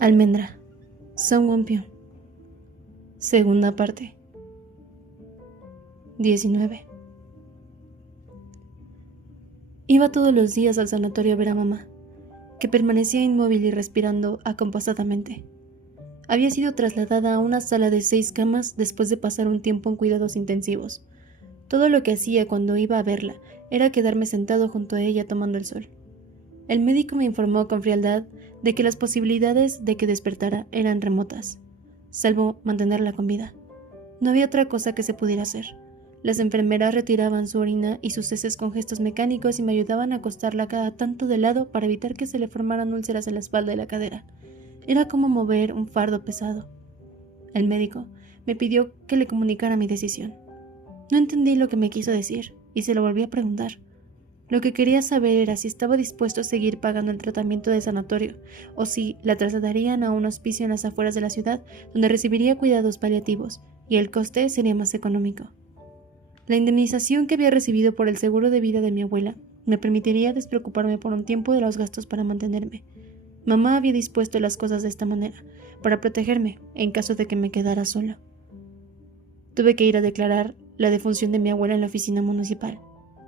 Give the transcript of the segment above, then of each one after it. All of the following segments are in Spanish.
Almendra, Song Won-pyun. Segunda parte. 19. Iba todos los días al sanatorio a ver a mamá, que permanecía inmóvil y respirando acompasadamente. Había sido trasladada a una sala de 6 camas después de pasar un tiempo en cuidados intensivos. Todo lo que hacía cuando iba a verla era quedarme sentado junto a ella tomando el sol. El médico me informó con frialdad de que las posibilidades de que despertara eran remotas, salvo mantenerla con vida. No había otra cosa que se pudiera hacer. Las enfermeras retiraban su orina y sus heces con gestos mecánicos y me ayudaban a acostarla cada tanto de lado para evitar que se le formaran úlceras en la espalda y la cadera. Era como mover un fardo pesado. El médico me pidió que le comunicara mi decisión. No entendí lo que me quiso decir y se lo volví a preguntar. Lo que quería saber era si estaba dispuesto a seguir pagando el tratamiento de sanatorio o si la trasladarían a un hospicio en las afueras de la ciudad donde recibiría cuidados paliativos y el coste sería más económico. La indemnización que había recibido por el seguro de vida de mi abuela me permitiría despreocuparme por un tiempo de los gastos para mantenerme. Mamá había dispuesto las cosas de esta manera, para protegerme en caso de que me quedara solo. Tuve que ir a declarar la defunción de mi abuela en la oficina municipal.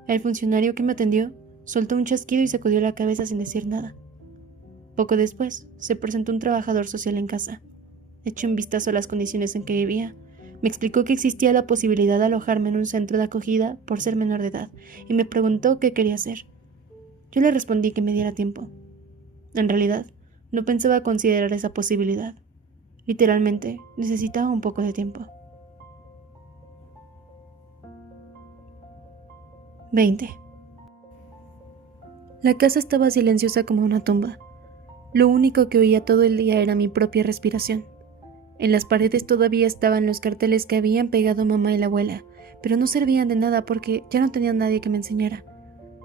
El funcionario que me atendió soltó un chasquido y sacudió la cabeza sin decir nada. Poco después, se presentó un trabajador social en casa. Eché un vistazo a las condiciones en que vivía. Me explicó que existía la posibilidad de alojarme en un centro de acogida por ser menor de edad y me preguntó qué quería hacer. Yo le respondí que me diera tiempo. En realidad, no pensaba considerar esa posibilidad. Literalmente, necesitaba un poco de tiempo. 20. La casa estaba silenciosa como una tumba. Lo único que oía todo el día era mi propia respiración. En las paredes todavía estaban los carteles que habían pegado mamá y la abuela, pero no servían de nada porque ya no tenía nadie que me enseñara.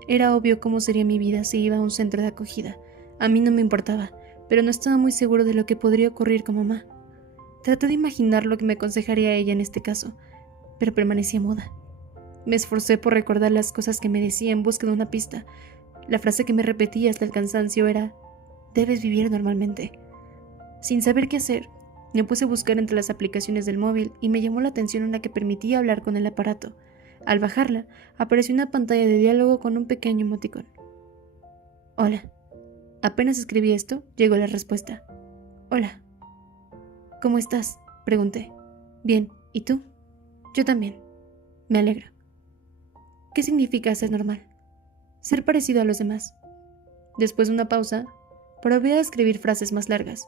Era obvio cómo sería mi vida si iba a un centro de acogida. A mí no me importaba, pero no estaba muy seguro de lo que podría ocurrir con mamá. Traté de imaginar lo que me aconsejaría ella en este caso, pero permanecía muda. Me esforcé por recordar las cosas que me decía en busca de una pista. La frase que me repetía hasta el cansancio era: «Debes vivir normalmente». Sin saber qué hacer, me puse a buscar entre las aplicaciones del móvil y me llamó la atención una que permitía hablar con el aparato. Al bajarla, apareció una pantalla de diálogo con un pequeño emoticón. «Hola». Apenas escribí esto, llegó la respuesta. «Hola». «¿Cómo estás?», pregunté. «Bien, ¿y tú?». «Yo también». «Me alegro». «¿Qué significa ser normal?». «Ser parecido a los demás». Después de una pausa, probé a escribir frases más largas.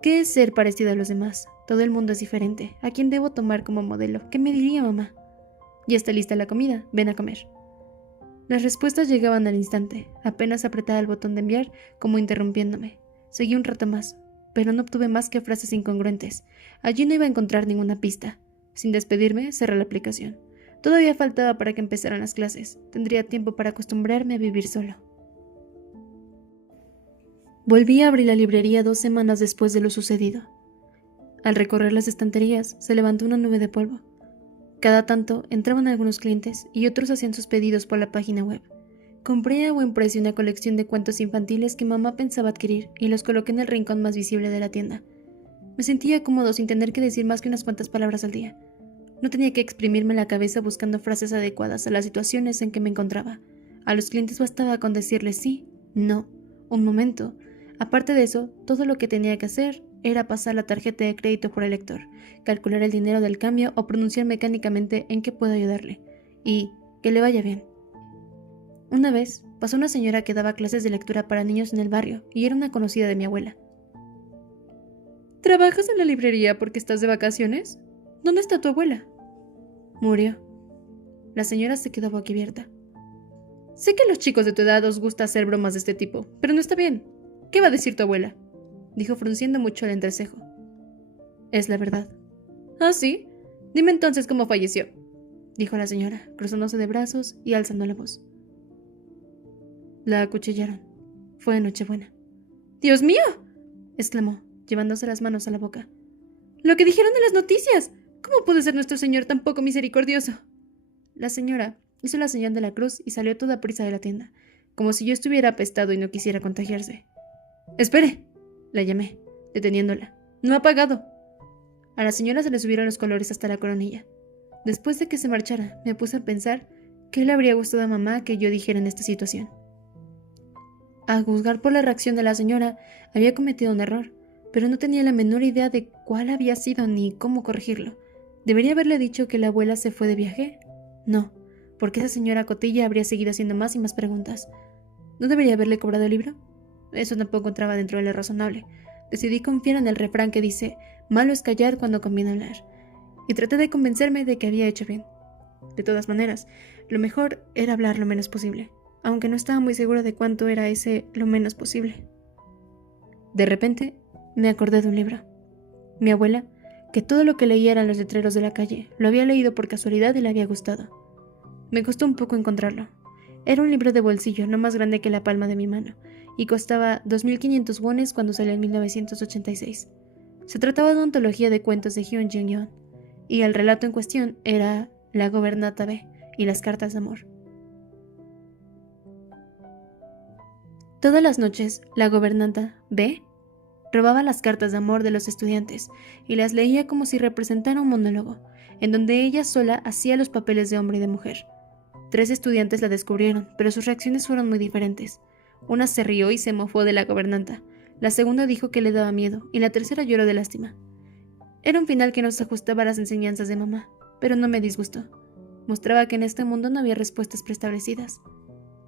«¿Qué es ser parecido a los demás? Todo el mundo es diferente. ¿A quién debo tomar como modelo? ¿Qué me diría mamá?». «Ya está lista la comida. Ven a comer». Las respuestas llegaban al instante. Apenas apretaba el botón de enviar, como interrumpiéndome. Seguí un rato más, pero no obtuve más que frases incongruentes. Allí no iba a encontrar ninguna pista. Sin despedirme, cerré la aplicación. Todavía faltaba para que empezaran las clases. Tendría tiempo para acostumbrarme a vivir solo. Volví a abrir la librería 2 semanas después de lo sucedido. Al recorrer las estanterías, se levantó una nube de polvo. Cada tanto entraban algunos clientes y otros hacían sus pedidos por la página web. Compré a buen precio una colección de cuentos infantiles que mamá pensaba adquirir y los coloqué en el rincón más visible de la tienda. Me sentía cómodo sin tener que decir más que unas cuantas palabras al día. No tenía que exprimirme la cabeza buscando frases adecuadas a las situaciones en que me encontraba. A los clientes bastaba con decirles sí, no, un momento. Aparte de eso, todo lo que tenía que hacer era pasar la tarjeta de crédito por el lector, calcular el dinero del cambio o pronunciar mecánicamente en qué puedo ayudarle. Y que le vaya bien. Una vez, pasó una señora que daba clases de lectura para niños en el barrio y era una conocida de mi abuela. «¿Trabajas en la librería porque estás de vacaciones? ¿Dónde está tu abuela?». «Murió». La señora se quedó boquiabierta. «Sé que a los chicos de tu edad os gusta hacer bromas de este tipo, pero no está bien. ¿Qué va a decir tu abuela?», dijo frunciendo mucho el entrecejo. «Es la verdad». «¿Ah, sí? Dime entonces cómo falleció», dijo la señora, cruzándose de brazos y alzando la voz. «La acuchillaron. Fue en Nochebuena». «¡Dios mío!», exclamó, llevándose las manos a la boca. «Lo que dijeron en las noticias. ¿Cómo puede ser nuestro Señor tan poco misericordioso?». La señora hizo la señal de la cruz y salió a toda prisa de la tienda, como si yo estuviera apestado y no quisiera contagiarse. «Espere», la llamé. deteniéndola. «No ha pagado». A la señora se le subieron los colores hasta la coronilla. Después de que se marchara, me puse a pensar qué le habría gustado a mamá que yo dijera en esta situación. A juzgar por la reacción de la señora, había cometido un error, pero no tenía la menor idea de cuál había sido ni cómo corregirlo. ¿Debería haberle dicho que la abuela se fue de viaje? No, porque esa señora Cotilla habría seguido haciendo más y más preguntas. ¿No debería haberle cobrado el libro? Eso tampoco entraba dentro de lo razonable. Decidí confiar en el refrán que dice: malo es callar cuando conviene hablar, y traté de convencerme de que había hecho bien. De todas maneras, lo mejor era hablar lo menos posible, aunque no estaba muy segura de cuánto era ese lo menos posible. De repente, me acordé de un libro. Mi abuela, que todo lo que leía eran los letreros de la calle, lo había leído por casualidad y le había gustado. Me costó un poco encontrarlo. Era un libro de bolsillo, no más grande que la palma de mi mano, y costaba 2.500 wones cuando salió en 1986. Se trataba de una antología de cuentos de Hyun Jin-yeon, y el relato en cuestión era La Gobernanta B y las cartas de amor. Todas las noches, la gobernanta B robaba las cartas de amor de los estudiantes y las leía como si representara un monólogo, en donde ella sola hacía los papeles de hombre y de mujer. 3 estudiantes la descubrieron, pero sus reacciones fueron muy diferentes. Una se rió y se mofó de la gobernanta, la segunda dijo que le daba miedo y la tercera lloró de lástima. Era un final que no se ajustaba a las enseñanzas de mamá, pero no me disgustó. Mostraba que en este mundo no había respuestas preestablecidas.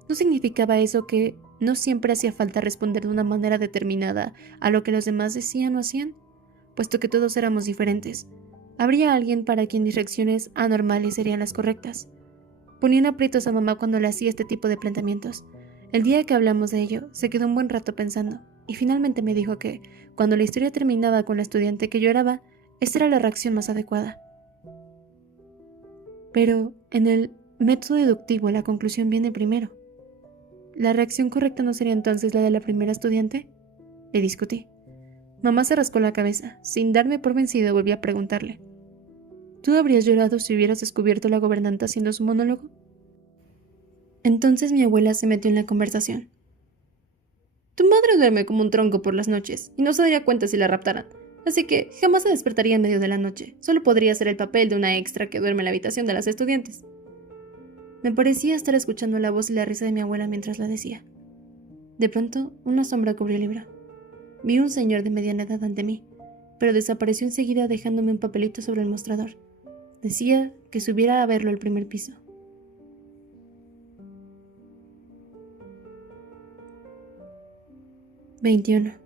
¿No significaba eso que no siempre hacía falta responder de una manera determinada a lo que los demás decían o hacían? Puesto que todos éramos diferentes, habría alguien para quien mis reacciones anormales serían las correctas. Ponía en aprietos a mamá cuando le hacía este tipo de planteamientos. El día que hablamos de ello, se quedó un buen rato pensando, y finalmente me dijo que, cuando la historia terminaba con la estudiante que lloraba, esta era la reacción más adecuada. Pero, en el método deductivo, la conclusión viene primero. ¿La reacción correcta no sería entonces la de la primera estudiante? Le discutí. Mamá se rascó la cabeza. Sin darme por vencido, volví a preguntarle: ¿tú habrías llorado si hubieras descubierto a la gobernanta haciendo su monólogo? Entonces mi abuela se metió en la conversación. Tu madre duerme como un tronco por las noches, y no se daría cuenta si la raptaran, así que jamás se despertaría en medio de la noche. Solo podría hacer el papel de una extra que duerme en la habitación de las estudiantes. Me parecía estar escuchando la voz y la risa de mi abuela mientras la decía. De pronto, una sombra cubrió el libro. Vi un señor de mediana edad ante mí, pero desapareció enseguida dejándome un papelito sobre el mostrador. Decía que subiera a verlo al primer piso. «21.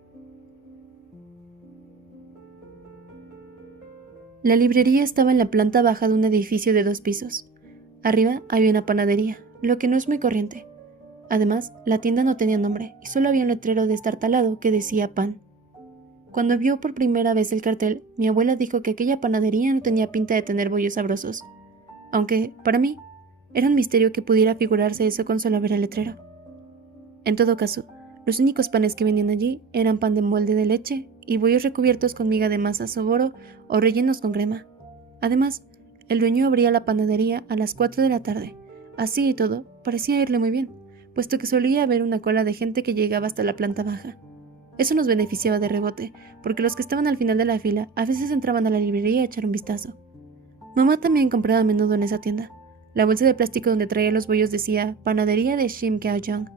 La librería estaba en la planta baja de un edificio de 2 pisos. Arriba había una panadería, lo que no es muy corriente. Además, la tienda no tenía nombre y solo había un letrero destartalado que decía pan. Cuando vio por primera vez el cartel, mi abuela dijo que aquella panadería no tenía pinta de tener bollos sabrosos, aunque, para mí, era un misterio que pudiera figurarse eso con solo ver el letrero. En todo caso, los únicos panes que vendían allí eran pan de molde de leche y bollos recubiertos con miga de masa soboro o rellenos con crema. Además, el dueño abría la panadería a las 4 de la tarde. Así y todo, parecía irle muy bien, puesto que solía haber una cola de gente que llegaba hasta la planta baja. Eso nos beneficiaba de rebote, porque los que estaban al final de la fila a veces entraban a la librería a echar un vistazo. Mamá también compraba a menudo en esa tienda. La bolsa de plástico donde traía los bollos decía Panadería de Shim Kao-jong.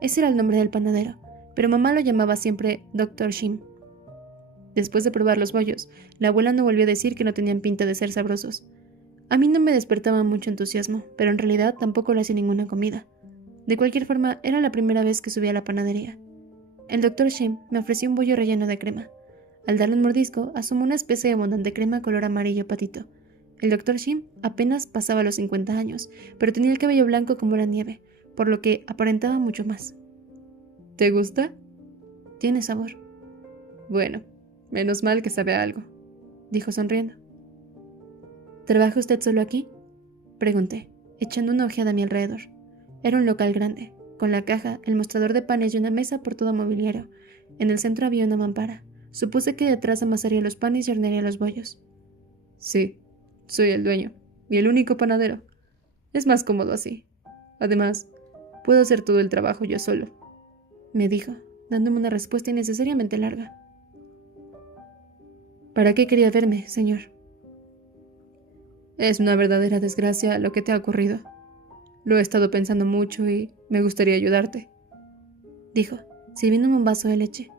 Ese era el nombre del panadero, pero mamá lo llamaba siempre Dr. Shim. Después de probar los bollos, la abuela no volvió a decir que no tenían pinta de ser sabrosos. A mí no me despertaba mucho entusiasmo, pero en realidad tampoco le hacía ninguna comida. De cualquier forma, era la primera vez que subía a la panadería. El Dr. Shim me ofreció un bollo relleno de crema. Al darle un mordisco, asomó una especie de abundante crema color amarillo patito. El Dr. Shim apenas pasaba los 50 años, pero tenía el cabello blanco como la nieve, por lo que aparentaba mucho más. ¿Te gusta? Tiene sabor. Bueno, menos mal que sabe a algo, dijo sonriendo. ¿Trabaja usted solo aquí?, pregunté, echando una ojeada a mi alrededor. Era un local grande, con la caja, el mostrador de panes y una mesa por todo mobiliario. En el centro había una mampara. Supuse que detrás amasaría los panes y hornearía los bollos. Sí, soy el dueño, y el único panadero. Es más cómodo así. Además, puedo hacer todo el trabajo yo solo, me dijo, dándome una respuesta innecesariamente larga. ¿Para qué quería verme, señor? Es una verdadera desgracia lo que te ha ocurrido. Lo he estado pensando mucho y me gustaría ayudarte, dijo, sirviéndome un vaso de leche.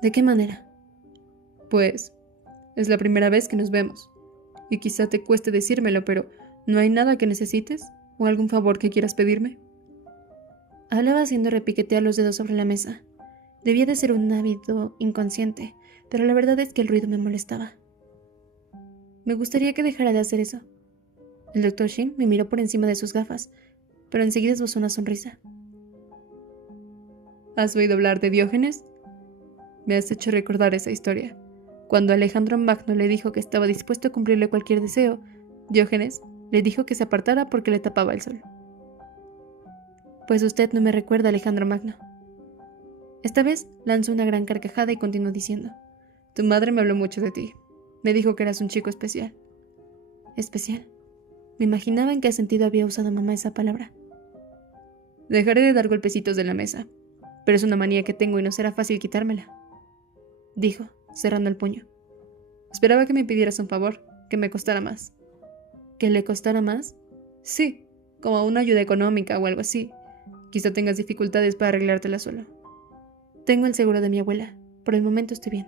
¿De qué manera? Pues, es la primera vez que nos vemos, y quizá te cueste decírmelo, pero ¿no hay nada que necesites o algún favor que quieras pedirme? Hablaba haciendo repiquetear los dedos sobre la mesa. Debía de ser un hábito inconsciente, pero la verdad es que el ruido me molestaba. Me gustaría que dejara de hacer eso. El Dr. Shin me miró por encima de sus gafas, pero enseguida esbozó una sonrisa. ¿Has oído hablar de Diógenes? Me has hecho recordar esa historia. Cuando Alejandro Magno le dijo que estaba dispuesto a cumplirle cualquier deseo, Diógenes le dijo que se apartara porque le tapaba el sol. Pues usted no me recuerda a Alejandro Magno. Esta vez lanzó una gran carcajada y continuó diciendo: Tu madre me habló mucho de ti. Me dijo que eras un chico especial. ¿Especial? Me imaginaba en qué sentido había usado mamá esa palabra. Dejaré de dar golpecitos de la mesa, pero es una manía que tengo y no será fácil quitármela, dijo, cerrando el puño. Esperaba que me pidieras un favor, que me costara más. ¿Que le costara más? Sí, como una ayuda económica o algo así. Quizá tengas dificultades para arreglártela solo. Tengo el seguro de mi abuela. Por el momento estoy bien.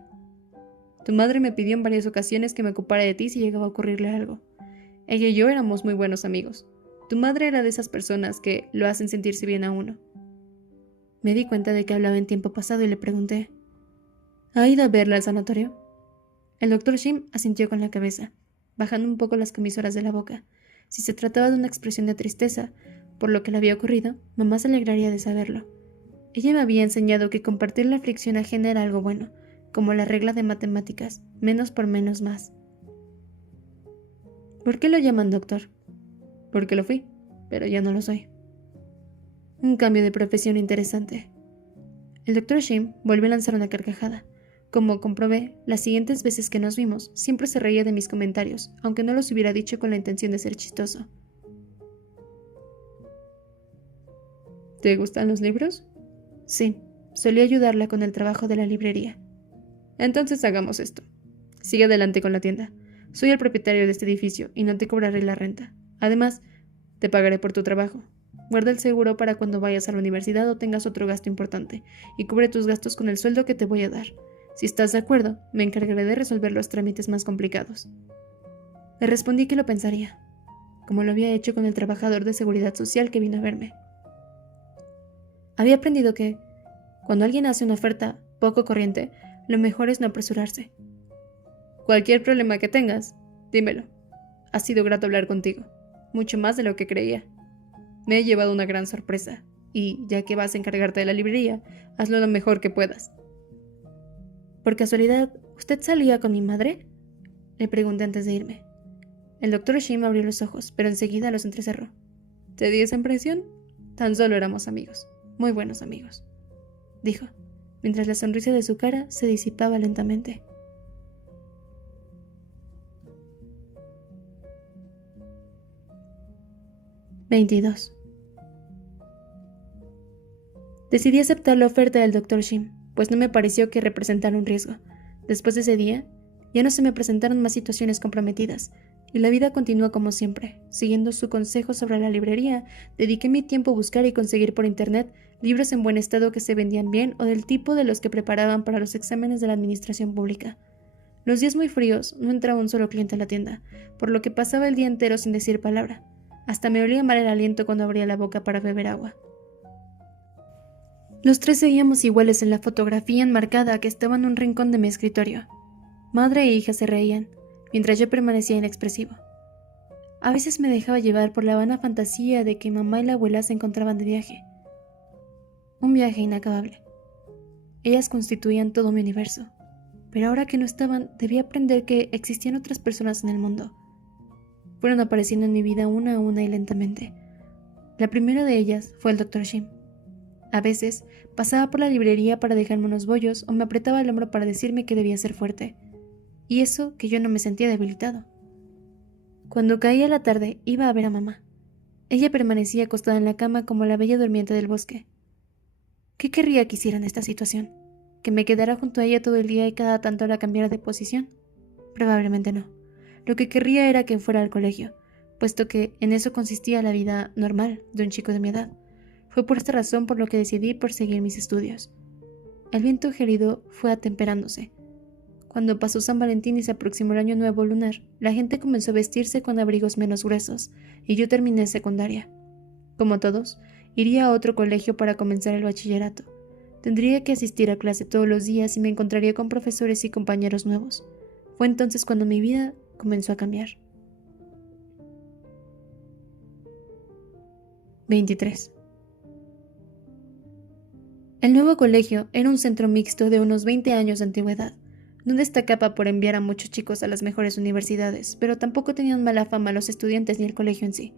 Tu madre me pidió en varias ocasiones que me ocupara de ti si llegaba a ocurrirle algo. Ella y yo éramos muy buenos amigos. Tu madre era de esas personas que lo hacen sentirse bien a uno. Me di cuenta de que hablaba en tiempo pasado y le pregunté: ¿Ha ido a verla al sanatorio? El Dr. Shin asintió con la cabeza, bajando un poco las comisuras de la boca. Si se trataba de una expresión de tristeza por lo que le había ocurrido, mamá se alegraría de saberlo. Ella me había enseñado que compartir la aflicción ajena era algo bueno, como la regla de matemáticas, menos por menos más. ¿Por qué lo llaman doctor? Porque lo fui, pero ya no lo soy. Un cambio de profesión interesante. El Dr. Shin volvió a lanzar una carcajada. Como comprobé, las siguientes veces que nos vimos, siempre se reía de mis comentarios, aunque no los hubiera dicho con la intención de ser chistoso. ¿Te gustan los libros? Sí, solía ayudarla con el trabajo de la librería. Entonces hagamos esto. Sigue adelante con la tienda. Soy el propietario de este edificio y no te cobraré la renta. Además, te pagaré por tu trabajo. Guarda el seguro para cuando vayas a la universidad o tengas otro gasto importante, y cubre tus gastos con el sueldo que te voy a dar. Si estás de acuerdo, me encargaré de resolver los trámites más complicados. Le respondí que lo pensaría, como lo había hecho con el trabajador de seguridad social que vino a verme. Había aprendido que, cuando alguien hace una oferta poco corriente, lo mejor es no apresurarse. Cualquier problema que tengas, dímelo. Ha sido grato hablar contigo, mucho más de lo que creía. Me he llevado una gran sorpresa, y, ya que vas a encargarte de la librería, hazlo lo mejor que puedas. ¿Por casualidad, usted salía con mi madre?, le pregunté antes de irme. El Dr. Shin abrió los ojos, pero enseguida los entrecerró. ¿Te di esa impresión? Tan solo éramos amigos, muy buenos amigos, dijo, mientras la sonrisa de su cara se disipaba lentamente. «22. Decidí aceptar la oferta del Dr. Shin, pues no me pareció que representara un riesgo. Después de ese día, ya no se me presentaron más situaciones comprometidas, y la vida continúa como siempre. Siguiendo su consejo sobre la librería, dediqué mi tiempo a buscar y conseguir por internet libros en buen estado que se vendían bien o del tipo de los que preparaban para los exámenes de la administración pública. Los días muy fríos no entraba un solo cliente a la tienda, por lo que pasaba el día entero sin decir palabra. Hasta me olía mal el aliento cuando abría la boca para beber agua. Los tres seguíamos iguales en la fotografía enmarcada que estaba en un rincón de mi escritorio. Madre e hija se reían, mientras yo permanecía inexpresivo. A veces me dejaba llevar por la vana fantasía de que mamá y la abuela se encontraban de viaje. Un viaje inacabable. Ellas constituían todo mi universo, pero ahora que no estaban, debía aprender que existían otras personas en el mundo. Fueron apareciendo en mi vida una a una y lentamente. La primera de ellas fue el Dr. Shin. A veces pasaba por la librería para dejarme unos bollos o me apretaba el hombro para decirme que debía ser fuerte. Y eso que yo no me sentía debilitado. Cuando caía la tarde iba a ver a mamá. Ella permanecía acostada en la cama como la bella durmiente del bosque. ¿Qué querría que hiciera en esta situación? ¿Que me quedara junto a ella todo el día y cada tanto la cambiara de posición? Probablemente no. Lo que querría era que fuera al colegio, puesto que en eso consistía la vida normal de un chico de mi edad. Fue por esta razón por lo que decidí perseguir mis estudios. El viento gélido fue atemperándose. Cuando pasó San Valentín y se aproximó el año nuevo lunar, la gente comenzó a vestirse con abrigos menos gruesos, y yo terminé secundaria. Como todos, iría a otro colegio para comenzar el bachillerato. Tendría que asistir a clase todos los días y me encontraría con profesores y compañeros nuevos. Fue entonces cuando mi vida comenzó a cambiar. 23. El nuevo colegio era un centro mixto de unos 20 años de antigüedad. No destacaba por enviar a muchos chicos a las mejores universidades, pero tampoco tenían mala fama los estudiantes ni el colegio en sí.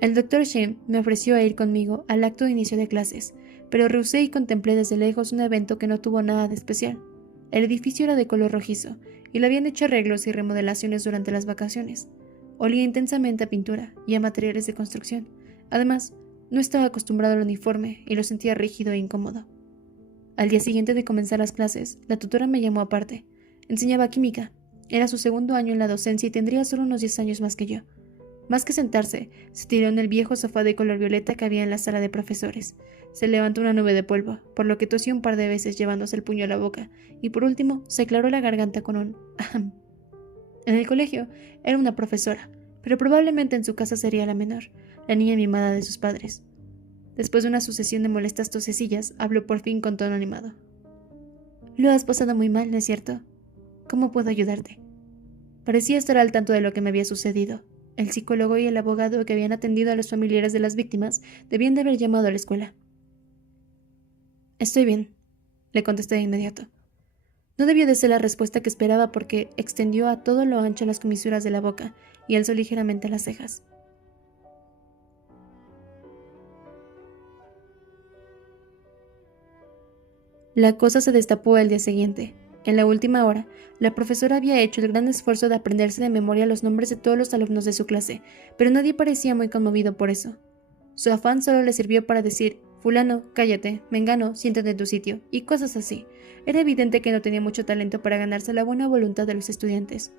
El Dr. Shem me ofreció a ir conmigo al acto de inicio de clases, pero rehusé y contemplé desde lejos un evento que no tuvo nada de especial. El edificio era de color rojizo, y le habían hecho arreglos y remodelaciones durante las vacaciones. Olía intensamente a pintura y a materiales de construcción. Además, no estaba acostumbrado al uniforme y lo sentía rígido e incómodo. Al día siguiente de comenzar las clases, la tutora me llamó aparte. Enseñaba química. Era su segundo año en la docencia y tendría solo unos 10 años más que yo. Más que sentarse, se tiró en el viejo sofá de color violeta que había en la sala de profesores. Se levantó una nube de polvo, por lo que tosió un par de veces llevándose el puño a la boca, y por último se aclaró la garganta con un ahem. En el colegio era una profesora, pero probablemente en su casa sería la menor, la niña mimada de sus padres. Después de una sucesión de molestas tosecillas, habló por fin con tono animado. «Lo has pasado muy mal, ¿no es cierto? ¿Cómo puedo ayudarte?» Parecía estar al tanto de lo que me había sucedido. El psicólogo y el abogado que habían atendido a los familiares de las víctimas debían de haber llamado a la escuela. «Estoy bien», le contesté de inmediato. No debió de ser la respuesta que esperaba porque extendió a todo lo ancho las comisuras de la boca y alzó ligeramente las cejas. La cosa se destapó el día siguiente. En la última hora, la profesora había hecho el gran esfuerzo de aprenderse de memoria los nombres de todos los alumnos de su clase, pero nadie parecía muy conmovido por eso. Su afán solo le sirvió para decir: «Fulano, cállate, Mengano, siéntate en tu sitio», y cosas así. Era evidente que no tenía mucho talento para ganarse la buena voluntad de los estudiantes.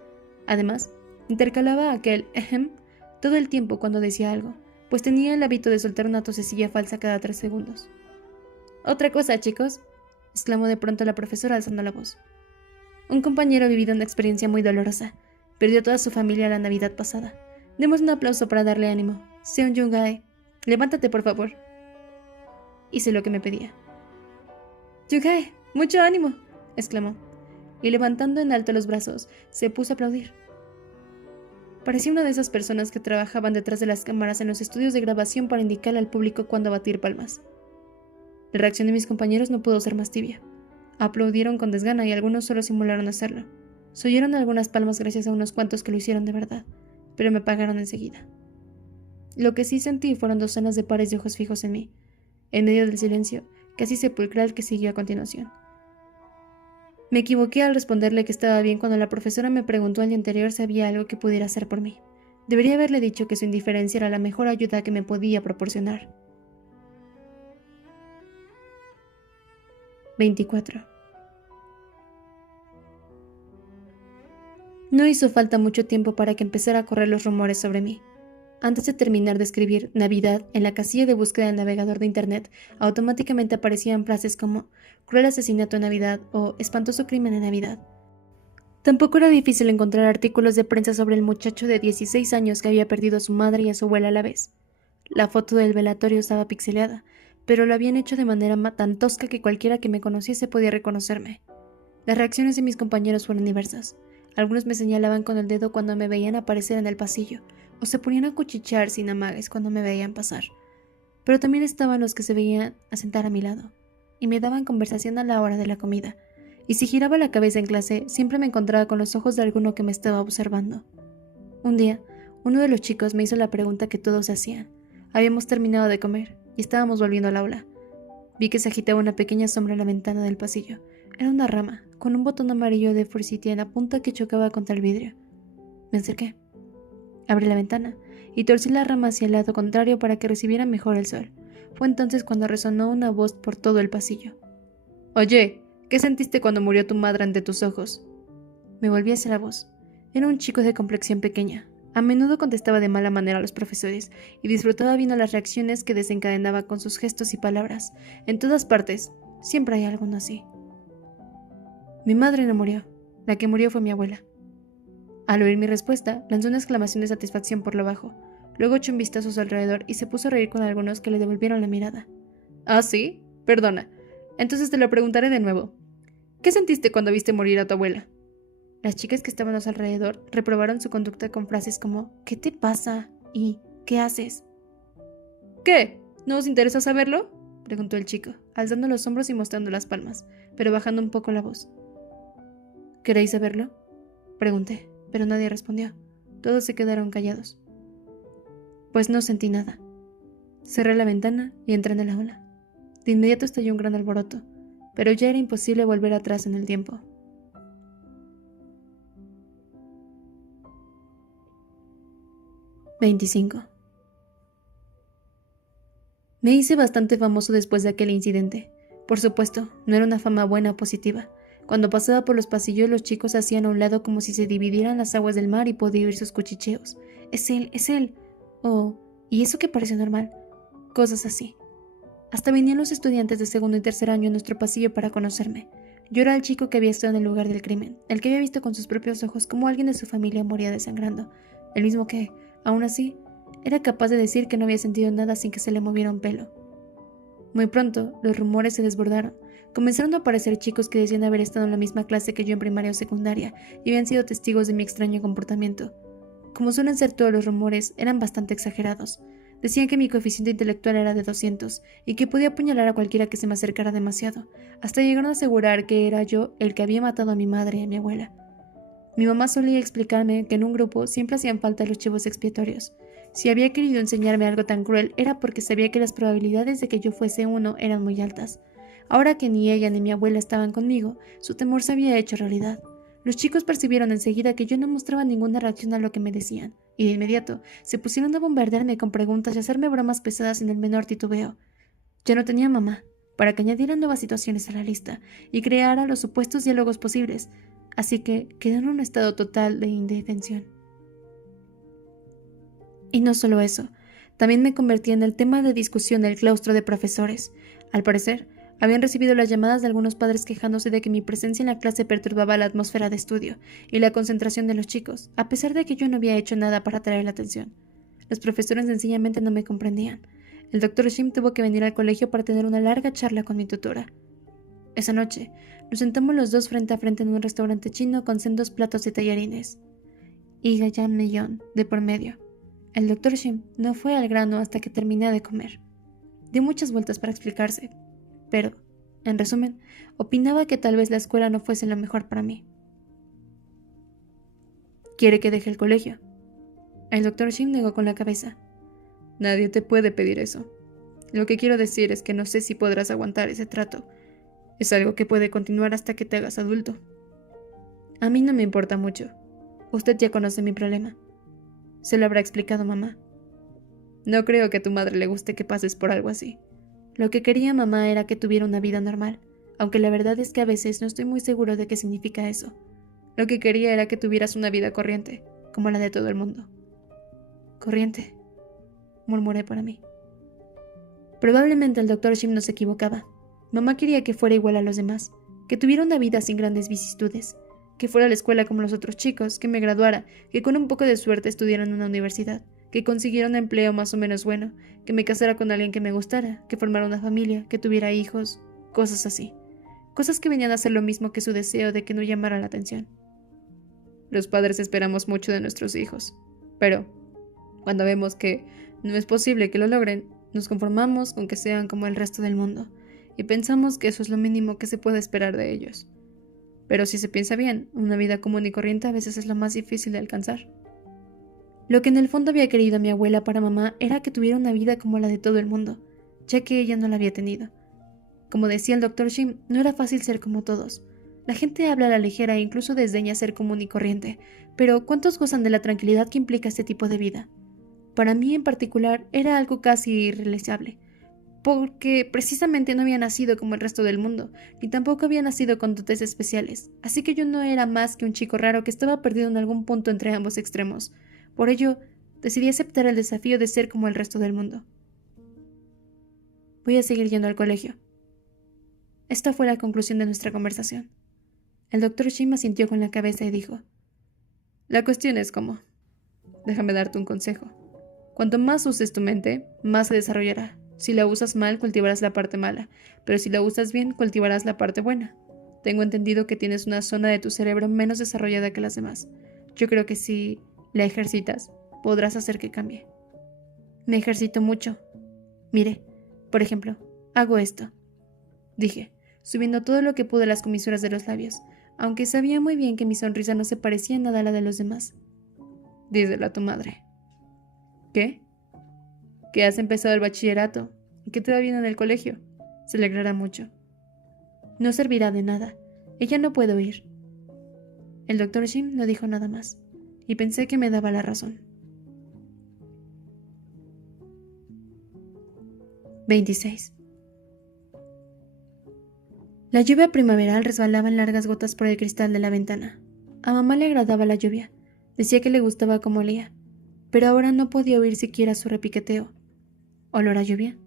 Además, intercalaba aquel «ejem» todo el tiempo cuando decía algo, pues tenía el hábito de soltar una tosecilla falsa cada 3 segundos. «Otra cosa, chicos», exclamó de pronto la profesora alzando la voz. «Un compañero ha vivido una experiencia muy dolorosa. Perdió a toda su familia la Navidad pasada. Demos un aplauso para darle ánimo. Seon Jung-hae, levántate, por favor». Hice lo que me pedía. «Jung-hae, mucho ánimo», exclamó, y levantando en alto los brazos, se puso a aplaudir. Parecía una de esas personas que trabajaban detrás de las cámaras en los estudios de grabación para indicarle al público cuándo batir palmas. La reacción de mis compañeros no pudo ser más tibia. Aplaudieron con desgana y algunos solo simularon hacerlo. Se oyeron algunas palmas gracias a unos cuantos que lo hicieron de verdad, pero me pagaron enseguida. Lo que sí sentí fueron docenas de pares de ojos fijos en mí, en medio del silencio casi sepulcral que siguió a continuación. Me equivoqué al responderle que estaba bien cuando la profesora me preguntó al día anterior si había algo que pudiera hacer por mí. Debería haberle dicho que su indiferencia era la mejor ayuda que me podía proporcionar. 24. No hizo falta mucho tiempo para que empezara a correr los rumores sobre mí. Antes de terminar de escribir Navidad en la casilla de búsqueda del navegador de Internet, automáticamente aparecían frases como «cruel asesinato en Navidad» o «espantoso crimen en Navidad». Tampoco era difícil encontrar artículos de prensa sobre el muchacho de 16 años que había perdido a su madre y a su abuela a la vez. La foto del velatorio estaba pixeleada, pero lo habían hecho de manera tan tosca que cualquiera que me conociese podía reconocerme. Las reacciones de mis compañeros fueron diversas. Algunos me señalaban con el dedo cuando me veían aparecer en el pasillo, o se ponían a cuchichear sin amagues cuando me veían pasar. Pero también estaban los que se veían a sentar a mi lado, y me daban conversación a la hora de la comida, y si giraba la cabeza en clase, siempre me encontraba con los ojos de alguno que me estaba observando. Un día, uno de los chicos me hizo la pregunta que todos hacían. Habíamos terminado de comer, y estábamos volviendo al aula. Vi que se agitaba una pequeña sombra en la ventana del pasillo. Era una rama, con un botón amarillo de forsythia en la punta que chocaba contra el vidrio. Me acerqué. Abrí la ventana y torcí la rama hacia el lado contrario para que recibiera mejor el sol. Fue entonces cuando resonó una voz por todo el pasillo. «Oye, ¿qué sentiste cuando murió tu madre ante tus ojos?». Me volví hacia la voz. Era un chico de complexión pequeña. A menudo contestaba de mala manera a los profesores y disfrutaba viendo las reacciones que desencadenaba con sus gestos y palabras. En todas partes, siempre hay alguno así. Mi madre no murió. La que murió fue mi abuela. Al oír mi respuesta, lanzó una exclamación de satisfacción por lo bajo. Luego echó un vistazo a su alrededor y se puso a reír con algunos que le devolvieron la mirada. ¿Ah, sí? Perdona. Entonces te lo preguntaré de nuevo. ¿Qué sentiste cuando viste morir a tu abuela? Las chicas que estaban a su alrededor reprobaron su conducta con frases como ¿qué te pasa? Y ¿qué haces? ¿Qué? ¿No os interesa saberlo? Preguntó el chico, alzando los hombros y mostrando las palmas, pero bajando un poco la voz. ¿Queréis saberlo? Pregunté, pero nadie respondió. Todos se quedaron callados. Pues no sentí nada. Cerré la ventana y entré en el aula. De inmediato estalló un gran alboroto, pero ya era imposible volver atrás en el tiempo. «25. Me hice bastante famoso después de aquel incidente. Por supuesto, no era una fama buena o positiva. Cuando pasaba por los pasillos, los chicos hacían a un lado como si se dividieran las aguas del mar y podía oír sus cuchicheos. «¡Es él! ¡Es él!» o «¿Y eso que parece normal?» Cosas así. Hasta venían los estudiantes de segundo y tercer año en nuestro pasillo para conocerme. Yo era el chico que había estado en el lugar del crimen, el que había visto con sus propios ojos cómo alguien de su familia moría desangrando, el mismo que, aún así, era capaz de decir que no había sentido nada sin que se le moviera un pelo. Muy pronto, los rumores se desbordaron. Comenzaron a aparecer chicos que decían haber estado en la misma clase que yo en primaria o secundaria y habían sido testigos de mi extraño comportamiento. Como suelen ser todos los rumores, eran bastante exagerados. Decían que mi coeficiente intelectual era de 200 y que podía apuñalar a cualquiera que se me acercara demasiado. Hasta llegaron a asegurar que era yo el que había matado a mi madre y a mi abuela. Mi mamá solía explicarme que en un grupo siempre hacían falta los chivos expiatorios. Si había querido enseñarme algo tan cruel era porque sabía que las probabilidades de que yo fuese uno eran muy altas. Ahora que ni ella ni mi abuela estaban conmigo, su temor se había hecho realidad. Los chicos percibieron enseguida que yo no mostraba ninguna reacción a lo que me decían, y de inmediato se pusieron a bombardearme con preguntas y a hacerme bromas pesadas sin el menor titubeo. Yo no tenía mamá, para que añadiera nuevas situaciones a la lista y creara los supuestos diálogos posibles, así que quedé en un estado total de indefensión. Y no solo eso, también me convertí en el tema de discusión del claustro de profesores. Al parecer, habían recibido las llamadas de algunos padres quejándose de que mi presencia en la clase perturbaba la atmósfera de estudio y la concentración de los chicos, a pesar de que yo no había hecho nada para atraer la atención. Los profesores sencillamente no me comprendían. El Dr. Shim tuvo que venir al colegio para tener una larga charla con mi tutora. Esa noche, nos sentamos los dos frente a frente en un restaurante chino con sendos platos de tallarines y jajangmyeon de por medio. El Dr. Shim no fue al grano hasta que terminé de comer. Dio muchas vueltas para explicarse, pero, en resumen, opinaba que tal vez la escuela no fuese lo mejor para mí. ¿Quiere que deje el colegio? El Dr. Shim negó con la cabeza. Nadie te puede pedir eso. Lo que quiero decir es que no sé si podrás aguantar ese trato. Es algo que puede continuar hasta que te hagas adulto. A mí no me importa mucho. Usted ya conoce mi problema. Se lo habrá explicado mamá. No creo que a tu madre le guste que pases por algo así. Lo que quería mamá era que tuviera una vida normal, aunque la verdad es que a veces no estoy muy seguro de qué significa eso. Lo que quería era que tuvieras una vida corriente, como la de todo el mundo. Corriente, murmuré para mí. Probablemente el Dr. Shim no se equivocaba. Mamá quería que fuera igual a los demás, que tuviera una vida sin grandes vicisitudes, que fuera a la escuela como los otros chicos, que me graduara, que con un poco de suerte estudiara en una universidad, que consiguiera un empleo más o menos bueno, que me casara con alguien que me gustara, que formara una familia, que tuviera hijos, cosas así. Cosas que venían a ser lo mismo que su deseo de que no llamara la atención. Los padres esperamos mucho de nuestros hijos, pero cuando vemos que no es posible que lo logren, nos conformamos con que sean como el resto del mundo, y pensamos que eso es lo mínimo que se puede esperar de ellos. Pero si se piensa bien, una vida común y corriente a veces es lo más difícil de alcanzar. Lo que en el fondo había querido mi abuela para mamá era que tuviera una vida como la de todo el mundo, ya que ella no la había tenido. Como decía el Dr. Shim, no era fácil ser como todos. La gente habla a la ligera e incluso desdeña ser común y corriente, pero ¿cuántos gozan de la tranquilidad que implica este tipo de vida? Para mí en particular era algo casi irrealizable. porque precisamente no había nacido como el resto del mundo, ni tampoco había nacido con dotes especiales, así que yo no era más que un chico raro que estaba perdido en algún punto entre ambos extremos. Por ello, decidí aceptar el desafío de ser como el resto del mundo. Voy a seguir yendo al colegio. Esta fue la conclusión de nuestra conversación. El doctor Shim asintió con la cabeza y dijo: La cuestión es cómo. Déjame darte un consejo. Cuanto más uses tu mente, más se desarrollará. Si la usas mal, cultivarás la parte mala, pero si la usas bien, cultivarás la parte buena. Tengo entendido que tienes una zona de tu cerebro menos desarrollada que las demás. Yo creo que si la ejercitas, podrás hacer que cambie. Me ejercito mucho. Mire, por ejemplo, hago esto, dije, subiendo todo lo que pude las comisuras de los labios, aunque sabía muy bien que mi sonrisa no se parecía en nada a la de los demás. Díselo a tu madre. ¿Qué? Que has empezado el bachillerato y que te va bien en el colegio. Se alegrará mucho. No servirá de nada. Ella no puede oír. El doctor Shim no dijo nada más, y pensé que me daba la razón. 26. La lluvia primaveral resbalaba en largas gotas por el cristal de la ventana. A mamá le agradaba la lluvia. Decía que le gustaba cómo olía, pero ahora no podía oír siquiera su repiqueteo. ¿Olor a lluvia?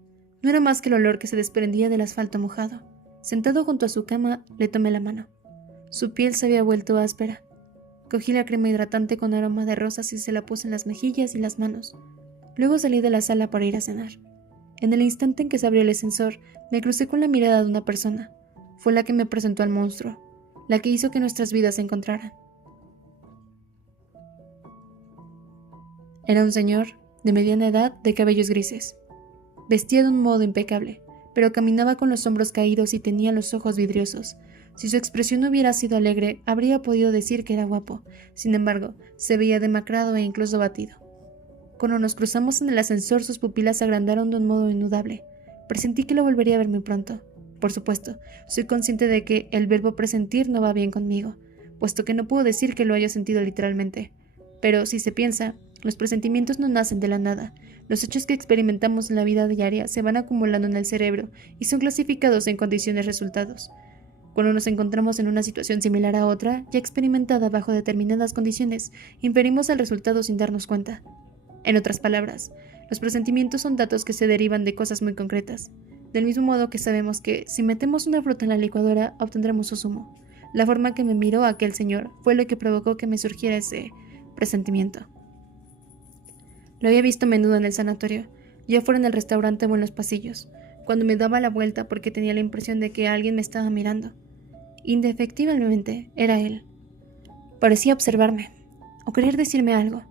No era más que el olor que se desprendía del asfalto mojado. Sentado junto a su cama, le tomé la mano. Su piel se había vuelto áspera. Cogí la crema hidratante con aroma de rosas y se la puse en las mejillas y las manos. Luego salí de la sala para ir a cenar. En el instante en que se abrió el ascensor, me crucé con la mirada de una persona. Fue la que me presentó al monstruo, la que hizo que nuestras vidas se encontraran. Era un señor, de mediana edad, de cabellos grises. Vestía de un modo impecable, pero caminaba con los hombros caídos y tenía los ojos vidriosos. Si su expresión no hubiera sido alegre, habría podido decir que era guapo. Sin embargo, se veía demacrado e incluso abatido. Cuando nos cruzamos en el ascensor, sus pupilas se agrandaron de un modo indudable. Presentí que lo volvería a ver muy pronto. Por supuesto, soy consciente de que el verbo presentir no va bien conmigo, puesto que no puedo decir que lo haya sentido literalmente. Pero si se piensa, los presentimientos no nacen de la nada. Los hechos que experimentamos en la vida diaria se van acumulando en el cerebro y son clasificados en condiciones resultados. Cuando nos encontramos en una situación similar a otra, ya experimentada bajo determinadas condiciones, inferimos el resultado sin darnos cuenta. En otras palabras, los presentimientos son datos que se derivan de cosas muy concretas. Del mismo modo que sabemos que si metemos una fruta en la licuadora, obtendremos su zumo. La forma que me miró aquel señor fue lo que provocó que me surgiera ese presentimiento. Lo había visto a menudo en el sanatorio, ya fuera en el restaurante o en los pasillos, cuando me daba la vuelta porque tenía la impresión de que alguien me estaba mirando. Indefectiblemente era él. Parecía observarme, o querer decirme algo.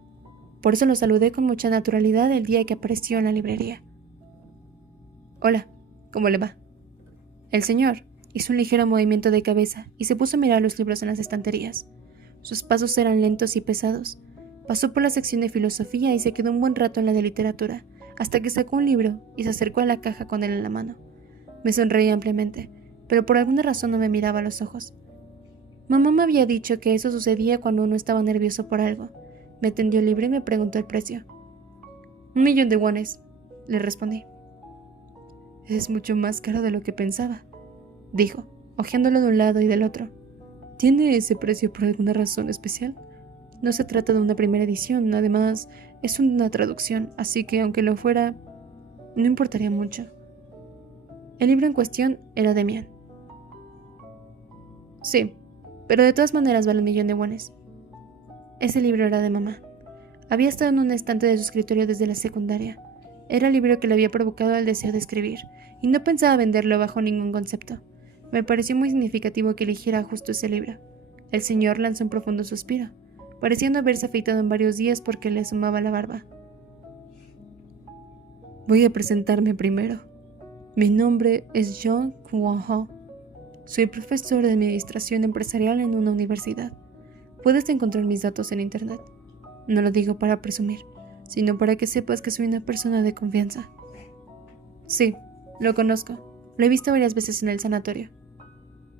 Por eso lo saludé con mucha naturalidad el día que apareció en la librería. Hola, ¿cómo le va? El señor hizo un ligero movimiento de cabeza y se puso a mirar los libros en las estanterías. Sus pasos eran lentos y pesados. Pasó por la sección de filosofía y se quedó un buen rato en la de literatura, hasta que sacó un libro y se acercó a la caja con él en la mano. Me sonreí ampliamente, pero por alguna razón no me miraba a los ojos. Mamá me había dicho que eso sucedía cuando uno estaba nervioso por algo. Me tendió el libro y me preguntó el precio. 1.000.000 de wones, le respondí. Es mucho más caro de lo que pensaba, dijo, hojeándolo de un lado y del otro. ¿Tiene ese precio por alguna razón especial? No se trata de una primera edición, además es una traducción, así que aunque lo fuera, no importaría mucho. El libro en cuestión era de Mian. Sí, pero de todas maneras vale 1.000.000 de wones. Ese libro era de mamá. Había estado en un estante de su escritorio desde la secundaria. Era el libro que le había provocado el deseo de escribir, y no pensaba venderlo bajo ningún concepto. Me pareció muy significativo que eligiera justo ese libro. El señor lanzó un profundo suspiro, parecía no haberse afeitado en varios días porque le asomaba la barba. Voy a presentarme primero. Mi nombre es John Kwon-ho. Soy profesor de administración empresarial en una universidad. Puedes encontrar mis datos en internet. No lo digo para presumir, sino para que sepas que soy una persona de confianza. Sí, lo conozco. Lo he visto varias veces en el sanatorio.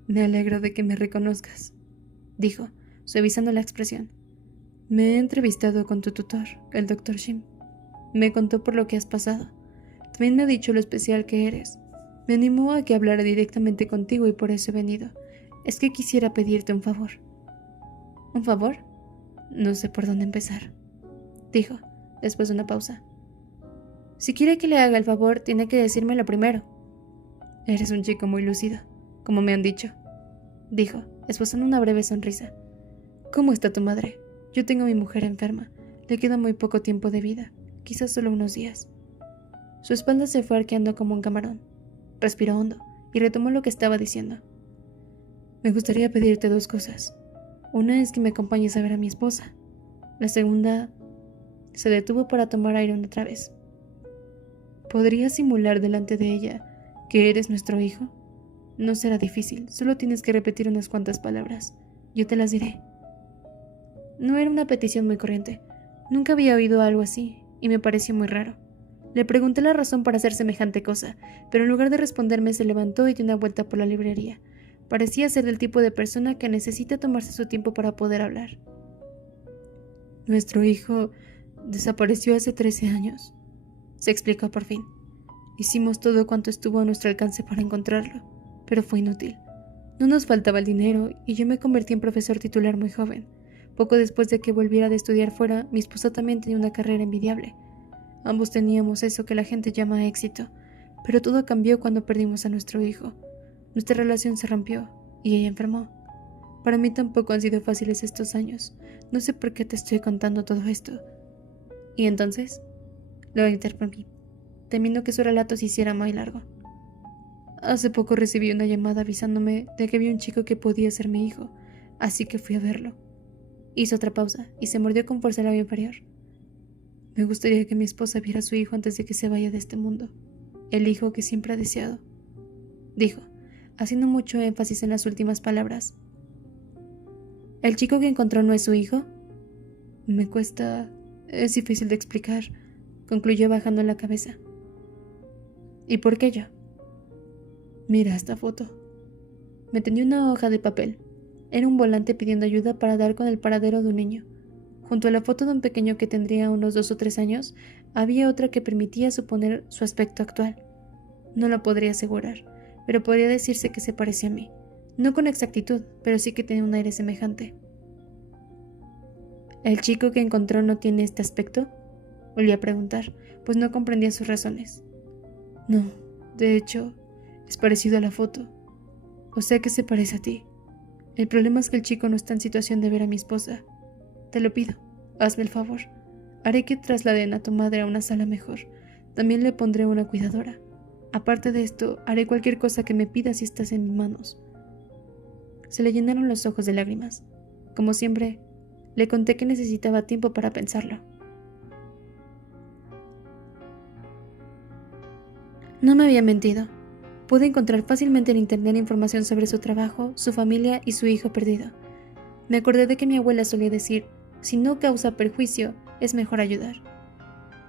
Me alegro de que me reconozcas, dijo, suavizando la expresión. Me he entrevistado con tu tutor, el Dr. Shim. Me contó por lo que has pasado. También me ha dicho lo especial que eres. Me animó a que hablara directamente contigo y por eso he venido. Es que quisiera pedirte un favor. ¿Un favor? No sé por dónde empezar, dijo, después de una pausa. Si quiere que le haga el favor, tiene que decírmelo primero. Eres un chico muy lúcido, como me han dicho, dijo, esbozando una breve sonrisa. ¿Cómo está tu madre? Yo tengo a mi mujer enferma. Le queda muy poco tiempo de vida, quizás solo unos días. Su espalda se fue arqueando como un camarón. Respiró hondo y retomó lo que estaba diciendo. Me gustaría pedirte dos cosas. Una es que me acompañes a ver a mi esposa. La segunda... Se detuvo para tomar aire otra vez. ¿Podrías simular delante de ella que eres nuestro hijo? No será difícil, solo tienes que repetir unas cuantas palabras. Yo te las diré. No era una petición muy corriente. Nunca había oído algo así, y me pareció muy raro. Le pregunté la razón para hacer semejante cosa, pero en lugar de responderme se levantó y dio una vuelta por la librería. Parecía ser del tipo de persona que necesita tomarse su tiempo para poder hablar. Nuestro hijo desapareció hace 13 años, se explicó por fin. Hicimos todo cuanto estuvo a nuestro alcance para encontrarlo, pero fue inútil. No nos faltaba el dinero y yo me convertí en profesor titular muy joven. Poco después de que volviera de estudiar fuera, mi esposa también tenía una carrera envidiable. Ambos teníamos eso que la gente llama éxito, pero todo cambió cuando perdimos a nuestro hijo. Nuestra relación se rompió y ella enfermó. Para mí tampoco han sido fáciles estos años. No sé por qué te estoy contando todo esto. ¿Y entonces? Lo interrumpí, temiendo que su relato se hiciera muy largo. Hace poco recibí una llamada avisándome de que había un chico que podía ser mi hijo, así que fui a verlo. Hizo otra pausa y se mordió con fuerza el labio inferior. Me gustaría que mi esposa viera a su hijo antes de que se vaya de este mundo. El hijo que siempre ha deseado, dijo, haciendo mucho énfasis en las últimas palabras. ¿El chico que encontró no es su hijo? Me cuesta... Es difícil de explicar, concluyó bajando la cabeza. ¿Y por qué yo? Mira esta foto. Me tendió una hoja de papel. Era un volante pidiendo ayuda para dar con el paradero de un niño. Junto a la foto de un pequeño que tendría unos 2 o 3 años, había otra que permitía suponer su aspecto actual. No lo podría asegurar, pero podría decirse que se parecía a mí. No con exactitud, pero sí que tenía un aire semejante. ¿El chico que encontró no tiene este aspecto? Volví a preguntar, pues no comprendía sus razones. No, de hecho, es parecido a la foto. O sea que se parece a ti. El problema es que el chico no está en situación de ver a mi esposa. Te lo pido, hazme el favor. Haré que trasladen a tu madre a una sala mejor. También le pondré una cuidadora. Aparte de esto, haré cualquier cosa que me pidas si estás en mis manos. Se le llenaron los ojos de lágrimas. Como siempre, le conté que necesitaba tiempo para pensarlo. No me había mentido. Pude encontrar fácilmente en internet información sobre su trabajo, su familia y su hijo perdido. Me acordé de que mi abuela solía decir, si no causa perjuicio, es mejor ayudar.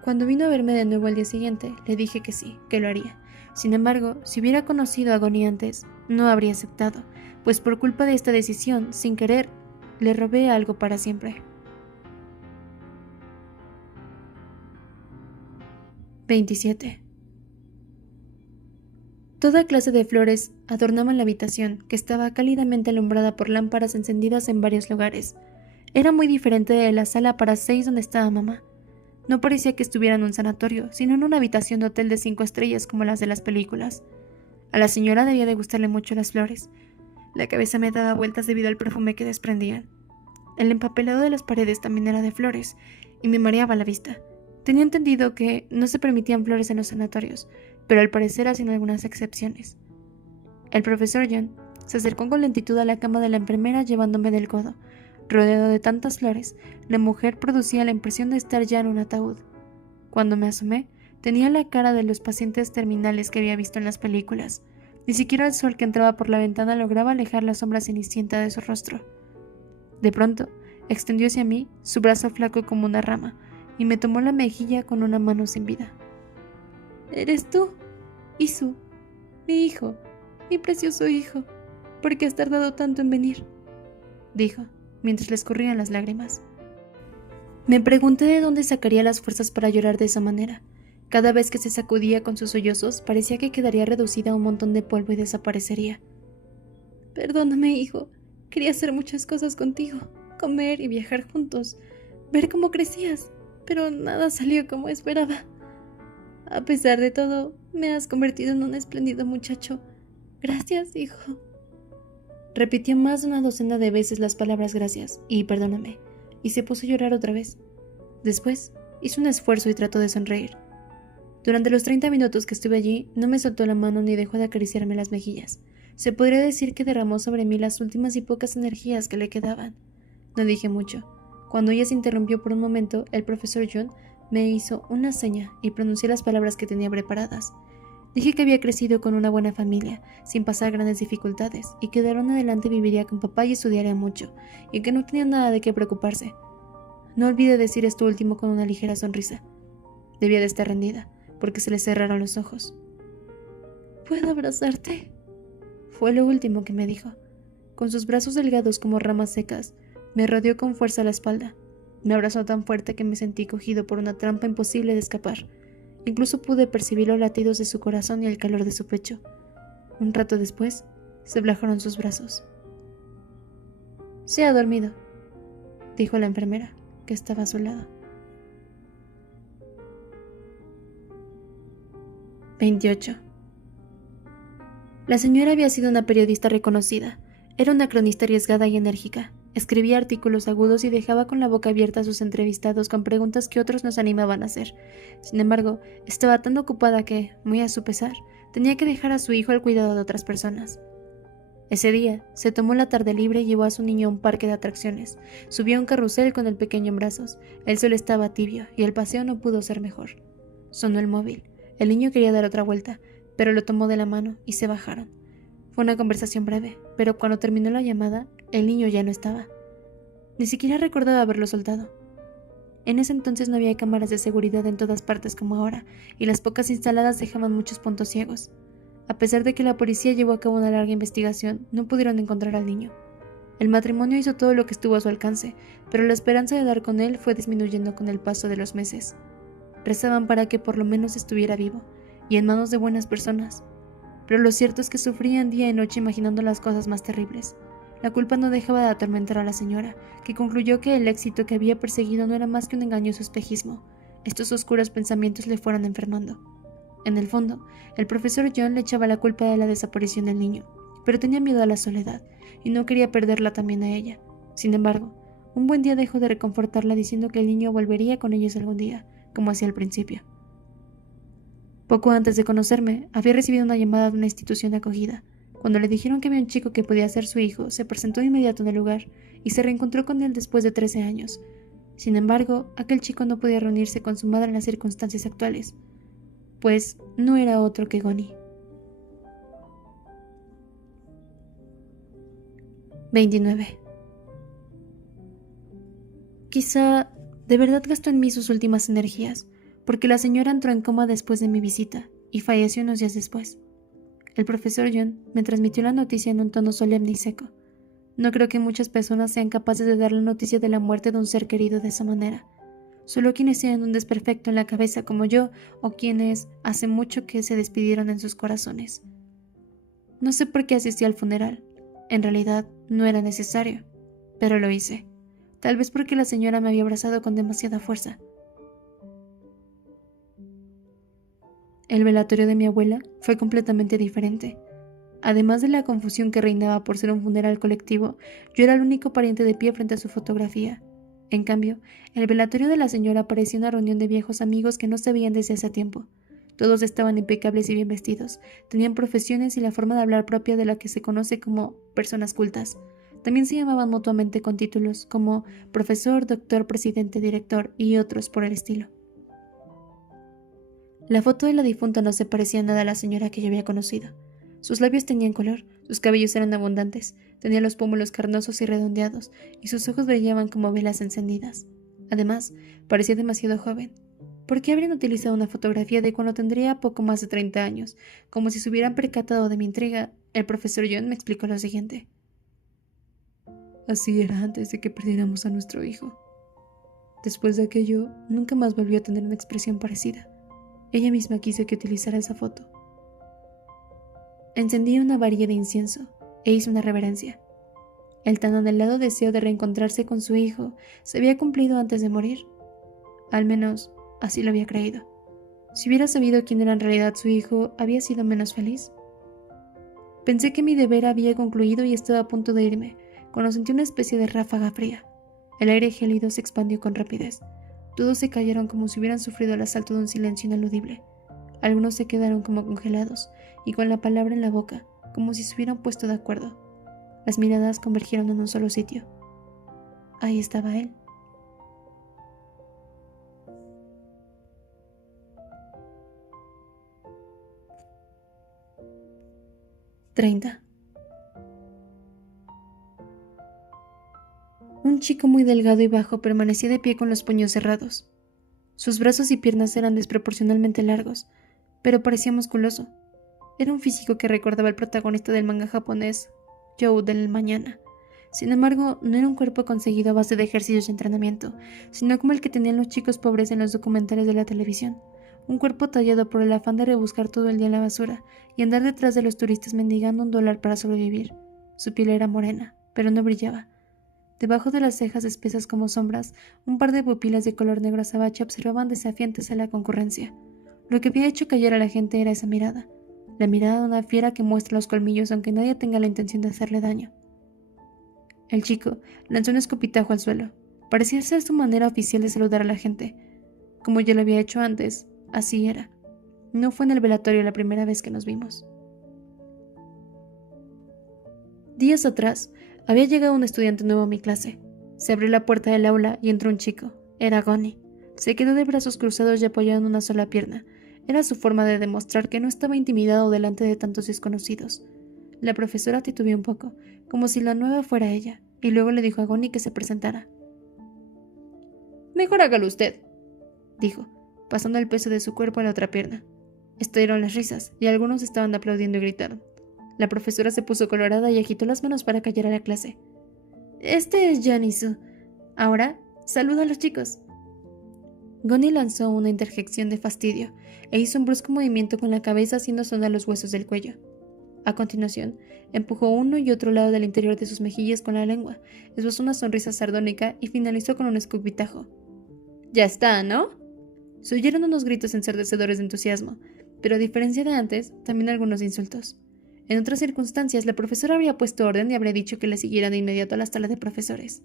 Cuando vino a verme de nuevo al día siguiente, le dije que sí, que lo haría. Sin embargo, si hubiera conocido a Goni antes, no habría aceptado, pues por culpa de esta decisión, sin querer, le robé algo para siempre. 27. Toda clase de flores adornaban la habitación, que estaba cálidamente alumbrada por lámparas encendidas en varios lugares. Era muy diferente de la sala para 6 donde estaba mamá. No parecía que estuviera en un sanatorio, sino en una habitación de hotel de 5 estrellas como las de las películas. A la señora debía de gustarle mucho las flores. La cabeza me daba vueltas debido al perfume que desprendían. El empapelado de las paredes también era de flores, y me mareaba la vista. Tenía entendido que no se permitían flores en los sanatorios, pero al parecer hacían algunas excepciones. El profesor John se acercó con lentitud a la cama de la enfermera llevándome del codo. Rodeado de tantas flores, la mujer producía la impresión de estar ya en un ataúd. Cuando me asomé, tenía la cara de los pacientes terminales que había visto en las películas. Ni siquiera el sol que entraba por la ventana lograba alejar la sombra cenicienta de su rostro. De pronto, extendió hacia mí su brazo flaco como una rama y me tomó la mejilla con una mano sin vida. «¿Eres tú, Isu, mi hijo, mi precioso hijo? ¿Por qué has tardado tanto en venir?», dijo, mientras le escurrían las lágrimas. Me pregunté de dónde sacaría las fuerzas para llorar de esa manera. Cada vez que se sacudía con sus sollozos, parecía que quedaría reducida a un montón de polvo y desaparecería. Perdóname, hijo. Quería hacer muchas cosas contigo, comer y viajar juntos, ver cómo crecías, pero nada salió como esperaba. A pesar de todo, me has convertido en un espléndido muchacho. Gracias, hijo. Repitió más de una docena de veces las palabras gracias y perdóname, y se puso a llorar otra vez. Después, hizo un esfuerzo y trató de sonreír. Durante los 30 minutos que estuve allí, no me soltó la mano ni dejó de acariciarme las mejillas. Se podría decir que derramó sobre mí las últimas y pocas energías que le quedaban. No dije mucho. Cuando ella se interrumpió por un momento, el profesor John me hizo una seña y pronuncié las palabras que tenía preparadas. Dije que había crecido con una buena familia, sin pasar grandes dificultades, y que de ahora en adelante viviría con papá y estudiaría mucho, y que no tenía nada de qué preocuparse. No olvidé decir esto último con una ligera sonrisa. Debía de estar rendida, porque se le cerraron los ojos. ¿Puedo abrazarte? Fue lo último que me dijo. Con sus brazos delgados como ramas secas, me rodeó con fuerza la espalda. Me abrazó tan fuerte que me sentí cogido por una trampa imposible de escapar. Incluso pude percibir los latidos de su corazón y el calor de su pecho. Un rato después, se bajaron sus brazos. Se ha dormido, dijo la enfermera, que estaba a su lado. 28. La señora había sido una periodista reconocida. Era una cronista arriesgada y enérgica. Escribía artículos agudos y dejaba con la boca abierta a sus entrevistados con preguntas que otros nos animaban a hacer. Sin embargo, estaba tan ocupada que, muy a su pesar, tenía que dejar a su hijo al cuidado de otras personas. Ese día, se tomó la tarde libre y llevó a su niño a un parque de atracciones. Subió a un carrusel con el pequeño en brazos. El sol estaba tibio y el paseo no pudo ser mejor. Sonó el móvil. El niño quería dar otra vuelta, pero lo tomó de la mano y se bajaron. Fue una conversación breve, pero cuando terminó la llamada, el niño ya no estaba. Ni siquiera recordaba haberlo soltado. En ese entonces no había cámaras de seguridad en todas partes como ahora, y las pocas instaladas dejaban muchos puntos ciegos. A pesar de que la policía llevó a cabo una larga investigación, no pudieron encontrar al niño. El matrimonio hizo todo lo que estuvo a su alcance, pero la esperanza de dar con él fue disminuyendo con el paso de los meses. Rezaban para que por lo menos estuviera vivo, y en manos de buenas personas. Pero lo cierto es que sufrían día y noche imaginando las cosas más terribles. La culpa no dejaba de atormentar a la señora, que concluyó que el éxito que había perseguido no era más que un engañoso espejismo. Estos oscuros pensamientos le fueron enfermando. En el fondo, el profesor John le echaba la culpa de la desaparición del niño, pero tenía miedo a la soledad, y no quería perderla también a ella. Sin embargo, un buen día dejó de reconfortarla diciendo que el niño volvería con ellos algún día, como hacía al principio. Poco antes de conocerme, había recibido una llamada de una institución de acogida. Cuando le dijeron que había un chico que podía ser su hijo, se presentó de inmediato en el lugar y se reencontró con él después de 13 años. Sin embargo, aquel chico no podía reunirse con su madre en las circunstancias actuales, pues no era otro que Goni. 29. Quizá de verdad gastó en mí sus últimas energías, porque la señora entró en coma después de mi visita y falleció unos días después. El profesor John me transmitió la noticia en un tono solemne y seco. No creo que muchas personas sean capaces de dar la noticia de la muerte de un ser querido de esa manera. Solo quienes tienen un desperfecto en la cabeza como yo, o quienes hace mucho que se despidieron en sus corazones. No sé por qué asistí al funeral. En realidad no era necesario, pero lo hice. Tal vez porque la señora me había abrazado con demasiada fuerza. El velatorio de mi abuela fue completamente diferente. Además de la confusión que reinaba por ser un funeral colectivo, yo era el único pariente de pie frente a su fotografía. En cambio, el velatorio de la señora parecía una reunión de viejos amigos que no se veían desde hace tiempo. Todos estaban impecables y bien vestidos, tenían profesiones y la forma de hablar propia de la que se conoce como personas cultas. También se llamaban mutuamente con títulos como profesor, doctor, presidente, director y otros por el estilo. La foto de la difunta no se parecía nada a la señora que yo había conocido. Sus labios tenían color, sus cabellos eran abundantes, tenía los pómulos carnosos y redondeados, y sus ojos brillaban como velas encendidas. Además, parecía demasiado joven. ¿Por qué habrían utilizado una fotografía de cuando tendría poco más de 30 años? Como si se hubieran percatado de mi intriga, el profesor John me explicó lo siguiente. Así era antes de que perdiéramos a nuestro hijo. Después de aquello, nunca más volvió a tener una expresión parecida. Ella misma quiso que utilizara esa foto. Encendí una varilla de incienso e hice una reverencia. El tan anhelado deseo de reencontrarse con su hijo se había cumplido antes de morir. Al menos, así lo había creído. Si hubiera sabido quién era en realidad su hijo, había sido menos feliz. Pensé que mi deber había concluido y estaba a punto de irme, cuando sentí una especie de ráfaga fría. El aire gélido se expandió con rapidez. Todos se callaron como si hubieran sufrido el asalto de un silencio ineludible. Algunos se quedaron como congelados y con la palabra en la boca, como si se hubieran puesto de acuerdo. Las miradas convergieron en un solo sitio. Ahí estaba él. «30. Un chico muy delgado y bajo permanecía de pie con los puños cerrados. Sus brazos y piernas eran desproporcionalmente largos, pero parecía musculoso. Era un físico que recordaba al protagonista del manga japonés, Joe del mañana. Sin embargo, no era un cuerpo conseguido a base de ejercicios y entrenamiento, sino como el que tenían los chicos pobres en los documentales de la televisión. Un cuerpo tallado por el afán de rebuscar todo el día en la basura y andar detrás de los turistas mendigando $1 para sobrevivir. Su piel era morena, pero no brillaba. Debajo de las cejas espesas como sombras, un par de pupilas de color negro azabache observaban desafiantes a la concurrencia. Lo que había hecho callar a la gente era esa mirada. La mirada de una fiera que muestra los colmillos aunque nadie tenga la intención de hacerle daño. El chico lanzó un escupitajo al suelo. Parecía ser su manera oficial de saludar a la gente. Como ya lo había hecho antes, así era. No fue en el velatorio la primera vez que nos vimos. Días atrás, había llegado un estudiante nuevo a mi clase. Se abrió la puerta del aula y entró un chico. Era Gonnie. Se quedó de brazos cruzados y apoyado en una sola pierna. Era su forma de demostrar que no estaba intimidado delante de tantos desconocidos. La profesora titubeó un poco, como si la nueva fuera ella, y luego le dijo a Gonnie que se presentara. «Mejor hágalo usted», dijo, pasando el peso de su cuerpo a la otra pierna. Estallaron las risas, y algunos estaban aplaudiendo y gritaron. La profesora se puso colorada y agitó las manos para callar a la clase. «Este es Janisu. Ahora, saluda a los chicos». Gonnie lanzó una interjección de fastidio e hizo un brusco movimiento con la cabeza haciendo sonar los huesos del cuello. A continuación, empujó uno y otro lado del interior de sus mejillas con la lengua, esbozó una sonrisa sardónica y finalizó con un escupitajo. «Ya está, ¿no?». Se oyeron unos gritos ensordecedores de entusiasmo, pero a diferencia de antes, también algunos insultos. En otras circunstancias, la profesora habría puesto orden y habría dicho que le siguiera de inmediato a la sala de profesores.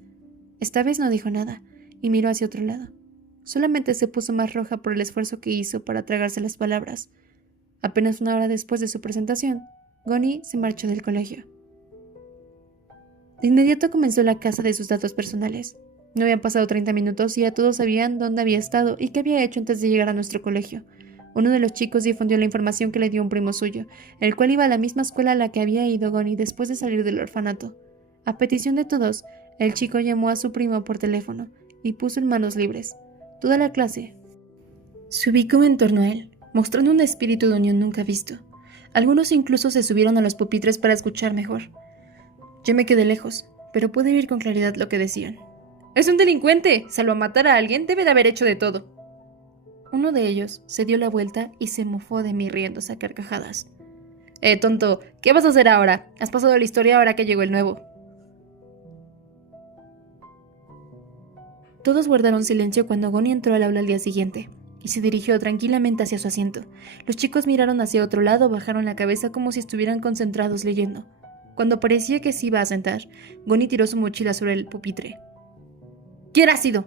Esta vez no dijo nada, y miró hacia otro lado. Solamente se puso más roja por el esfuerzo que hizo para tragarse las palabras. Apenas una hora después de su presentación, Gonnie se marchó del colegio. De inmediato comenzó la caza de sus datos personales. No habían pasado 30 minutos y ya todos sabían dónde había estado y qué había hecho antes de llegar a nuestro colegio. Uno de los chicos difundió la información que le dio un primo suyo, el cual iba a la misma escuela a la que había ido Gonnie después de salir del orfanato. A petición de todos, el chico llamó a su primo por teléfono y puso en manos libres. Toda la clase se ubicó en torno a él, mostrando un espíritu de unión nunca visto. Algunos incluso se subieron a los pupitres para escuchar mejor. Yo me quedé lejos, pero pude oír con claridad lo que decían. «¡Es un delincuente! Salvo matar a alguien, debe de haber hecho de todo». Uno de ellos se dio la vuelta y se mofó de mí riéndose a carcajadas. Tonto, ¿qué vas a hacer ahora? Has pasado la historia ahora que llegó el nuevo». Todos guardaron silencio cuando Gonnie entró al aula al día siguiente y se dirigió tranquilamente hacia su asiento. Los chicos miraron hacia otro lado, bajaron la cabeza como si estuvieran concentrados leyendo. Cuando parecía que se iba a sentar, Gonnie tiró su mochila sobre el pupitre. «¿Quién ha sido?»,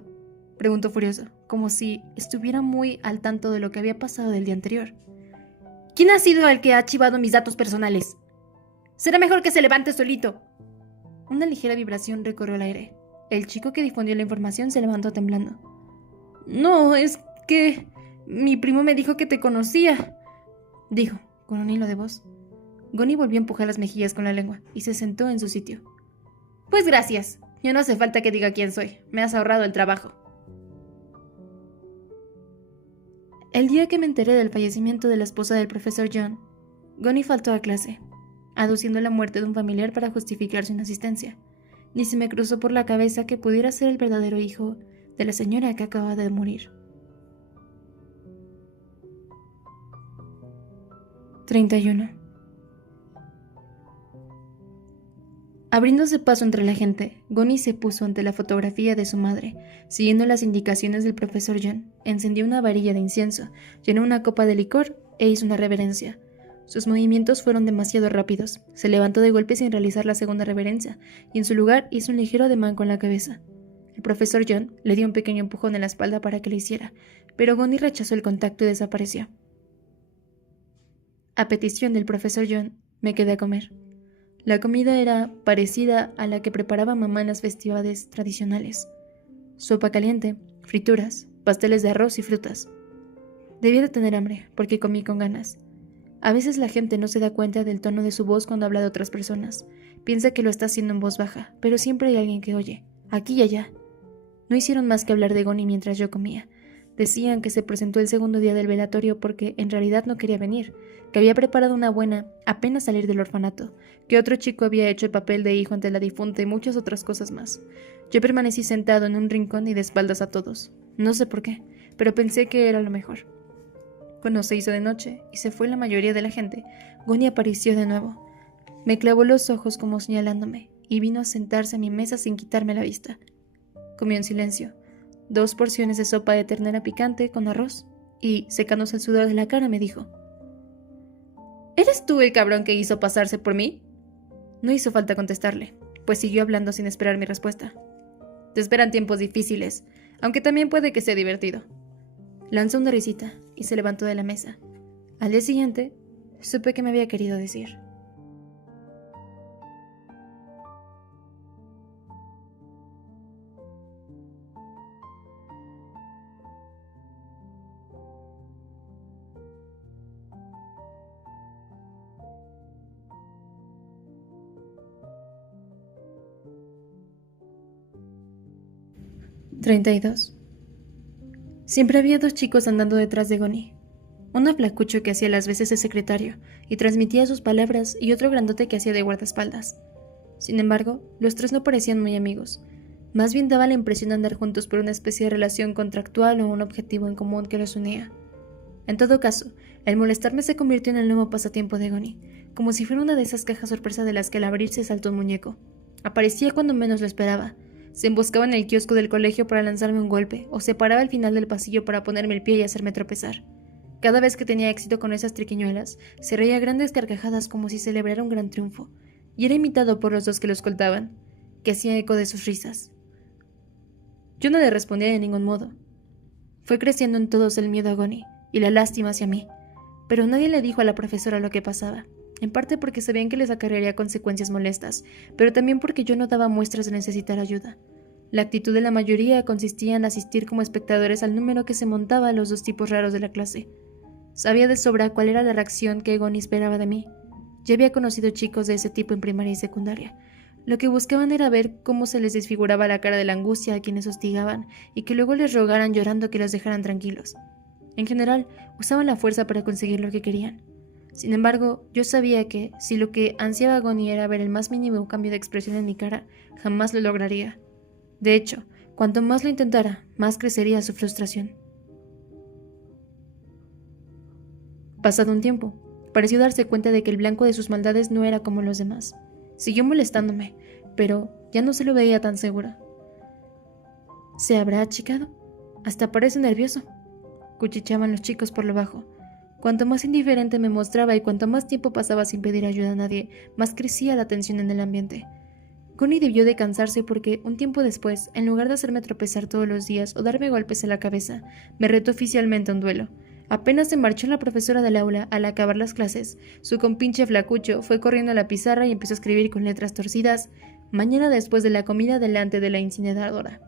preguntó furioso, como si estuviera muy al tanto de lo que había pasado del día anterior. «¿Quién ha sido el que ha archivado mis datos personales? Será mejor que se levante solito». Una ligera vibración recorrió el aire. El chico que difundió la información se levantó temblando. «No, es que mi primo me dijo que te conocía», dijo, con un hilo de voz. Gonnie volvió a empujar las mejillas con la lengua y se sentó en su sitio. «Pues gracias. Ya no hace falta que diga quién soy. Me has ahorrado el trabajo». El día que me enteré del fallecimiento de la esposa del profesor John, Gonnie faltó a clase, aduciendo la muerte de un familiar para justificar su inasistencia. Ni se me cruzó por la cabeza que pudiera ser el verdadero hijo de la señora que acababa de morir. 31. Abriéndose paso entre la gente, Gonny se puso ante la fotografía de su madre. Siguiendo las indicaciones del profesor John, encendió una varilla de incienso, llenó una copa de licor e hizo una reverencia. Sus movimientos fueron demasiado rápidos. Se levantó de golpe sin realizar la segunda reverencia, y en su lugar hizo un ligero ademán con la cabeza. El profesor John le dio un pequeño empujón en la espalda para que lo hiciera, pero Gonny rechazó el contacto y desapareció. A petición del profesor John, me quedé a comer. La comida era parecida a la que preparaba mamá en las festividades tradicionales. Sopa caliente, frituras, pasteles de arroz y frutas. Debía de tener hambre, porque comí con ganas. A veces la gente no se da cuenta del tono de su voz cuando habla de otras personas. Piensa que lo está haciendo en voz baja, pero siempre hay alguien que oye, aquí y allá. No hicieron más que hablar de Gonny mientras yo comía. Decían que se presentó el segundo día del velatorio porque en realidad no quería venir, que había preparado una buena apenas salir del orfanato, que otro chico había hecho el papel de hijo ante la difunta y muchas otras cosas más. Yo permanecí sentado en un rincón y de espaldas a todos. No sé por qué, pero pensé que era lo mejor. Cuando se hizo de noche y se fue la mayoría de la gente, Gonny apareció de nuevo. Me clavó los ojos como señalándome y vino a sentarse a mi mesa sin quitarme la vista. Comió en silencio. 2 porciones de sopa de ternera picante con arroz y, secándose el sudor de la cara, me dijo: ¿Eres tú el cabrón que hizo pasarse por mí? No hizo falta contestarle, pues siguió hablando sin esperar mi respuesta. Te esperan tiempos difíciles, aunque también puede que sea divertido. Lanzó una risita y se levantó de la mesa. Al día siguiente, supe que me había querido decir. «32. Siempre había 2 chicos andando detrás de Gonny. Uno flacucho que hacía las veces de secretario y transmitía sus palabras y otro grandote que hacía de guardaespaldas. Sin embargo, los 3 no parecían muy amigos. Más bien daba la impresión de andar juntos por una especie de relación contractual o un objetivo en común que los unía. En todo caso, el molestarme se convirtió en el nuevo pasatiempo de Gonny, como si fuera una de esas cajas sorpresa de las que al abrirse saltó un muñeco. Aparecía cuando menos lo esperaba. Se emboscaba en el kiosco del colegio para lanzarme un golpe, o se paraba al final del pasillo para ponerme el pie y hacerme tropezar. Cada vez que tenía éxito con esas triquiñuelas, se reía grandes carcajadas como si celebrara un gran triunfo, y era imitado por los 2 que lo escoltaban, que hacían eco de sus risas. Yo no le respondía de ningún modo. Fue creciendo en todos el miedo a Gonny y la lástima hacia mí, pero nadie le dijo a la profesora lo que pasaba, en parte porque sabían que les acarrearía consecuencias molestas, pero también porque yo no daba muestras de necesitar ayuda. La actitud de la mayoría consistía en asistir como espectadores al número que se montaba a los 2 tipos raros de la clase. Sabía de sobra cuál era la reacción que Gonny esperaba de mí. Ya había conocido chicos de ese tipo en primaria y secundaria. Lo que buscaban era ver cómo se les desfiguraba la cara de la angustia a quienes hostigaban y que luego les rogaran llorando que los dejaran tranquilos. En general, usaban la fuerza para conseguir lo que querían. Sin embargo, yo sabía que, si lo que ansiaba Gonny era ver el más mínimo cambio de expresión en mi cara, jamás lo lograría. De hecho, cuanto más lo intentara, más crecería su frustración. Pasado un tiempo, pareció darse cuenta de que el blanco de sus maldades no era como los demás. Siguió molestándome, pero ya no se lo veía tan segura. ¿Se habrá achicado? Hasta parece nervioso, cuchicheaban los chicos por lo bajo. Cuanto más indiferente me mostraba y cuanto más tiempo pasaba sin pedir ayuda a nadie, más crecía la tensión en el ambiente. Gonny debió de cansarse porque, un tiempo después, en lugar de hacerme tropezar todos los días o darme golpes en la cabeza, me retó oficialmente a un duelo. Apenas se marchó la profesora del aula al acabar las clases, su compinche flacucho fue corriendo a la pizarra y empezó a escribir con letras torcidas: «Mañana después de la comida delante de la incineradora».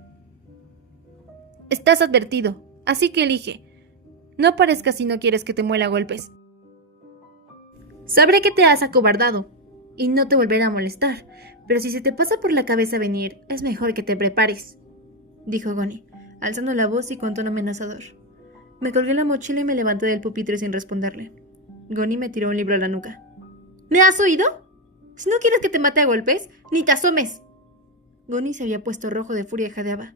«Estás advertido, así que elige. No aparezcas si no quieres que te muela a golpes. Sabré que te has acobardado y no te volveré a molestar, pero si se te pasa por la cabeza venir, es mejor que te prepares», dijo Gonny, alzando la voz y con tono amenazador. Me colgué la mochila y me levanté del pupitre sin responderle. Gonny me tiró un libro a la nuca. «¿Me has oído? Si no quieres que te mate a golpes, ni te asomes». Gonny se había puesto rojo de furia y jadeaba.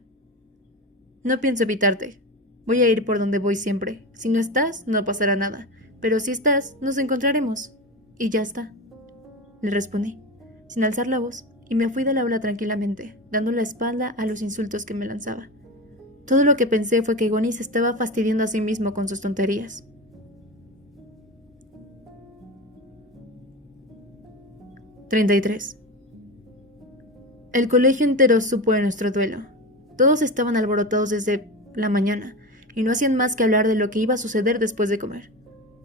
«No pienso evitarte. Voy a ir por donde voy siempre. Si no estás, no pasará nada. pero si estás, nos encontraremos. Y ya está. Le respondí, sin alzar la voz, y me fui del aula tranquilamente, dando la espalda a los insultos que me lanzaba. Todo lo que pensé fue que Gonny se estaba fastidiando a sí mismo con sus tonterías. 33. El colegio entero supo de nuestro duelo. Todos estaban alborotados desde la mañana, y no hacían más que hablar de lo que iba a suceder después de comer.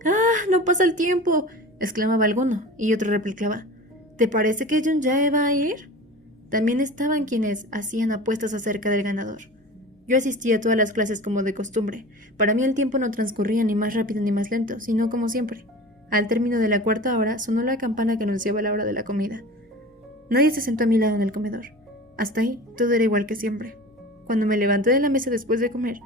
¡Ah, no pasa el tiempo!, exclamaba alguno, y otro replicaba, ¿te parece que John ya va a ir? También estaban quienes hacían apuestas acerca del ganador. Yo asistía a todas las clases como de costumbre. Para mí el tiempo no transcurría ni más rápido ni más lento, sino como siempre. Al término de la cuarta hora sonó la campana que anunciaba la hora de la comida. Nadie se sentó a mi lado en el comedor. Hasta ahí todo era igual que siempre. Cuando me levanté de la mesa después de comer,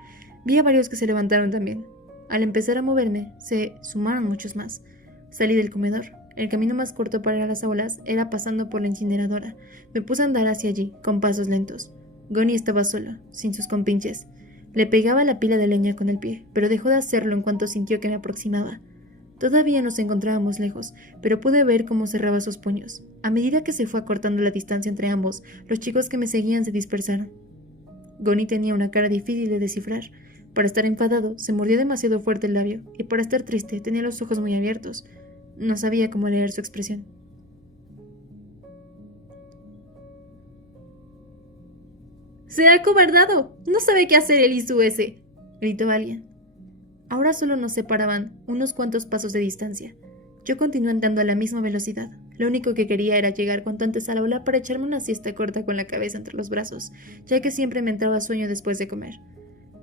vi a varios que se levantaron también. Al empezar a moverme, se sumaron muchos más. Salí del comedor. El camino más corto para ir a las aulas era pasando por la incineradora. Me puse a andar hacia allí, con pasos lentos. Gonny estaba solo, sin sus compinches. Le pegaba la pila de leña con el pie, pero dejó de hacerlo en cuanto sintió que me aproximaba. Todavía nos encontrábamos lejos, pero pude ver cómo cerraba sus puños. A medida que se fue acortando la distancia entre ambos, los chicos que me seguían se dispersaron. Gonny tenía una cara difícil de descifrar. Para estar enfadado, se mordió demasiado fuerte el labio, y para estar triste, tenía los ojos muy abiertos. No sabía cómo leer su expresión. ¡Se ha acobardado! ¡No sabe qué hacer el Isu ese!, gritó alguien. Ahora solo nos separaban unos cuantos pasos de distancia. Yo continué andando a la misma velocidad. Lo único que quería era llegar cuanto antes a la aula para echarme una siesta corta con la cabeza entre los brazos, ya que siempre me entraba sueño después de comer.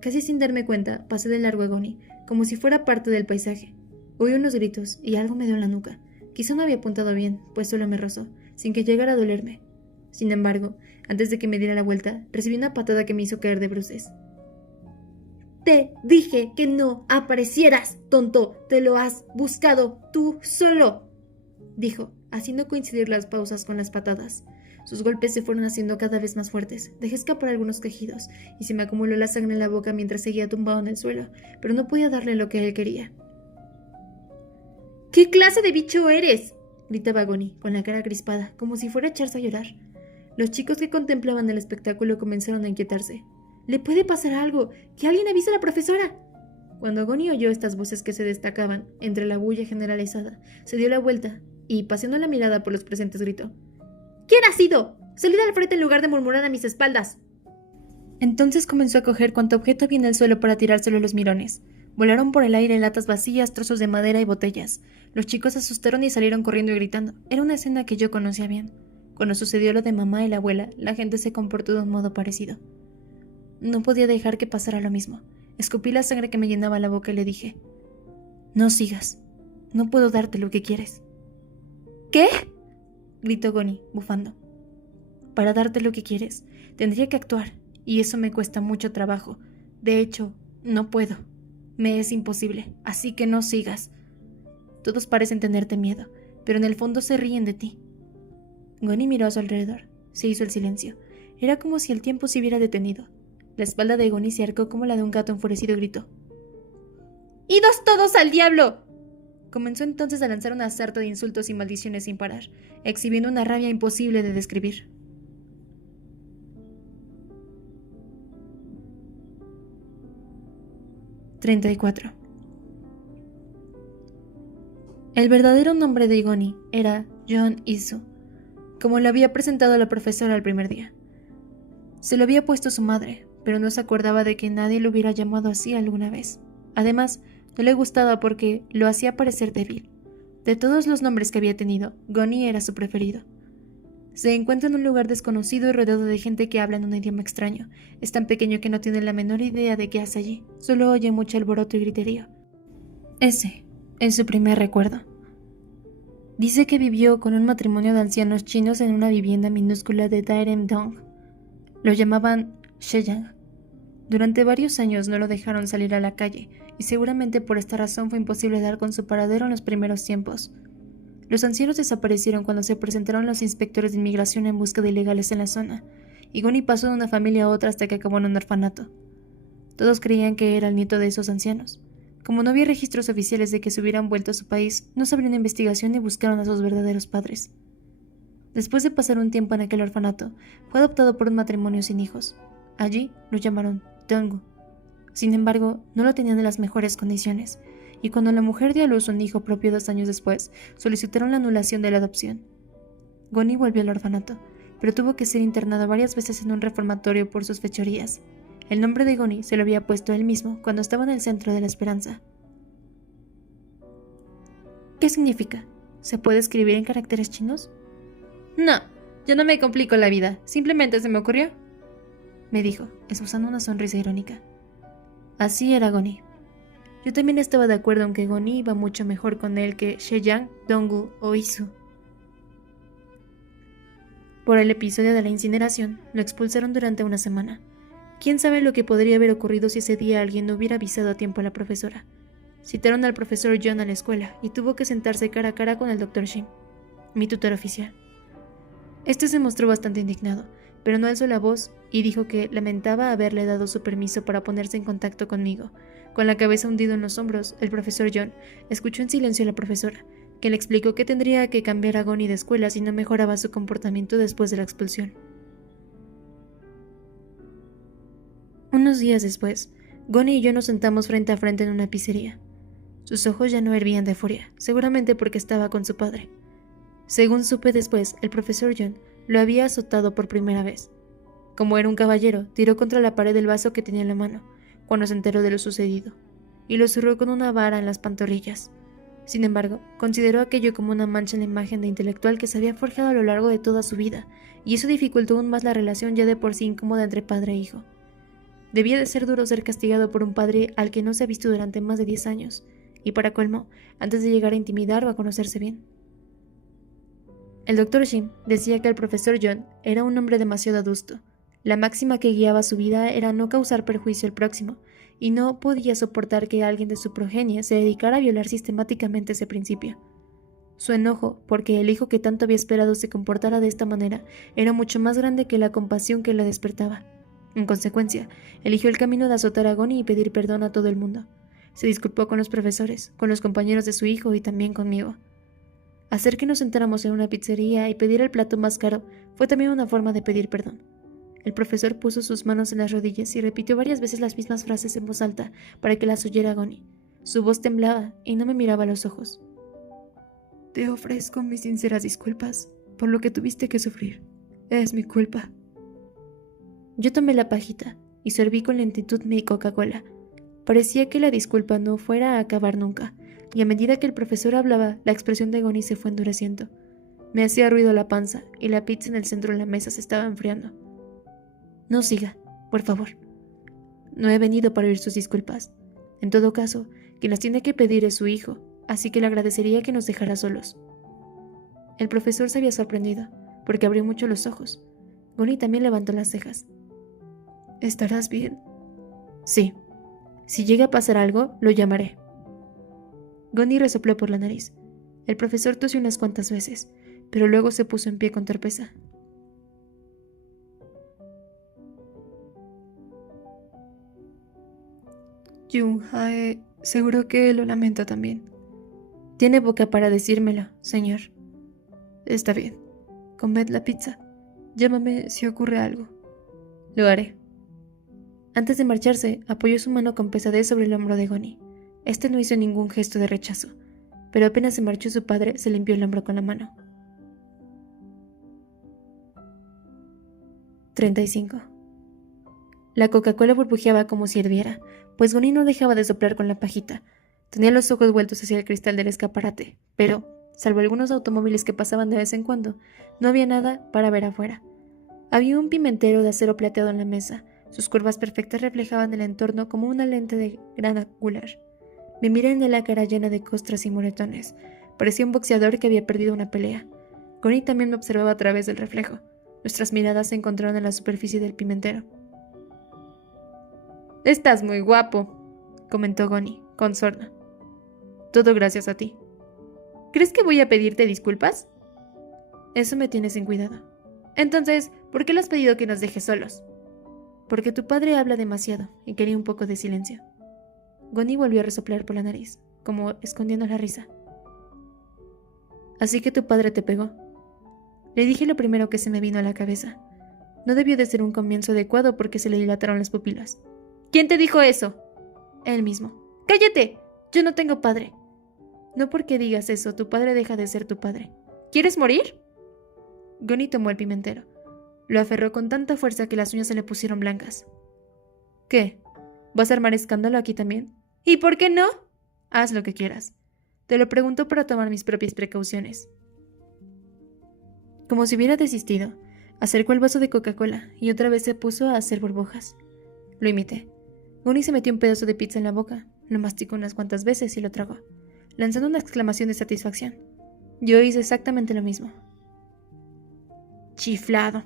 Casi sin darme cuenta, pasé de largo a Gonny, como si fuera parte del paisaje. Oí unos gritos y algo me dio en la nuca. Quizá no había apuntado bien, pues solo me rozó, sin que llegara a dolerme. Sin embargo, antes de que me diera la vuelta, recibí una patada que me hizo caer de bruces. «Te dije que no aparecieras, tonto. Te lo has buscado tú solo», dijo, haciendo coincidir las pausas con las patadas. Sus golpes se fueron haciendo cada vez más fuertes. Dejé escapar algunos quejidos, y se me acumuló la sangre en la boca mientras seguía tumbado en el suelo, pero no podía darle lo que él quería. «¿Qué clase de bicho eres?», gritaba Gonny, con la cara crispada, como si fuera a echarse a llorar. Los chicos que contemplaban el espectáculo comenzaron a inquietarse. «¡Le puede pasar algo! ¡Que alguien avise a la profesora!». Cuando Gonny oyó estas voces que se destacaban entre la bulla generalizada, se dio la vuelta y, paseando la mirada por los presentes, gritó: «¿Quién ha sido? ¡Salid al frente en lugar de murmurar a mis espaldas!». Entonces comenzó a coger cuanto objeto había en el suelo para tirárselo a los mirones. Volaron por el aire latas vacías, trozos de madera y botellas. Los chicos se asustaron y salieron corriendo y gritando. Era una escena que yo conocía bien. Cuando sucedió lo de mamá y la abuela, la gente se comportó de un modo parecido. No podía dejar que pasara lo mismo. Escupí la sangre que me llenaba la boca y le dije: «No sigas. No puedo darte lo que quieres». «¿Qué?», gritó Gonny, bufando. «Para darte lo que quieres, tendría que actuar, y eso me cuesta mucho trabajo. De hecho, no puedo. Me es imposible, así que no sigas. Todos parecen tenerte miedo, pero en el fondo se ríen de ti». Gonny miró a su alrededor. Se hizo el silencio. Era como si el tiempo se hubiera detenido. La espalda de Gonny se arcó como la de un gato enfurecido y gritó: «¡Idos todos al diablo!». Comenzó entonces a lanzar una sarta de insultos y maldiciones sin parar, exhibiendo una rabia imposible de describir. «34. El verdadero nombre de Gonny era John Isu, como lo había presentado a la profesora el primer día. Se lo había puesto su madre, pero no se acordaba de que nadie lo hubiera llamado así alguna vez. Además, no le gustaba porque lo hacía parecer débil. De todos los nombres que había tenido, Gonny era su preferido. Se encuentra en un lugar desconocido y rodeado de gente que habla en un idioma extraño. Es tan pequeño que no tiene la menor idea de qué hace allí. Solo oye mucho alboroto y griterío. Ese es su primer recuerdo. Dice que vivió con un matrimonio de ancianos chinos en una vivienda minúscula de Dairem-dong. Lo llamaban Sheyang. Durante varios años no lo dejaron salir a la calle, y seguramente por esta razón fue imposible dar con su paradero en los primeros tiempos. Los ancianos desaparecieron cuando se presentaron los inspectores de inmigración en busca de ilegales en la zona, y Gonny pasó de una familia a otra hasta que acabó en un orfanato. Todos creían que era el nieto de esos ancianos. Como no había registros oficiales de que se hubieran vuelto a su país, no se abrió una investigación y buscaron a sus verdaderos padres. Después de pasar un tiempo en aquel orfanato, fue adoptado por un matrimonio sin hijos. Allí lo llamaron Dongu. Sin embargo, no lo tenían en las mejores condiciones, y cuando la mujer dio a luz un hijo propio 2 años después, solicitaron la anulación de la adopción. Goni volvió al orfanato, pero tuvo que ser internado varias veces en un reformatorio por sus fechorías. El nombre de Goni se lo había puesto él mismo cuando estaba en el centro de la esperanza. ¿Qué significa? ¿Se puede escribir en caracteres chinos? No, yo no me complico la vida, simplemente se me ocurrió, me dijo, esbozando una sonrisa irónica. Así era Goni. Yo también estaba de acuerdo en que Goni iba mucho mejor con él que Sheyang, Donggu o Isu. Por el episodio de la incineración, lo expulsaron durante una semana. ¿Quién sabe lo que podría haber ocurrido si ese día alguien no hubiera avisado a tiempo a la profesora? Citaron al profesor John a la escuela y tuvo que sentarse cara a cara con el Dr. Shim, mi tutor oficial. Este se mostró bastante indignado, pero no alzó la voz y dijo que lamentaba haberle dado su permiso para ponerse en contacto conmigo. Con la cabeza hundida en los hombros, el profesor John escuchó en silencio a la profesora, que le explicó que tendría que cambiar a Goni de escuela si no mejoraba su comportamiento después de la expulsión. Unos días después, Goni y yo nos sentamos frente a frente en una pizzería. Sus ojos ya no hervían de furia, seguramente porque estaba con su padre. Según supe después, el profesor John lo había azotado por primera vez. Como era un caballero, tiró contra la pared el vaso que tenía en la mano, cuando se enteró de lo sucedido, y lo zurró con una vara en las pantorrillas. Sin embargo, consideró aquello como una mancha en la imagen de intelectual que se había forjado a lo largo de toda su vida, y eso dificultó aún más la relación ya de por sí incómoda entre padre e hijo. Debía de ser duro ser castigado por un padre al que no se ha visto durante más de 10 años, y para colmo, antes de llegar a intimidar o a conocerse bien. El Dr. Shim decía que el profesor John era un hombre demasiado adusto. La máxima que guiaba su vida era no causar perjuicio al próximo, y no podía soportar que alguien de su progenie se dedicara a violar sistemáticamente ese principio. Su enojo, porque el hijo que tanto había esperado se comportara de esta manera, era mucho más grande que la compasión que le despertaba. En consecuencia, eligió el camino de azotar a Goni y pedir perdón a todo el mundo. Se disculpó con los profesores, con los compañeros de su hijo y también conmigo. Hacer que nos sentáramos en una pizzería y pedir el plato más caro fue también una forma de pedir perdón. El profesor puso sus manos en las rodillas y repitió varias veces las mismas frases en voz alta para que las oyera Goni. Su voz temblaba y no me miraba a los ojos. Te ofrezco mis sinceras disculpas por lo que tuviste que sufrir. Es mi culpa. Yo tomé la pajita y serví con lentitud mi Coca-Cola. Parecía que la disculpa no fuera a acabar nunca, y a medida que el profesor hablaba, la expresión de Goni se fue endureciendo. Me hacía ruido la panza y la pizza en el centro de la mesa se estaba enfriando. No siga, por favor. No he venido para oír sus disculpas. En todo caso, quien las tiene que pedir es su hijo, así que le agradecería que nos dejara solos. El profesor se había sorprendido, porque abrió mucho los ojos. Goni también levantó las cejas. ¿Estarás bien? Sí. Si llega a pasar algo, lo llamaré. Goni resopló por la nariz. El profesor tosió unas cuantas veces, pero luego se puso en pie con torpeza. Jung Hae, seguro que lo lamento también. Tiene boca para decírmelo, señor. Está bien. Comed la pizza. Llámame si ocurre algo. Lo haré. Antes de marcharse, apoyó su mano con pesadez sobre el hombro de Goni. Este no hizo ningún gesto de rechazo, pero apenas se marchó su padre, se limpió el hombro con la mano. 35. La Coca-Cola burbujeaba como si hirviera, pues Goni no dejaba de soplar con la pajita. Tenía los ojos vueltos hacia el cristal del escaparate, pero, salvo algunos automóviles que pasaban de vez en cuando, no había nada para ver afuera. Había un pimentero de acero plateado en la mesa. Sus curvas perfectas reflejaban el entorno como una lente de gran angular. Me miré en la cara llena de costras y moretones. Parecía un boxeador que había perdido una pelea. Goni también me observaba a través del reflejo. Nuestras miradas se encontraron en la superficie del pimentero. «Estás muy guapo», comentó Goni, con sorna. «Todo gracias a ti». «¿Crees que voy a pedirte disculpas?» «Eso me tiene sin cuidado». «Entonces, ¿por qué le has pedido que nos dejes solos?» «Porque tu padre habla demasiado y quería un poco de silencio». Goni volvió a resoplar por la nariz, como escondiendo la risa. Así que tu padre te pegó. Le dije lo primero que se me vino a la cabeza. No debió de ser un comienzo adecuado porque se le dilataron las pupilas. ¿Quién te dijo eso? Él mismo. ¡Cállate! Yo no tengo padre. No porque digas eso, tu padre deja de ser tu padre. ¿Quieres morir? Goni tomó el pimentero. Lo aferró con tanta fuerza que las uñas se le pusieron blancas. ¿Qué? ¿Vas a armar escándalo aquí también? ¿Y por qué no? Haz lo que quieras. Te lo pregunto para tomar mis propias precauciones. Como si hubiera desistido, acercó el vaso de Coca-Cola y otra vez se puso a hacer burbujas. Lo imité. Goni se metió un pedazo de pizza en la boca, lo masticó unas cuantas veces y lo tragó, lanzando una exclamación de satisfacción. Yo hice exactamente lo mismo. Chiflado,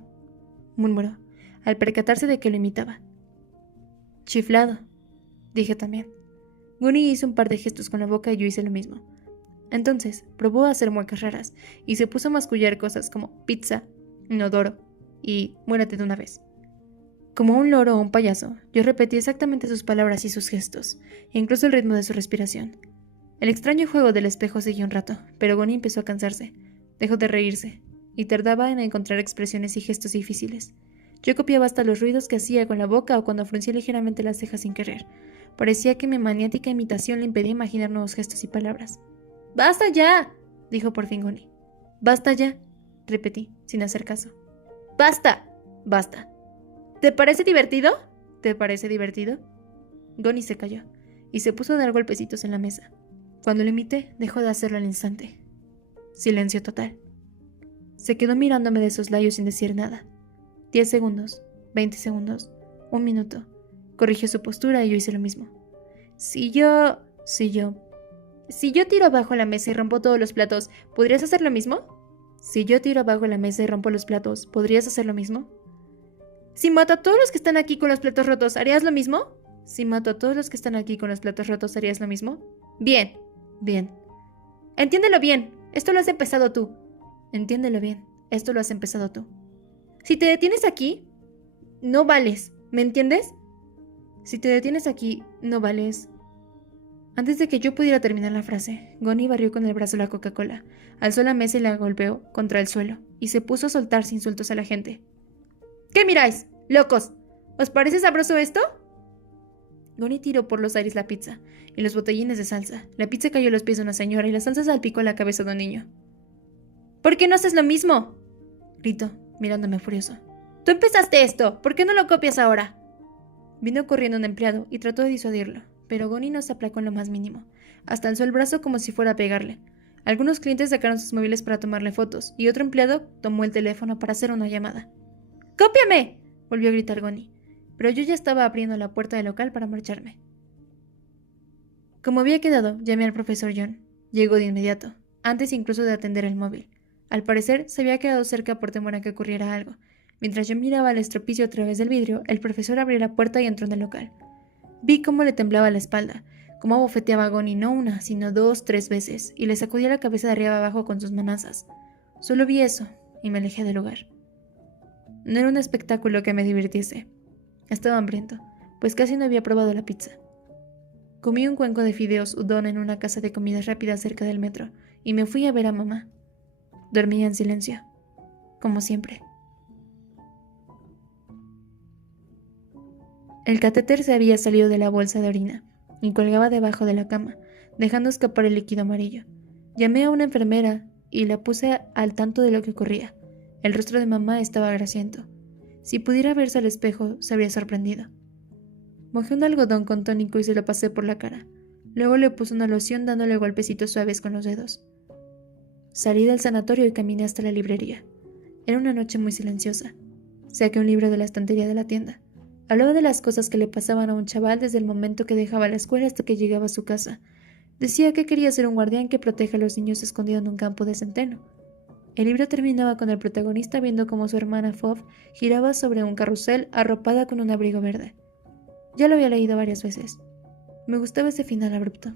murmuró, al percatarse de que lo imitaba. Chiflado, dije también. Goni hizo un par de gestos con la boca y yo hice lo mismo. Entonces, probó a hacer muecas raras y se puso a mascullar cosas como pizza, inodoro y muérete de una vez. Como un loro o un payaso, yo repetí exactamente sus palabras y sus gestos, e incluso el ritmo de su respiración. El extraño juego del espejo siguió un rato, pero Goni empezó a cansarse, dejó de reírse, y tardaba en encontrar expresiones y gestos difíciles. Yo copiaba hasta los ruidos que hacía con la boca o cuando fruncía ligeramente las cejas sin querer. Parecía que mi maniática imitación le impedía imaginar nuevos gestos y palabras. ¡Basta ya!, dijo por fin Goni. ¡Basta ya!, repetí, sin hacer caso. ¡Basta! ¡Basta! ¿Te parece divertido? ¿Te parece divertido? Goni se calló y se puso a dar golpecitos en la mesa. Cuando lo imité, dejó de hacerlo al instante. Silencio total. Se quedó mirándome de soslayo sin decir nada. 10 segundos, 20 segundos, 1 minuto. Corrigió su postura y yo hice lo mismo. Si yo tiro abajo la mesa y rompo todos los platos, ¿podrías hacer lo mismo? Si yo tiro abajo la mesa y rompo los platos, ¿podrías hacer lo mismo? Si mato a todos los que están aquí con los platos rotos, ¿harías lo mismo? Si mato a todos los que están aquí con los platos rotos, ¿harías lo mismo? Bien, bien. Entiéndelo bien, esto lo has empezado tú. Entiéndelo bien, esto lo has empezado tú. Si te detienes aquí, no vales, ¿me entiendes? Si te detienes aquí, no vales. Antes de que yo pudiera terminar la frase, Goni barrió con el brazo la Coca-Cola, alzó la mesa y la golpeó contra el suelo, y se puso a soltarse insultos a la gente. ¿Qué miráis, locos? ¿Os parece sabroso esto? Goni tiró por los aires la pizza y los botellines de salsa. La pizza cayó a los pies de una señora y la salsa salpicó la cabeza de un niño. ¿Por qué no haces lo mismo?, gritó, mirándome furioso. ¡Tú empezaste esto! ¿Por qué no lo copias ahora? Vino corriendo un empleado y trató de disuadirlo, pero Goni no se aplacó en lo más mínimo. Hasta alzó el brazo como si fuera a pegarle. Algunos clientes sacaron sus móviles para tomarle fotos y otro empleado tomó el teléfono para hacer una llamada. ¡Cópiame!, volvió a gritar Goni, pero yo ya estaba abriendo la puerta del local para marcharme. Como había quedado, llamé al profesor John. Llegó de inmediato, antes incluso de atender el móvil. Al parecer, se había quedado cerca por temor a que ocurriera algo. Mientras yo miraba el estropicio a través del vidrio, el profesor abrió la puerta y entró en el local. Vi cómo le temblaba la espalda, cómo abofeteaba a Goni no una, sino 2, 3 veces, y le sacudía la cabeza de arriba abajo con sus manazas. Solo vi eso, y me alejé del lugar. No era un espectáculo que me divirtiese. Estaba hambriento, pues casi no había probado la pizza. Comí un cuenco de fideos udon en una casa de comidas rápidas cerca del metro, y me fui a ver a mamá. Dormía en silencio, como siempre. El catéter se había salido de la bolsa de orina y colgaba debajo de la cama, dejando escapar el líquido amarillo. Llamé a una enfermera y la puse al tanto de lo que ocurría. El rostro de mamá estaba grasiento. Si pudiera verse al espejo, se habría sorprendido. Mojé un algodón con tónico y se lo pasé por la cara. Luego le puse una loción dándole golpecitos suaves con los dedos. Salí del sanatorio y caminé hasta la librería. Era una noche muy silenciosa. Saqué un libro de la estantería de la tienda. Hablaba de las cosas que le pasaban a un chaval desde el momento que dejaba la escuela hasta que llegaba a su casa. Decía que quería ser un guardián que proteja a los niños escondido en un campo de centeno. El libro terminaba con el protagonista viendo cómo su hermana Fov giraba sobre un carrusel arropada con un abrigo verde. Ya lo había leído varias veces. Me gustaba ese final abrupto.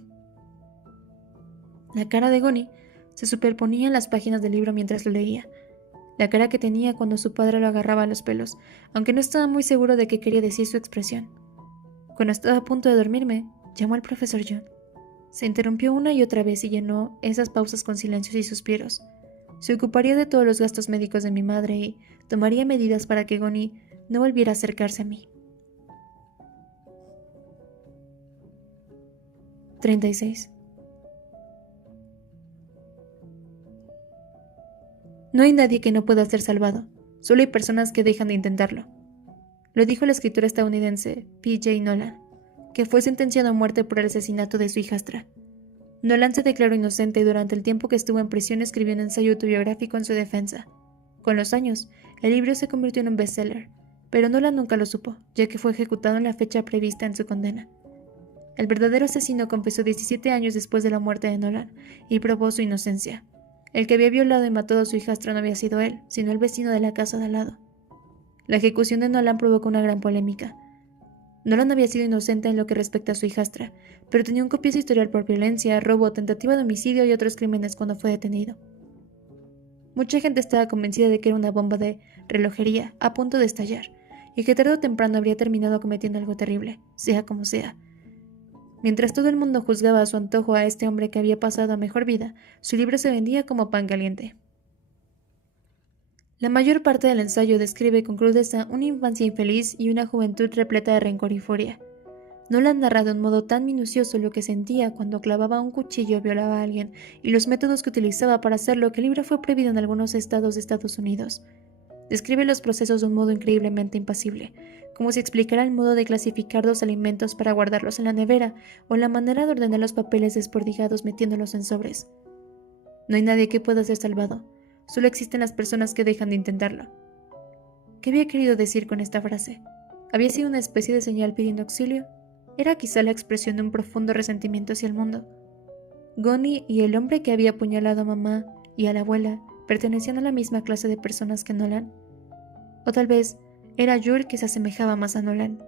La cara de Goni se superponía en las páginas del libro mientras lo leía. La cara que tenía cuando su padre lo agarraba a los pelos, aunque no estaba muy seguro de qué quería decir su expresión. Cuando estaba a punto de dormirme, llamó al profesor John. Se interrumpió una y otra vez y llenó esas pausas con silencios y suspiros. Se ocuparía de todos los gastos médicos de mi madre y tomaría medidas para que Gonnie no volviera a acercarse a mí. 36. No hay nadie que no pueda ser salvado, solo hay personas que dejan de intentarlo. Lo dijo el escritor estadounidense P.J. Nolan, que fue sentenciado a muerte por el asesinato de su hijastra. Nolan se declaró inocente y durante el tiempo que estuvo en prisión escribió un ensayo autobiográfico en su defensa. Con los años, el libro se convirtió en un bestseller, pero Nolan nunca lo supo, ya que fue ejecutado en la fecha prevista en su condena. El verdadero asesino confesó 17 años después de la muerte de Nolan y probó su inocencia. El que había violado y matado a su hijastra no había sido él, sino el vecino de la casa de al lado. La ejecución de Nolan provocó una gran polémica. Nolan había sido inocente en lo que respecta a su hijastra, pero tenía un copioso historial por violencia, robo, tentativa de homicidio y otros crímenes cuando fue detenido. Mucha gente estaba convencida de que era una bomba de relojería a punto de estallar, y que tarde o temprano habría terminado cometiendo algo terrible, sea como sea. Mientras todo el mundo juzgaba a su antojo a este hombre que había pasado a mejor vida, su libro se vendía como pan caliente. La mayor parte del ensayo describe con crudeza una infancia infeliz y una juventud repleta de rencor y furia. Nolan narra de un modo tan minucioso lo que sentía cuando clavaba un cuchillo o violaba a alguien y los métodos que utilizaba para hacerlo que el libro fue prohibido en algunos estados de Estados Unidos. Describe los procesos de un modo increíblemente impasible, como si explicara el modo de clasificar los alimentos para guardarlos en la nevera o la manera de ordenar los papeles desperdigados metiéndolos en sobres. No hay nadie que pueda ser salvado, solo existen las personas que dejan de intentarlo. ¿Qué había querido decir con esta frase? ¿Había sido una especie de señal pidiendo auxilio? ¿Era quizá la expresión de un profundo resentimiento hacia el mundo? Gonnie y el hombre que había apuñalado a mamá y a la abuela pertenecían a la misma clase de personas que Nolan. O tal vez era yo el que se asemejaba más a Nolan.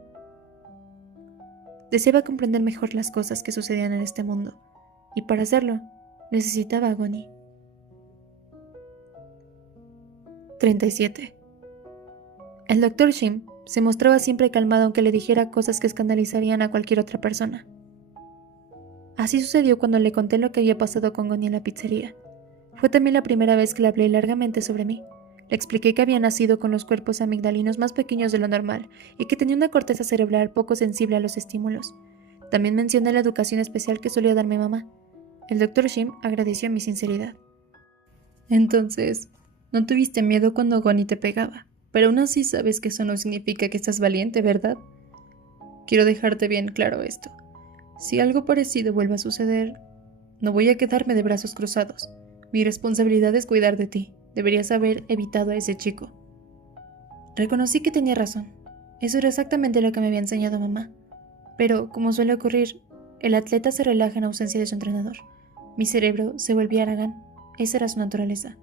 Deseaba comprender mejor las cosas que sucedían en este mundo, y para hacerlo necesitaba a Gonnie. 37. El Dr. Shim se mostraba siempre calmado aunque le dijera cosas que escandalizarían a cualquier otra persona. Así sucedió cuando le conté lo que había pasado con Gonnie en la pizzería. Fue también la primera vez que le hablé largamente sobre mí. Le expliqué que había nacido con los cuerpos amigdalinos más pequeños de lo normal y que tenía una corteza cerebral poco sensible a los estímulos. También mencioné la educación especial que solía darme mamá. El Dr. Shim agradeció mi sinceridad. Entonces, no tuviste miedo cuando Gonnie te pegaba, pero aún así sabes que eso no significa que estás valiente, ¿verdad? Quiero dejarte bien claro esto. Si algo parecido vuelve a suceder, no voy a quedarme de brazos cruzados. Mi responsabilidad es cuidar de ti. Deberías haber evitado a ese chico. Reconocí que tenía razón. Eso era exactamente lo que me había enseñado mamá. Pero, como suele ocurrir, el atleta se relaja en ausencia de su entrenador. Mi cerebro se volvía haragán. Esa era su naturaleza.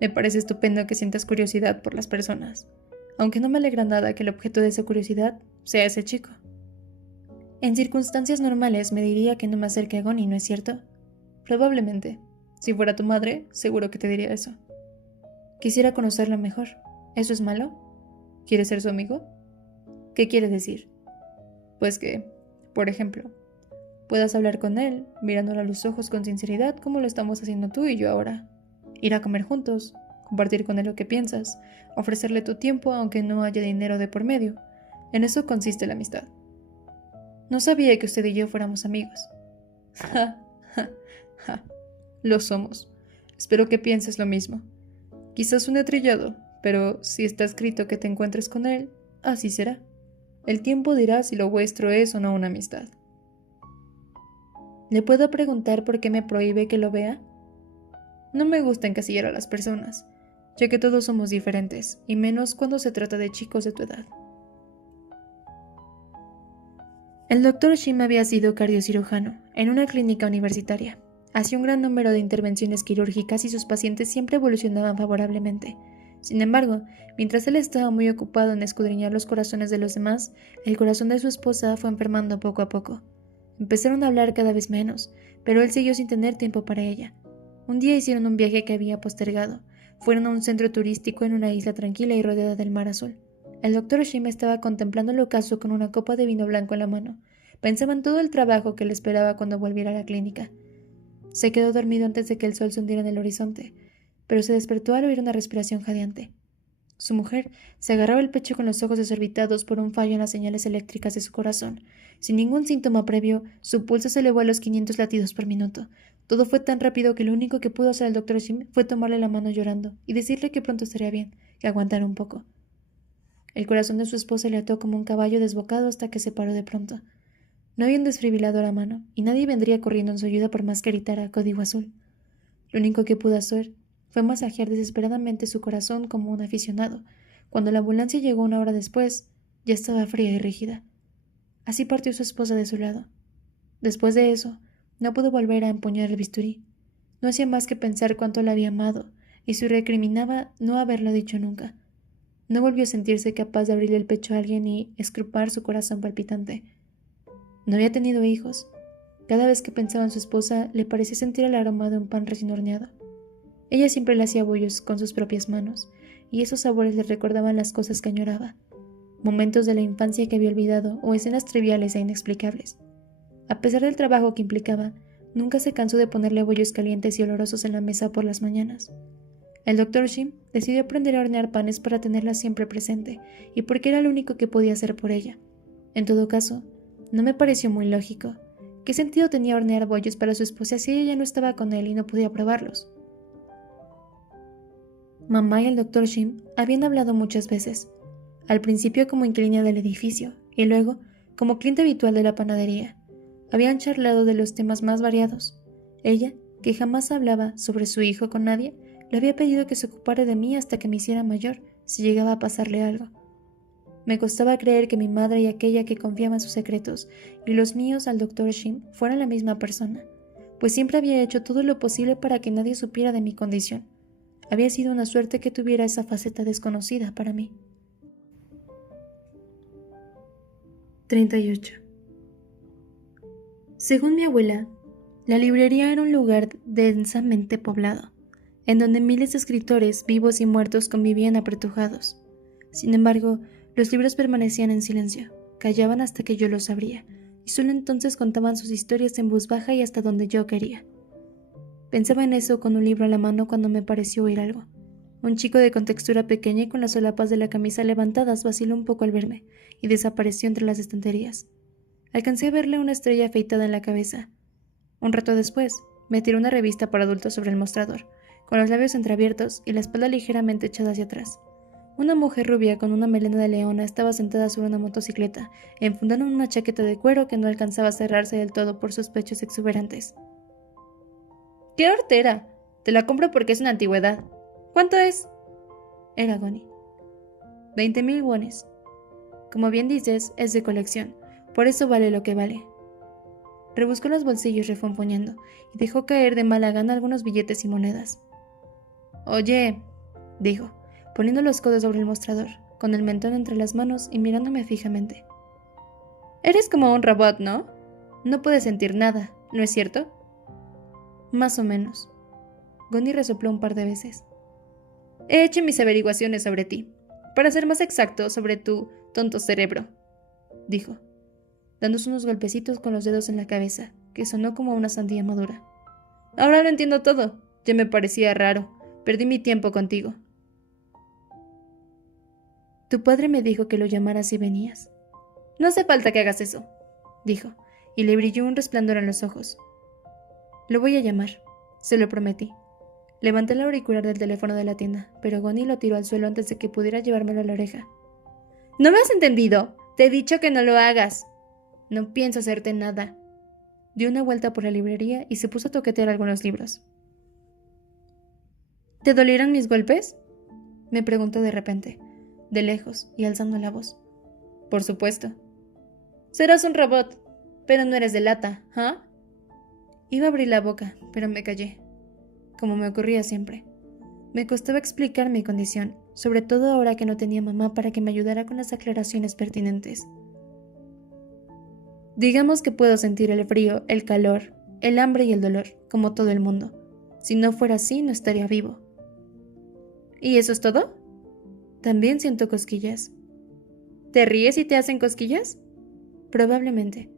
Me parece estupendo que sientas curiosidad por las personas, aunque no me alegra nada que el objeto de esa curiosidad sea ese chico. En circunstancias normales me diría que no me acerque a Gonnie, ¿no es cierto? Probablemente. Si fuera tu madre, seguro que te diría eso. Quisiera conocerlo mejor. ¿Eso es malo? ¿Quieres ser su amigo? ¿Qué quiere decir? Pues que, por ejemplo, puedas hablar con él, mirándolo a los ojos con sinceridad como lo estamos haciendo tú y yo ahora. Ir a comer juntos, compartir con él lo que piensas, ofrecerle tu tiempo aunque no haya dinero de por medio. En eso consiste la amistad. No sabía que usted y yo fuéramos amigos. Ja, ja, ja. Lo somos. Espero que pienses lo mismo. Quizás un trillado, pero si está escrito que te encuentres con él, así será. El tiempo dirá si lo vuestro es o no una amistad. ¿Le puedo preguntar por qué me prohíbe que lo vea? No me gusta encasillar a las personas, ya que todos somos diferentes, y menos cuando se trata de chicos de tu edad. El Dr. Shim había sido cardiocirujano en una clínica universitaria. Hacía un gran número de intervenciones quirúrgicas y sus pacientes siempre evolucionaban favorablemente. Sin embargo, mientras él estaba muy ocupado en escudriñar los corazones de los demás, el corazón de su esposa fue enfermando poco a poco. Empezaron a hablar cada vez menos, pero él siguió sin tener tiempo para ella. Un día hicieron un viaje que había postergado. Fueron a un centro turístico en una isla tranquila y rodeada del mar azul. El Dr. Shim estaba contemplando el ocaso con una copa de vino blanco en la mano, Pensaba en todo el trabajo que le esperaba cuando volviera a la clínica. Se quedó dormido antes de que el sol se hundiera en el horizonte, pero se despertó al oír una respiración jadeante. Su mujer se agarraba el pecho con los ojos desorbitados por un fallo en las señales eléctricas de su corazón. Sin ningún síntoma previo, su pulso se elevó a los 500 latidos por minuto. Todo fue tan rápido que lo único que pudo hacer el doctor Jim fue tomarle la mano llorando y decirle que pronto estaría bien, que aguantara un poco. El corazón de su esposa le ató como un caballo desbocado hasta que se paró de pronto. No había un desfibrilador a mano, y nadie vendría corriendo en su ayuda por más que gritara código azul. Lo único que pudo hacer fue masajear desesperadamente su corazón como un aficionado. Cuando la ambulancia llegó 1 hora después, ya estaba fría y rígida. Así partió su esposa de su lado. Después de eso, no pudo volver a empuñar el bisturí. No hacía más que pensar cuánto la había amado, y se recriminaba no haberlo dicho nunca. No volvió a sentirse capaz de abrirle el pecho a alguien y escrupar su corazón palpitante. No había tenido hijos. Cada vez que pensaba en su esposa, le parecía sentir el aroma de un pan recién horneado. Ella siempre le hacía bollos con sus propias manos, y esos sabores le recordaban las cosas que añoraba, momentos de la infancia que había olvidado o escenas triviales e inexplicables. A pesar del trabajo que implicaba, nunca se cansó de ponerle bollos calientes y olorosos en la mesa por las mañanas. El doctor Jim decidió aprender a hornear panes para tenerla siempre presente, y porque era lo único que podía hacer por ella. En todo caso, no me pareció muy lógico. ¿Qué sentido tenía hornear bollos para su esposa si ella ya no estaba con él y no podía probarlos? Mamá y el doctor Jim habían hablado muchas veces, al principio como inquilina del edificio y luego como cliente habitual de la panadería. Habían charlado de los temas más variados. Ella, que jamás hablaba sobre su hijo con nadie, le había pedido que se ocupara de mí hasta que me hiciera mayor, si llegaba a pasarle algo. Me costaba creer que mi madre y aquella que confiaba en sus secretos, y los míos al doctor Jim, fueran la misma persona, pues siempre había hecho todo lo posible para que nadie supiera de mi condición. Había sido una suerte que tuviera esa faceta desconocida para mí. 38. Según mi abuela, la librería era un lugar densamente poblado, en donde miles de escritores vivos y muertos convivían apretujados. Sin embargo, los libros permanecían en silencio, callaban hasta que yo los abría, y solo entonces contaban sus historias en voz baja y hasta donde yo quería. Pensaba en eso con un libro a la mano cuando me pareció oír algo. Un chico de contextura pequeña y con las solapas de la camisa levantadas vaciló un poco al verme, y desapareció entre las estanterías. Alcancé a verle una estrella afeitada en la cabeza. Un rato después, me tiró una revista para adultos sobre el mostrador, con los labios entreabiertos y la espalda ligeramente echada hacia atrás. Una mujer rubia con una melena de leona estaba sentada sobre una motocicleta, enfundada en una chaqueta de cuero que no alcanzaba a cerrarse del todo por sus pechos exuberantes. ¡Qué hortera! Te la compro porque es una antigüedad. ¿Cuánto es? Era Goni. 20,000 wones. Como bien dices, es de colección, por eso vale lo que vale. Rebuscó los bolsillos refunfuñando y dejó caer de mala gana algunos billetes y monedas. Oye, dijo, poniendo los codos sobre el mostrador, con el mentón entre las manos y mirándome fijamente. Eres como un robot, ¿no? No puedes sentir nada, ¿no es cierto? Más o menos. Goni resopló un par de veces. He hecho mis averiguaciones sobre ti, para ser más exacto, sobre tu tonto cerebro, dijo, dándose unos golpecitos con los dedos en la cabeza, que sonó como una sandía madura. Ahora lo entiendo todo. Ya me parecía raro. Perdí mi tiempo contigo. Tu padre me dijo que lo llamara si venías. No hace falta que hagas eso, dijo, y le brilló un resplandor en los ojos. Lo voy a llamar, se lo prometí. Levanté el auricular del teléfono de la tienda, pero Goni lo tiró al suelo antes de que pudiera llevármelo a la oreja. ¿No me has entendido? Te he dicho que no lo hagas. No pienso hacerte nada. Dio una vuelta por la librería y se puso a toquetear algunos libros. ¿Te dolieron mis golpes? Me preguntó de repente, de lejos y alzando la voz. Por supuesto. Serás un robot, pero no eres de lata, ¿ah? Iba a abrir la boca, pero me callé, como me ocurría siempre. Me costaba explicar mi condición, sobre todo ahora que no tenía mamá para que me ayudara con las aclaraciones pertinentes. Digamos que puedo sentir el frío, el calor, el hambre y el dolor, como todo el mundo. Si no fuera así, no estaría vivo. ¿Y eso es todo? También siento cosquillas. ¿Te ríes y te hacen cosquillas? Probablemente.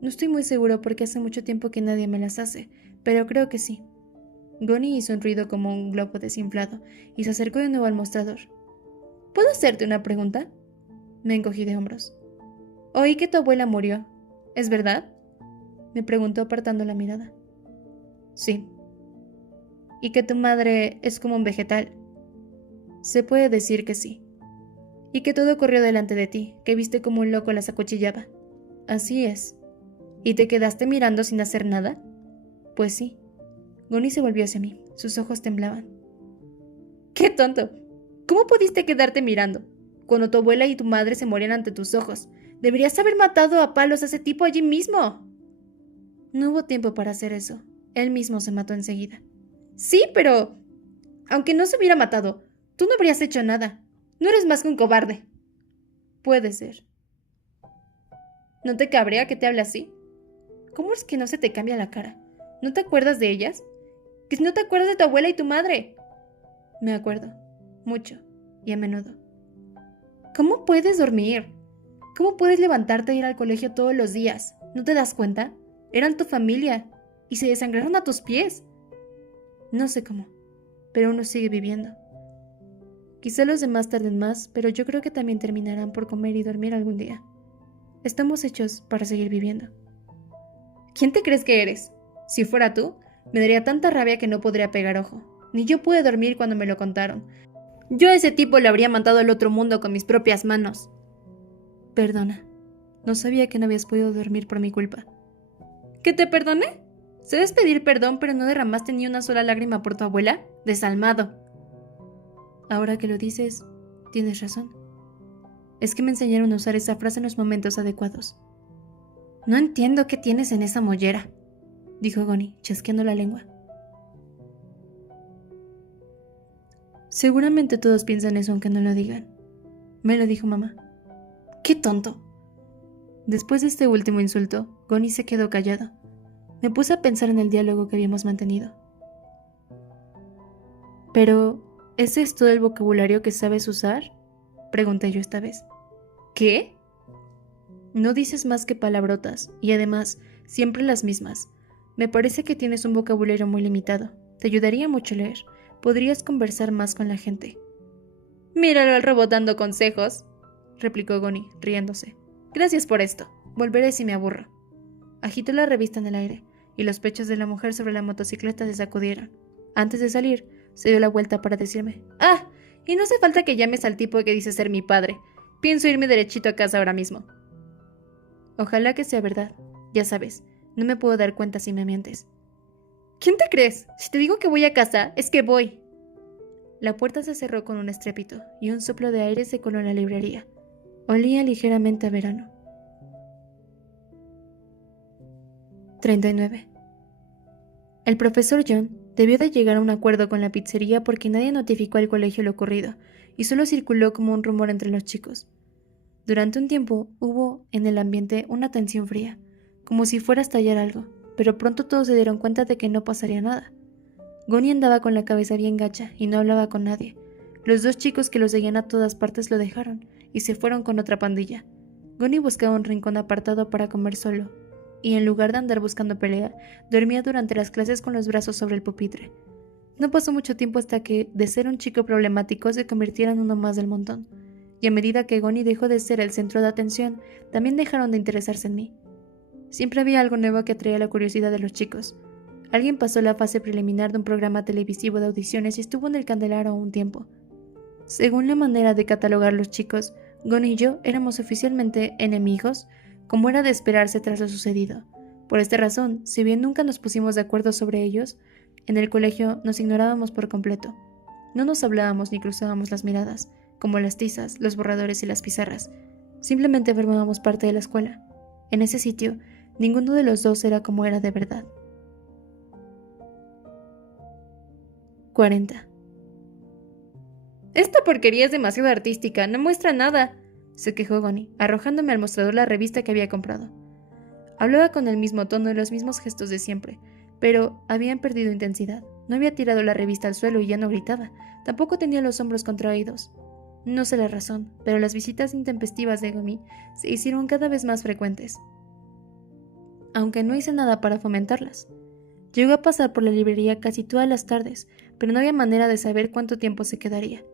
No estoy muy seguro porque hace mucho tiempo que nadie me las hace, pero creo que sí. Gonny hizo un ruido como un globo desinflado y se acercó de nuevo al mostrador. ¿Puedo hacerte una pregunta? Me encogí de hombros. Oí que tu abuela murió. ¿Es verdad? Me preguntó apartando la mirada. Sí. ¿Y que tu madre es como un vegetal? Se puede decir que sí. ¿Y que todo corrió delante de ti, que viste como un loco las acuchillaba? Así es. ¿Y te quedaste mirando sin hacer nada? Pues sí. Gonny se volvió hacia mí. Sus ojos temblaban. ¡Qué tonto! ¿Cómo pudiste quedarte mirando? Cuando tu abuela y tu madre se morían ante tus ojos. Deberías haber matado a palos a ese tipo allí mismo. No hubo tiempo para hacer eso. Él mismo se mató enseguida. Sí, pero... aunque no se hubiera matado, tú no habrías hecho nada. No eres más que un cobarde. Puede ser. ¿No te cabrea que te hable así? ¿Cómo es que no se te cambia la cara? ¿No te acuerdas de ellas? ¿Que no te acuerdas de tu abuela y tu madre? Me acuerdo. Mucho. Y a menudo. ¿Cómo puedes dormir? ¿Cómo puedes levantarte e ir al colegio todos los días? ¿No te das cuenta? Eran tu familia. Y se desangraron a tus pies. No sé cómo. Pero uno sigue viviendo. Quizá los demás tarden más, pero yo creo que también terminarán por comer y dormir algún día. Estamos hechos para seguir viviendo. ¿Quién te crees que eres? Si fuera tú, me daría tanta rabia que no podría pegar ojo. Ni yo pude dormir cuando me lo contaron. Yo a ese tipo le habría mandado al otro mundo con mis propias manos. Perdona. No sabía que no habías podido dormir por mi culpa. ¿Que te perdone? ¿Sabes pedir perdón pero no derramaste ni una sola lágrima por tu abuela? Desalmado. Ahora que lo dices, tienes razón. Es que me enseñaron a usar esa frase en los momentos adecuados. No entiendo qué tienes en esa mollera, dijo Gonny, chasqueando la lengua. Seguramente todos piensan eso aunque no lo digan. Me lo dijo mamá. ¡Qué tonto! Después de este último insulto, Gonny se quedó callado. Me puse a pensar en el diálogo que habíamos mantenido. Pero, ¿ese es todo el vocabulario que sabes usar? Pregunté yo esta vez. ¿Qué? No dices más que palabrotas, y además, siempre las mismas. Me parece que tienes un vocabulario muy limitado. Te ayudaría mucho leer. Podrías conversar más con la gente. Míralo al robot dando consejos, replicó Gonny, riéndose. Gracias por esto. Volveré si me aburro. Agitó la revista en el aire, y los pechos de la mujer sobre la motocicleta se sacudieron. Antes de salir, se dio la vuelta para decirme: «Ah, y no hace falta que llames al tipo que dice ser mi padre. Pienso irme derechito a casa ahora mismo». Ojalá que sea verdad. Ya sabes, no me puedo dar cuenta si me mientes. ¿Quién te crees? Si te digo que voy a casa, es que voy. La puerta se cerró con un estrépito, y un soplo de aire se coló en la librería. Olía ligeramente a verano. 39. El profesor John debió de llegar a un acuerdo con la pizzería porque nadie notificó al colegio lo ocurrido, y solo circuló como un rumor entre los chicos. Durante un tiempo hubo en el ambiente una tensión fría, como si fuera a estallar algo, pero pronto todos se dieron cuenta de que no pasaría nada. Gonny andaba con la cabeza bien gacha y no hablaba con nadie. Los dos chicos que lo seguían a todas partes lo dejaron y se fueron con otra pandilla. Gonny buscaba un rincón apartado para comer solo, y en lugar de andar buscando pelea, dormía durante las clases con los brazos sobre el pupitre. No pasó mucho tiempo hasta que, de ser un chico problemático, se convirtiera en uno más del montón. Y a medida que Gonny dejó de ser el centro de atención, también dejaron de interesarse en mí. Siempre había algo nuevo que atraía la curiosidad de los chicos. Alguien pasó la fase preliminar de un programa televisivo de audiciones y estuvo en el candelero un tiempo. Según la manera de catalogar los chicos, Gonny y yo éramos oficialmente enemigos, como era de esperarse tras lo sucedido. Por esta razón, si bien nunca nos pusimos de acuerdo sobre ellos, en el colegio nos ignorábamos por completo. No nos hablábamos ni cruzábamos las miradas, como las tizas, los borradores y las pizarras. Simplemente formábamos parte de la escuela. En ese sitio, ninguno de los dos era como era de verdad. 40. Esta porquería es demasiado artística, no muestra nada, se quejó Gonny, arrojándome al mostrador la revista que había comprado. Hablaba con el mismo tono y los mismos gestos de siempre, pero habían perdido intensidad. No había tirado la revista al suelo y ya no gritaba. Tampoco tenía los hombros contraídos. No sé la razón, pero las visitas intempestivas de Gonny se hicieron cada vez más frecuentes. aunque no hice nada para fomentarlas. Llegó a pasar por la librería casi todas las tardes, pero no había manera de saber cuánto tiempo se quedaría.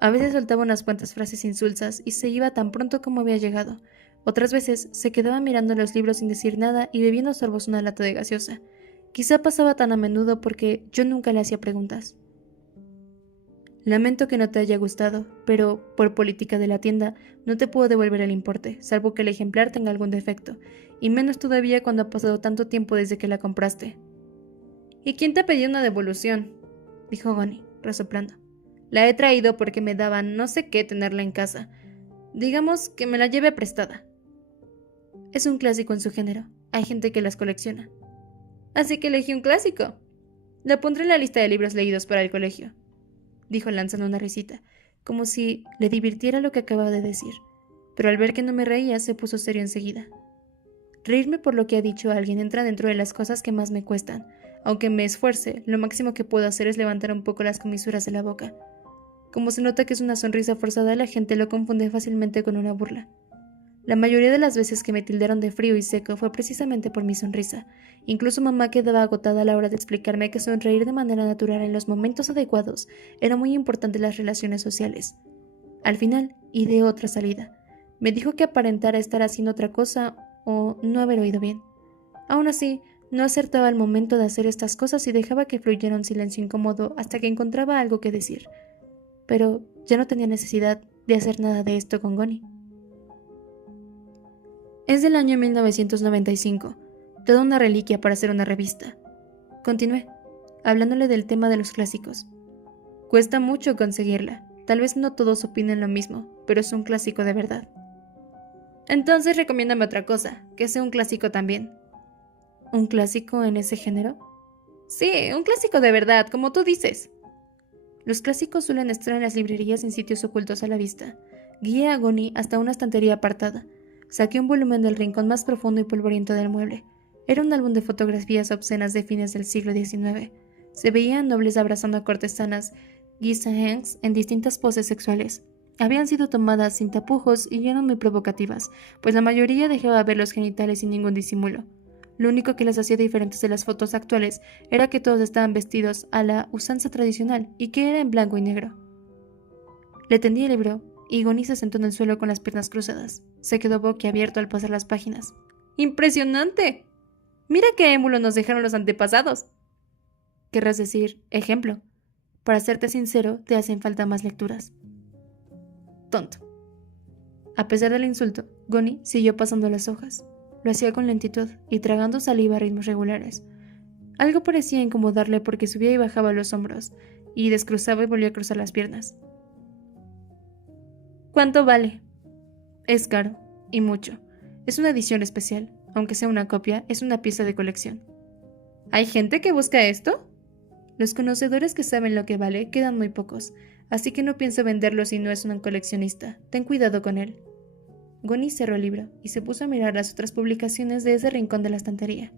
A veces soltaba unas cuantas frases insulsas y se iba tan pronto como había llegado. Otras veces se quedaba mirando los libros sin decir nada y bebiendo a sorbos una lata de gaseosa. Quizá pasaba tan a menudo porque yo nunca le hacía preguntas. Lamento que no te haya gustado, pero por política de la tienda no te puedo devolver el importe, salvo que el ejemplar tenga algún defecto, y menos todavía cuando ha pasado tanto tiempo desde que la compraste. ¿Y quién te ha pedido una devolución?, dijo Gonny, resoplando. La he traído porque me daba no sé qué tenerla en casa. Digamos que me la lleve prestada. Es un clásico en su género. Hay gente que las colecciona. Así que elegí un clásico. La pondré en la lista de libros leídos para el colegio, dijo lanzando una risita, como si le divirtiera lo que acababa de decir. Pero al ver que no me reía, se puso serio enseguida. Reírme por lo que ha dicho alguien entra dentro de las cosas que más me cuestan. Aunque me esfuerce, lo máximo que puedo hacer es levantar un poco las comisuras de la boca. Como se nota que es una sonrisa forzada, la gente lo confunde fácilmente con una burla. La mayoría de las veces que me tildaron de frío y seco fue precisamente por mi sonrisa. Incluso mamá quedaba agotada a la hora de explicarme que sonreír de manera natural en los momentos adecuados era muy importante en las relaciones sociales. Al final, ideé otra salida. Me dijo que aparentara estar haciendo otra cosa o no haber oído bien. Aún así, no acertaba el momento de hacer estas cosas y dejaba que fluyera un silencio incómodo hasta que encontraba algo que decir. Pero ya no tenía necesidad de hacer nada de esto con Gonny. Es del año 1995, toda una reliquia para hacer una revista. Continué, hablándole del tema de los clásicos. Cuesta mucho conseguirla, tal vez no todos opinen lo mismo, pero es un clásico de verdad. Entonces recomiéndame otra cosa, que sea un clásico también. ¿Un clásico en ese género? Sí, un clásico de verdad, como tú dices. Los clásicos suelen estar en las librerías en sitios ocultos a la vista. Guié a Gonny hasta una estantería apartada. Saqué un volumen del rincón más profundo y polvoriento del mueble. Era un álbum de fotografías obscenas de fines del siglo XIX. Se veían nobles abrazando a cortesanas guisahengs en distintas poses sexuales. Habían sido tomadas sin tapujos y eran muy provocativas, pues la mayoría dejaba ver los genitales sin ningún disimulo. Lo único que las hacía diferentes de las fotos actuales era que todos estaban vestidos a la usanza tradicional y que era en blanco y negro. Le tendí el libro y Gonny se sentó en el suelo con las piernas cruzadas. Se quedó boquiabierto al pasar las páginas. ¡Impresionante! ¡Mira qué émulo nos dejaron los antepasados! Querrás decir, ejemplo. Para serte sincero, te hacen falta más lecturas. Tonto. A pesar del insulto, Gonny siguió pasando las hojas. Lo hacía con lentitud y tragando saliva a ritmos regulares. Algo parecía incomodarle porque subía y bajaba los hombros, y descruzaba y volvía a cruzar las piernas. ¿Cuánto vale? Es caro, y mucho. Es una edición especial. Aunque sea una copia, es una pieza de colección. ¿Hay gente que busca esto? Los conocedores que saben lo que vale quedan muy pocos, así que no pienso venderlo si no es un coleccionista. Ten cuidado con él. Gonny cerró el libro y se puso a mirar las otras publicaciones de ese rincón de la estantería.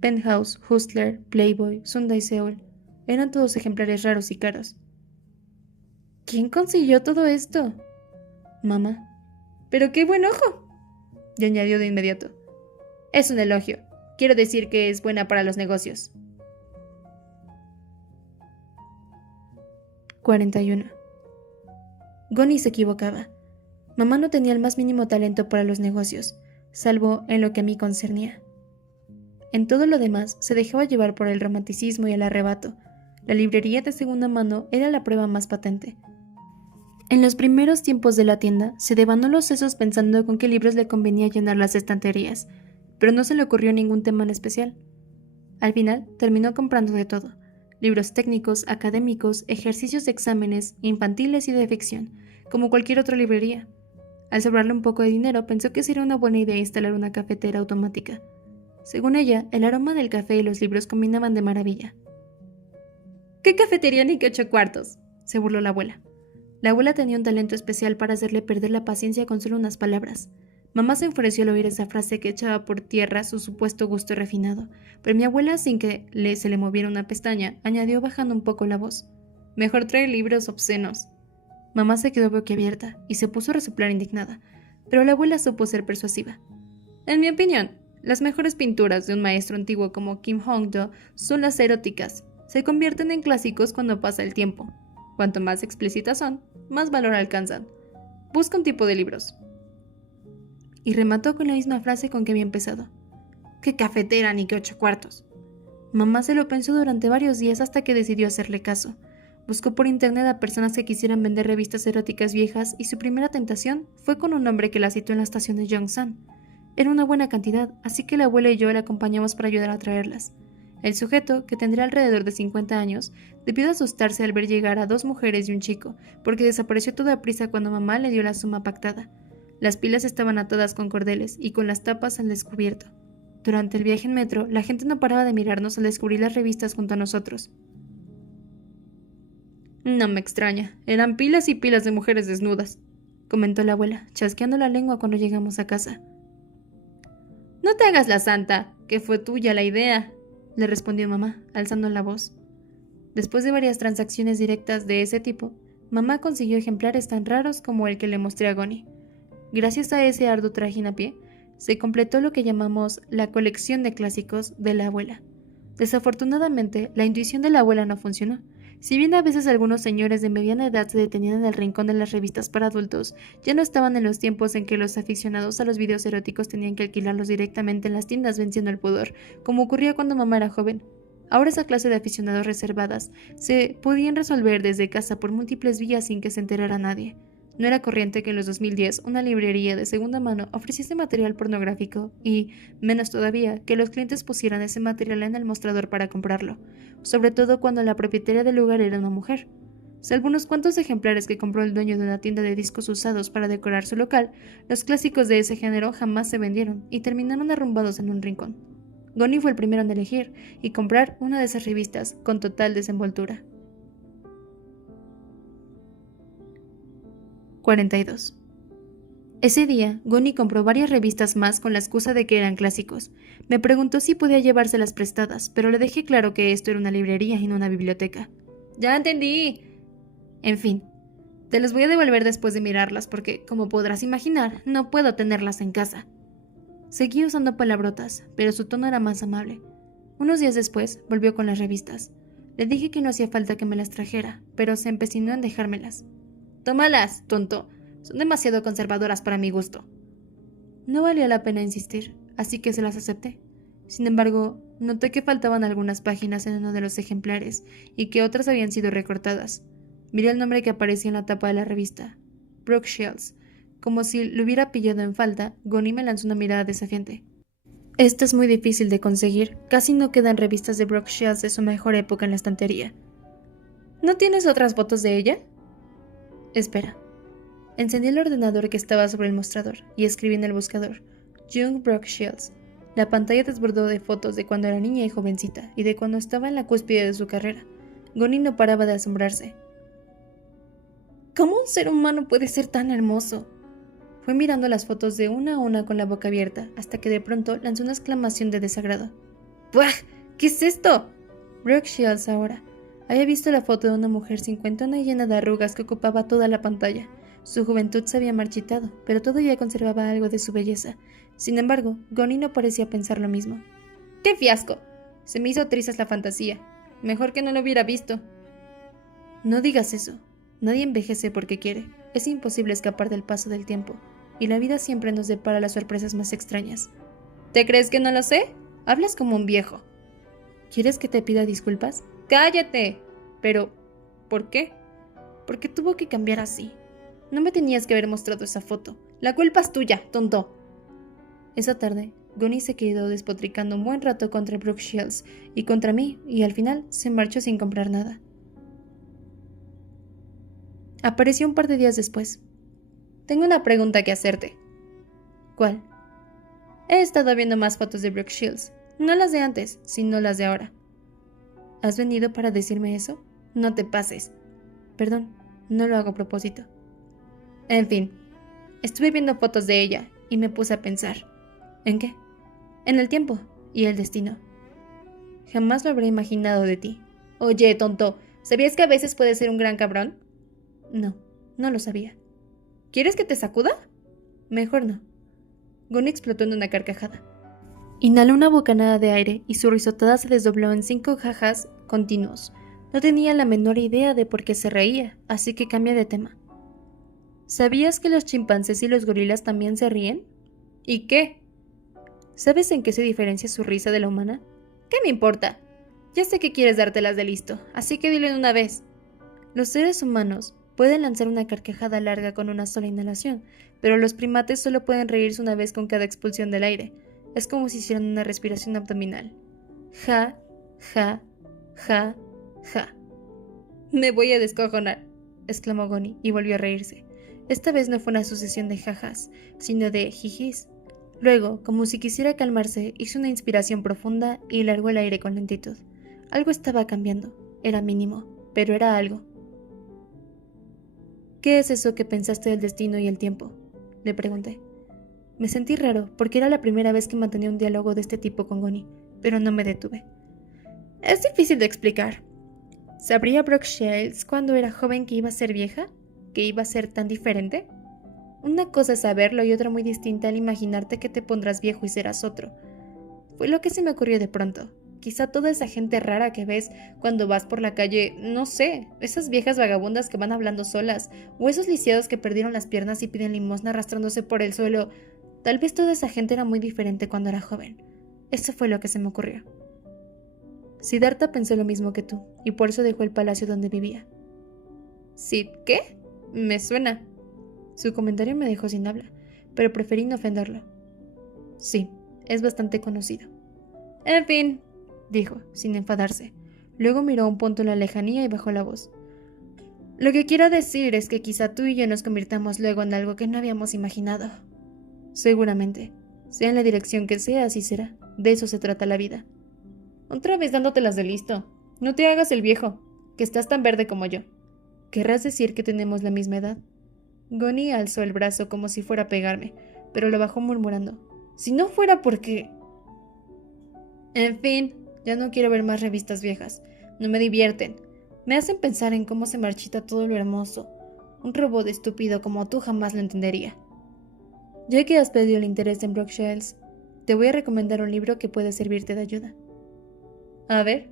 Penthouse, Hustler, Playboy, Sunday Seoul. Eran todos ejemplares raros y caros. ¿Quién consiguió todo esto? Mamá. ¡Pero qué buen ojo! Y añadió de inmediato. Es un elogio. Quiero decir que es buena para los negocios. 41. Gonny se equivocaba. Mamá no tenía el más mínimo talento para los negocios, salvo en lo que a mí concernía. En todo lo demás se dejaba llevar por el romanticismo y el arrebato. La librería de segunda mano era la prueba más patente. En los primeros tiempos de la tienda, se devanó los sesos pensando con qué libros le convenía llenar las estanterías, pero no se le ocurrió ningún tema en especial. Al final, terminó comprando de todo: libros técnicos, académicos, ejercicios de exámenes, infantiles y de ficción, como cualquier otra librería. Al sobrarle un poco de dinero, pensó que sería una buena idea instalar una cafetera automática. Según ella, el aroma del café y los libros combinaban de maravilla. ¿Qué cafetería ni qué 8 cuartos?, se burló la abuela. La abuela tenía un talento especial para hacerle perder la paciencia con solo unas palabras. Mamá se enfureció al oír esa frase que echaba por tierra su supuesto gusto refinado, pero mi abuela, sin que se le moviera una pestaña, añadió bajando un poco la voz: mejor trae libros obscenos. Mamá se quedó boquiabierta y se puso a resoplar indignada, pero la abuela supo ser persuasiva. En mi opinión, las mejores pinturas de un maestro antiguo como Kim Hong-do son las eróticas. Se convierten en clásicos cuando pasa el tiempo. Cuanto más explícitas son, más valor alcanzan. Busca un tipo de libros. Y remató con la misma frase con que había empezado. ¡Qué cafetera ni qué 8 cuartos! Mamá se lo pensó durante varios días hasta que decidió hacerle caso. Buscó por internet a personas que quisieran vender revistas eróticas viejas y su primera tentación fue con un hombre que la citó en la estación de Yongsan. Era una buena cantidad, así que la abuela y yo la acompañamos para ayudar a traerlas. El sujeto, que tendría alrededor de 50 años, debió de asustarse al ver llegar a 2 mujeres y un chico, porque desapareció toda prisa cuando mamá le dio la suma pactada. Las pilas estaban atadas con cordeles y con las tapas al descubierto. Durante el viaje en metro, la gente no paraba de mirarnos al descubrir las revistas junto a nosotros. No me extraña, eran pilas y pilas de mujeres desnudas, comentó la abuela, chasqueando la lengua cuando llegamos a casa. No te hagas la santa, que fue tuya la idea, le respondió mamá, alzando la voz. Después de varias transacciones directas de ese tipo, mamá consiguió ejemplares tan raros como el que le mostré a Goni. Gracias a ese arduo trajinapié, se completó lo que llamamos la colección de clásicos de la abuela. Desafortunadamente, la intuición de la abuela no funcionó. Si bien a veces algunos señores de mediana edad se detenían en el rincón de las revistas para adultos, ya no estaban en los tiempos en que los aficionados a los videos eróticos tenían que alquilarlos directamente en las tiendas venciendo el pudor, como ocurría cuando mamá era joven. Ahora esa clase de aficionados reservadas se podían resolver desde casa por múltiples vías sin que se enterara nadie. No era corriente que en los 2010 una librería de segunda mano ofreciese material pornográfico y, menos todavía, que los clientes pusieran ese material en el mostrador para comprarlo, sobre todo cuando la propietaria del lugar era una mujer. Salvo unos cuantos ejemplares que compró el dueño de una tienda de discos usados para decorar su local, los clásicos de ese género jamás se vendieron y terminaron arrumbados en un rincón. Goni fue el primero en elegir y comprar una de esas revistas con total desenvoltura. 42. Ese día, Goni compró varias revistas más con la excusa de que eran clásicos. Me preguntó si podía llevárselas prestadas, pero le dejé claro que esto era una librería y no una biblioteca. ¡Ya entendí! En fin, te las voy a devolver después de mirarlas porque, como podrás imaginar, no puedo tenerlas en casa. Seguí usando palabrotas, pero su tono era más amable. Unos días después, volvió con las revistas. Le dije que no hacía falta que me las trajera, pero se empecinó en dejármelas. «Tómalas, tonto. Son demasiado conservadoras para mi gusto». No valía la pena insistir, así que se las acepté. Sin embargo, noté que faltaban algunas páginas en uno de los ejemplares y que otras habían sido recortadas. Miré el nombre que aparecía en la tapa de la revista, Brooke Shields. Como si lo hubiera pillado en falta, Goni me lanzó una mirada desafiante. «Esta es muy difícil de conseguir. Casi no quedan revistas de Brooke Shields de su mejor época en la estantería». «¿No tienes otras fotos de ella?» Espera. Encendí el ordenador que estaba sobre el mostrador y escribí en el buscador Young Brooke Shields. La pantalla desbordó de fotos de cuando era niña y jovencita y de cuando estaba en la cúspide de su carrera. Goni no paraba de asombrarse. ¿Cómo un ser humano puede ser tan hermoso? Fue mirando las fotos de una a una con la boca abierta hasta que de pronto lanzó una exclamación de desagrado. ¡Buah! ¿Qué es esto? Brooke Shields ahora. Había visto la foto de una mujer cincuentona y llena de arrugas que ocupaba toda la pantalla. Su juventud se había marchitado, pero todavía conservaba algo de su belleza. Sin embargo, Goni no parecía pensar lo mismo. ¡Qué fiasco! Se me hizo trizas la fantasía. Mejor que no lo hubiera visto. No digas eso. Nadie envejece porque quiere. Es imposible escapar del paso del tiempo. Y la vida siempre nos depara las sorpresas más extrañas. ¿Te crees que no lo sé? Hablas como un viejo. ¿Quieres que te pida disculpas? ¡Cállate! Pero, ¿por qué? Porque tuvo que cambiar así. No me tenías que haber mostrado esa foto. La culpa es tuya, tonto. Esa tarde, Goni se quedó despotricando un buen rato contra Brooke Shields y contra mí, y al final se marchó sin comprar nada. Apareció un par de días después. Tengo una pregunta que hacerte. ¿Cuál? He estado viendo más fotos de Brooke Shields. No las de antes, sino las de ahora. ¿Has venido para decirme eso? No te pases. Perdón, no lo hago a propósito. En fin, estuve viendo fotos de ella y me puse a pensar. ¿En qué? En el tiempo y el destino. Jamás lo habría imaginado de ti. Oye, tonto, ¿sabías que a veces puedes ser un gran cabrón? No, no lo sabía. ¿Quieres que te sacuda? Mejor no. Gon explotó en una carcajada. Inhaló una bocanada de aire y su risotada se desdobló en 5 jajas continuos. No tenía la menor idea de por qué se reía, así que cambié de tema. ¿Sabías que los chimpancés y los gorilas también se ríen? ¿Y qué? ¿Sabes en qué se diferencia su risa de la humana? ¿Qué me importa? Ya sé que quieres dártelas de listo, así que dilo de una vez. Los seres humanos pueden lanzar una carcajada larga con una sola inhalación, pero los primates solo pueden reírse una vez con cada expulsión del aire. Es como si hicieran una respiración abdominal. Ja, ja, ja, ja. Me voy a descojonar, exclamó Goni y volvió a reírse. Esta vez no fue una sucesión de jajas, sino de jijis. Luego, como si quisiera calmarse, hizo una inspiración profunda y largó el aire con lentitud. Algo estaba cambiando. Era mínimo, pero era algo. ¿Qué es eso que pensaste del destino y el tiempo?, le pregunté. Me sentí raro, porque era la primera vez que mantenía un diálogo de este tipo con Goni, pero no me detuve. Es difícil de explicar. ¿Sabría Brooke Shields cuando era joven que iba a ser vieja? ¿Que iba a ser tan diferente? Una cosa es saberlo y otra muy distinta al imaginarte que te pondrás viejo y serás otro. Fue lo que se me ocurrió de pronto. Quizá toda esa gente rara que ves cuando vas por la calle, no sé, esas viejas vagabundas que van hablando solas, o esos lisiados que perdieron las piernas y piden limosna arrastrándose por el suelo. Tal vez toda esa gente era muy diferente cuando era joven. Eso fue lo que se me ocurrió. Siddhartha pensó lo mismo que tú, y por eso dejó el palacio donde vivía. ¿Sid qué? Me suena. Su comentario me dejó sin habla, pero preferí no ofenderlo. Sí, es bastante conocido. En fin, dijo, sin enfadarse. Luego miró a un punto en la lejanía y bajó la voz. Lo que quiero decir es que quizá tú y yo nos convirtamos luego en algo que no habíamos imaginado. Seguramente. Sea en la dirección que sea, así será. De eso se trata la vida. Otra vez dándotelas de listo. No te hagas el viejo, que estás tan verde como yo. ¿Querrás decir que tenemos la misma edad? Goni alzó el brazo como si fuera a pegarme, pero lo bajó murmurando. Si no fuera porque... En fin, ya no quiero ver más revistas viejas. No me divierten. Me hacen pensar en cómo se marchita todo lo hermoso. Un robot estúpido como tú jamás lo entendería. Ya que has perdido el interés en Brooke Shields, te voy a recomendar un libro que puede servirte de ayuda. A ver,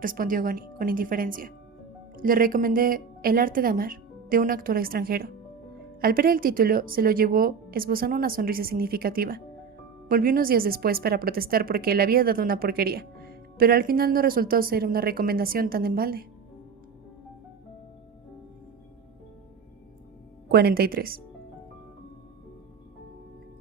respondió Goni, con indiferencia. Le recomendé El arte de amar, de un autor extranjero. Al ver el título, se lo llevó esbozando una sonrisa significativa. Volvió unos días después para protestar porque le había dado una porquería, pero al final no resultó ser una recomendación tan en balde. 43.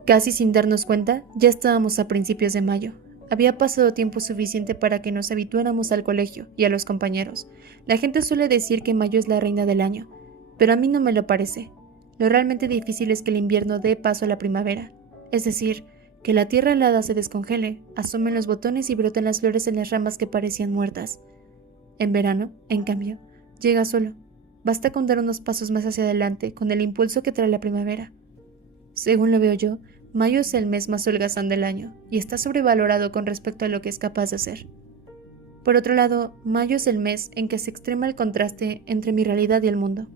Casi sin darnos cuenta, ya estábamos a principios de mayo. Había pasado tiempo suficiente para que nos habituáramos al colegio y a los compañeros. La gente suele decir que mayo es la reina del año, pero a mí no me lo parece. Lo realmente difícil es que el invierno dé paso a la primavera, es decir, que la tierra helada se descongele, asomen los botones y broten las flores en las ramas que parecían muertas. En verano, en cambio, llega solo. Basta con dar unos pasos más hacia adelante con el impulso que trae la primavera. Según lo veo yo, mayo es el mes más holgazán del año y está sobrevalorado con respecto a lo que es capaz de hacer. Por otro lado, mayo es el mes en que se extrema el contraste entre mi realidad y el mundo.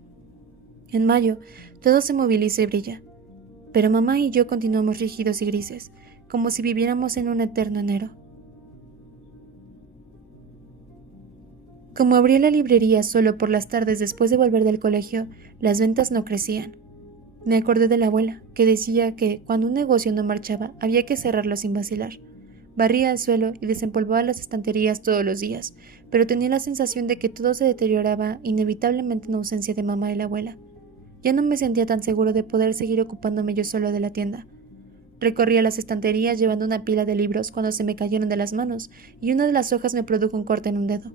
En mayo, todo se moviliza y brilla, pero mamá y yo continuamos rígidos y grises, como si viviéramos en un eterno enero. Como abría la librería solo por las tardes después de volver del colegio, las ventas no crecían. Me acordé de la abuela, que decía que cuando un negocio no marchaba había que cerrarlo sin vacilar. Barría el suelo y desempolvaba las estanterías todos los días, pero tenía la sensación de que todo se deterioraba inevitablemente en ausencia de mamá y la abuela. Ya no me sentía tan seguro de poder seguir ocupándome yo solo de la tienda. Recorría las estanterías llevando una pila de libros cuando se me cayeron de las manos y una de las hojas me produjo un corte en un dedo.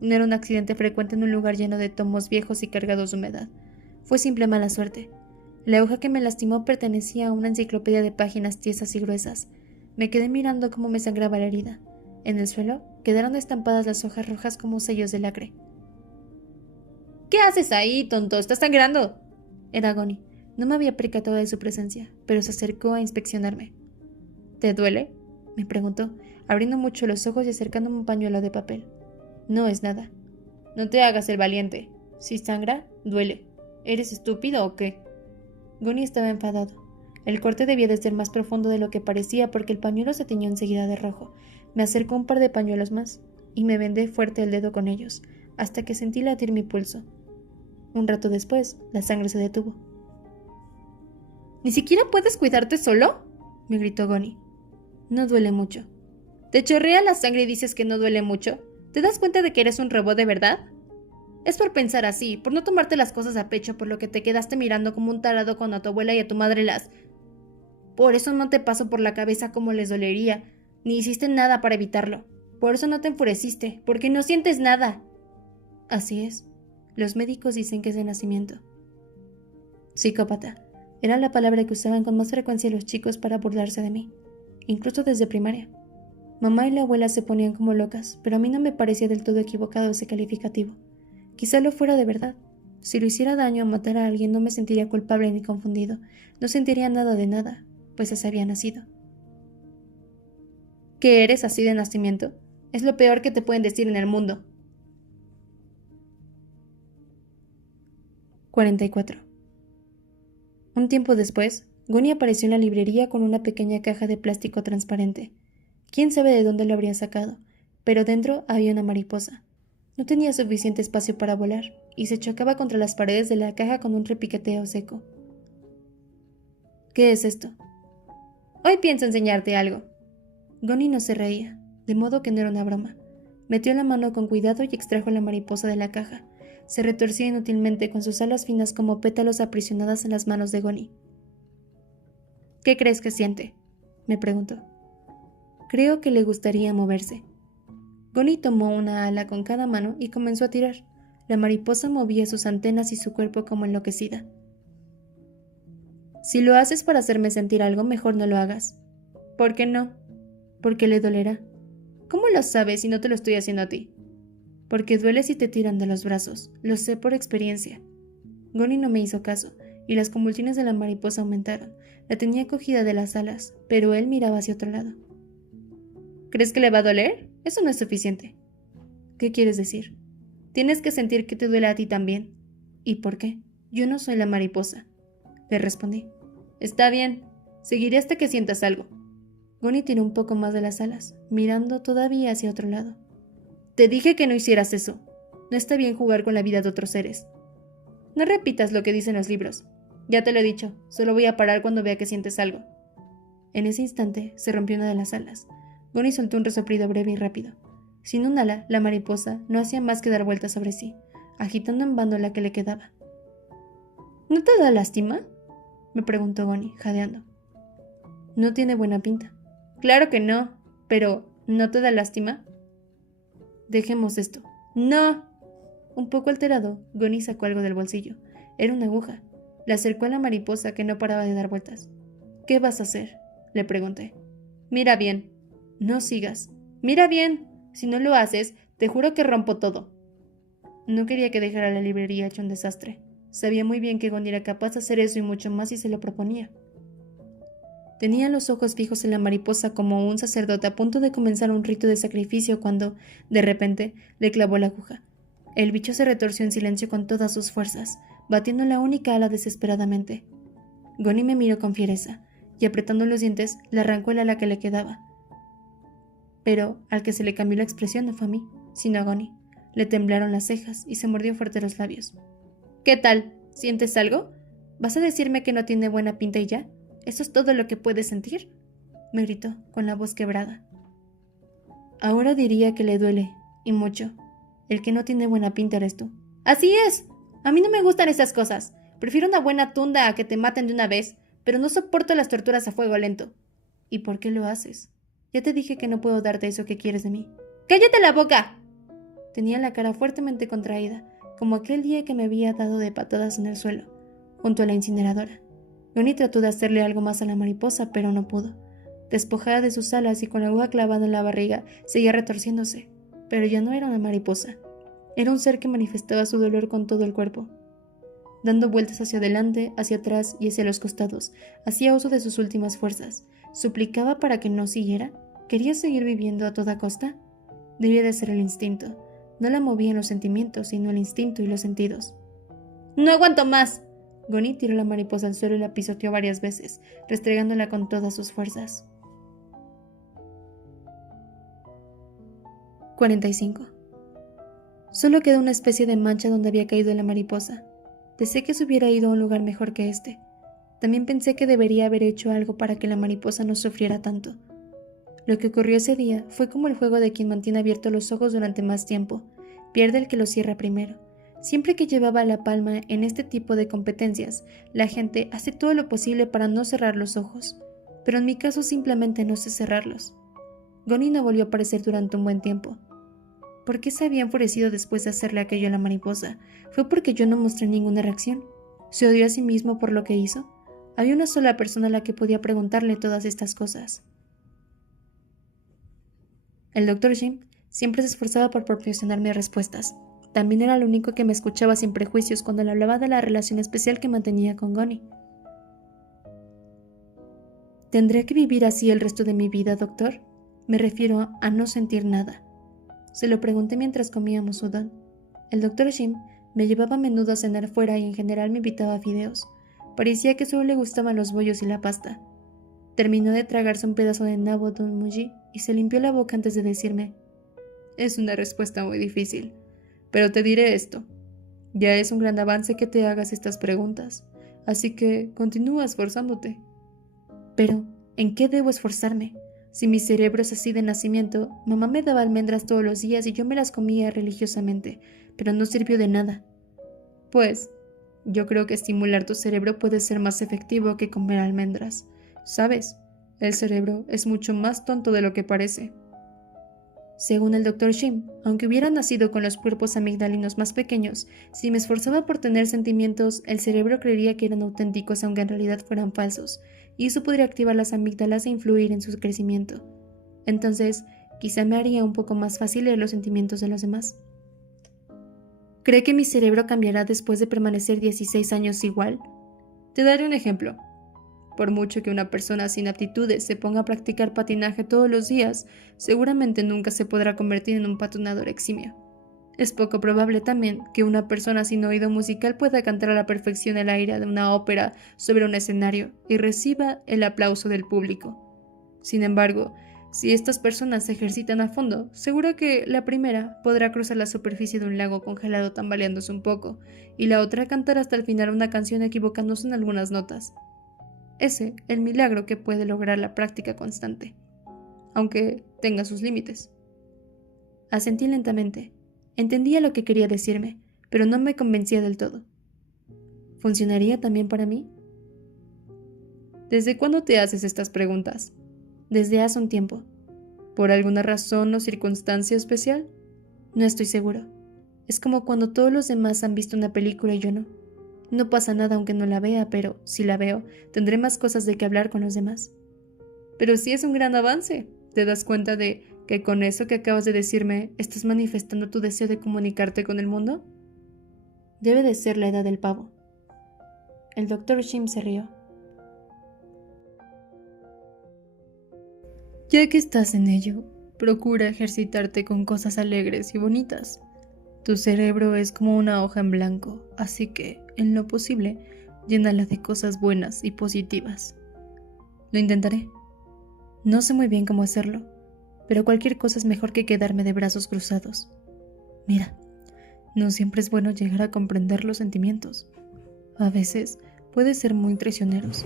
No era un accidente frecuente en un lugar lleno de tomos viejos y cargados de humedad. Fue simple mala suerte. La hoja que me lastimó pertenecía a una enciclopedia de páginas tiesas y gruesas. Me quedé mirando cómo me sangraba la herida. En el suelo quedaron estampadas las hojas rojas como sellos de lacre. ¿Qué haces ahí, tonto? ¿Estás sangrando? Era Goni. No me había percatado de su presencia, pero se acercó a inspeccionarme. ¿Te duele?, me preguntó, abriendo mucho los ojos y acercándome un pañuelo de papel. No es nada. No te hagas el valiente. Si sangra, duele. ¿Eres estúpido o qué? Goni estaba enfadado. El corte debía de ser más profundo de lo que parecía porque el pañuelo se tiñó enseguida de rojo. Me acercó un par de pañuelos más y me vendé fuerte el dedo con ellos, hasta que sentí latir mi pulso. Un rato después, la sangre se detuvo. ¿Ni siquiera puedes cuidarte solo?, me gritó Gonny. No duele mucho. ¿Te chorrea la sangre y dices que no duele mucho? ¿Te das cuenta de que eres un robot de verdad? Es por pensar así, por no tomarte las cosas a pecho, por lo que te quedaste mirando como un tarado cuando a tu abuela y a tu madre las... Por eso no te pasó por la cabeza cómo les dolería, ni hiciste nada para evitarlo. Por eso no te enfureciste, porque no sientes nada. Así es. Los médicos dicen que es de nacimiento. Psicópata. Era la palabra que usaban con más frecuencia los chicos para burlarse de mí, incluso desde primaria. Mamá y la abuela se ponían como locas, pero a mí no me parecía del todo equivocado ese calificativo. Quizá lo fuera de verdad. Si lo hiciera daño o matara a alguien no me sentiría culpable ni confundido. No sentiría nada de nada, pues así había nacido. ¿Que eres así de nacimiento? Es lo peor que te pueden decir en el mundo. 44. Un tiempo después, Gonny apareció en la librería con una pequeña caja de plástico transparente. Quién sabe de dónde lo habría sacado, pero dentro había una mariposa. No tenía suficiente espacio para volar, y se chocaba contra las paredes de la caja con un repiqueteo seco. ¿Qué es esto? Hoy pienso enseñarte algo. Gonny no se reía, de modo que no era una broma. Metió la mano con cuidado y extrajo la mariposa de la caja. Se retorcía inútilmente con sus alas finas como pétalos aprisionadas en las manos de Gonny. ¿Qué crees que siente?, me preguntó. Creo que le gustaría moverse. Gonny tomó una ala con cada mano y comenzó a tirar. La mariposa movía sus antenas y su cuerpo como enloquecida. Si lo haces para hacerme sentir algo, mejor no lo hagas. ¿Por qué no? Porque le dolerá. ¿Cómo lo sabes si no te lo estoy haciendo a ti? Porque duele si te tiran de los brazos. Lo sé por experiencia. Gonny no me hizo caso, y las convulsiones de la mariposa aumentaron. La tenía cogida de las alas, pero él miraba hacia otro lado. ¿Crees que le va a doler? Eso no es suficiente. ¿Qué quieres decir? Tienes que sentir que te duele a ti también. ¿Y por qué? Yo no soy la mariposa, le respondí. Está bien. Seguiré hasta que sientas algo. Gonny tiró un poco más de las alas, mirando todavía hacia otro lado. Te dije que no hicieras eso. No está bien jugar con la vida de otros seres. No repitas lo que dicen los libros. Ya te lo he dicho, solo voy a parar cuando vea que sientes algo. En ese instante se rompió una de las alas. Gonny soltó un resoplido breve y rápido. Sin un ala, la mariposa no hacía más que dar vueltas sobre sí, agitando en vano la que le quedaba. ¿No te da lástima?, me preguntó Gonny, jadeando. No tiene buena pinta. Claro que no, pero ¿no te da lástima? Dejemos esto. ¡No! Un poco alterado, Gonny sacó algo del bolsillo. Era una aguja. La acercó a la mariposa que no paraba de dar vueltas. ¿Qué vas a hacer?, le pregunté. Mira bien. No sigas. Mira bien. Si no lo haces, te juro que rompo todo. No quería que dejara la librería hecho un desastre. Sabía muy bien que Gonny era capaz de hacer eso y mucho más si se lo proponía. Tenía los ojos fijos en la mariposa como un sacerdote a punto de comenzar un rito de sacrificio cuando, de repente, le clavó la aguja. El bicho se retorció en silencio con todas sus fuerzas, batiendo la única ala desesperadamente. Gonny me miró con fiereza, y apretando los dientes, le arrancó el ala que le quedaba. Pero al que se le cambió la expresión no fue a mí, sino a Gonny. Le temblaron las cejas y se mordió fuerte los labios. ¿Qué tal? ¿Sientes algo? ¿Vas a decirme que no tiene buena pinta y ya? ¿Eso es todo lo que puedes sentir?, me gritó, con la voz quebrada. Ahora diría que le duele, y mucho. El que no tiene buena pinta eres tú. ¡Así es! A mí no me gustan esas cosas. Prefiero una buena tunda a que te maten de una vez, pero no soporto las torturas a fuego lento. ¿Y por qué lo haces? Ya te dije que no puedo darte eso que quieres de mí. ¡Cállate la boca! Tenía la cara fuertemente contraída, como aquel día que me había dado de patadas en el suelo, junto a la incineradora. Gonny trató de hacerle algo más a la mariposa, pero no pudo. Despojada de sus alas y con la aguja clavada en la barriga, seguía retorciéndose. Pero ya no era una mariposa. Era un ser que manifestaba su dolor con todo el cuerpo. Dando vueltas hacia adelante, hacia atrás y hacia los costados, hacía uso de sus últimas fuerzas. ¿Suplicaba para que no siguiera? ¿Quería seguir viviendo a toda costa? Debía de ser el instinto. No la movían los sentimientos, sino el instinto y los sentidos. ¡No aguanto más! Gonny tiró la mariposa al suelo y la pisoteó varias veces, restregándola con todas sus fuerzas. 45. Solo queda una especie de mancha donde había caído la mariposa. Deseé que se hubiera ido a un lugar mejor que este. También pensé que debería haber hecho algo para que la mariposa no sufriera tanto. Lo que ocurrió ese día fue como el juego de quien mantiene abiertos los ojos durante más tiempo. Pierde el que los cierra primero. Siempre que llevaba la palma en este tipo de competencias, la gente hace todo lo posible para no cerrar los ojos, pero en mi caso simplemente no sé cerrarlos. Gonny no volvió a aparecer durante un buen tiempo. ¿Por qué se había enfurecido después de hacerle aquello a la mariposa? ¿Fue porque yo no mostré ninguna reacción? ¿Se odió a sí mismo por lo que hizo? Había una sola persona a la que podía preguntarle todas estas cosas. El Dr. Jim siempre se esforzaba por proporcionarme respuestas. También era el único que me escuchaba sin prejuicios cuando le hablaba de la relación especial que mantenía con Gonny. ¿Tendré que vivir así el resto de mi vida, doctor? Me refiero a no sentir nada. Se lo pregunté mientras comíamos udon. El Dr. Jim me llevaba a menudo a cenar fuera y en general me invitaba a fideos. Parecía que solo le gustaban los bollos y la pasta. Terminó de tragarse un pedazo de nabo don Muji y se limpió la boca antes de decirme: es una respuesta muy difícil, pero te diré esto. Ya es un gran avance que te hagas estas preguntas, así que continúa esforzándote. Pero, ¿en qué debo esforzarme? Si mi cerebro es así de nacimiento, mamá me daba almendras todos los días y yo me las comía religiosamente, pero no sirvió de nada. Pues, yo creo que estimular tu cerebro puede ser más efectivo que comer almendras. ¿Sabes? El cerebro es mucho más tonto de lo que parece. Según el Dr. Jim, aunque hubiera nacido con los cuerpos amigdalinos más pequeños, si me esforzaba por tener sentimientos, el cerebro creería que eran auténticos aunque en realidad fueran falsos, y eso podría activar las amígdalas e influir en su crecimiento. Entonces, quizá me haría un poco más fácil leer los sentimientos de los demás. ¿Cree que mi cerebro cambiará después de permanecer 16 años igual? Te daré un ejemplo. Por mucho que una persona sin aptitudes se ponga a practicar patinaje todos los días, seguramente nunca se podrá convertir en un patinador eximio. Es poco probable también que una persona sin oído musical pueda cantar a la perfección el aire de una ópera sobre un escenario y reciba el aplauso del público. Sin embargo, si estas personas se ejercitan a fondo, seguro que la primera podrá cruzar la superficie de un lago congelado tambaleándose un poco, y la otra cantar hasta el final una canción equivocándose en algunas notas. Ese es el milagro que puede lograr la práctica constante, aunque tenga sus límites. Asentí lentamente. Entendía lo que quería decirme, pero no me convencía del todo. ¿Funcionaría también para mí? ¿Desde cuándo te haces estas preguntas? Desde hace un tiempo. ¿Por alguna razón o circunstancia especial? No estoy seguro. Es como cuando todos los demás han visto una película y yo no. No pasa nada aunque no la vea, pero si la veo, tendré más cosas de qué hablar con los demás. Pero sí es un gran avance. ¿Te das cuenta de que con eso que acabas de decirme estás manifestando tu deseo de comunicarte con el mundo? Debe de ser la edad del pavo. El Dr. Jim se rió. Ya que estás en ello, procura ejercitarte con cosas alegres y bonitas. Tu cerebro es como una hoja en blanco, así que, en lo posible, llénala de cosas buenas y positivas. Lo intentaré. No sé muy bien cómo hacerlo, pero cualquier cosa es mejor que quedarme de brazos cruzados. Mira, no siempre es bueno llegar a comprender los sentimientos. A veces pueden ser muy traicioneros.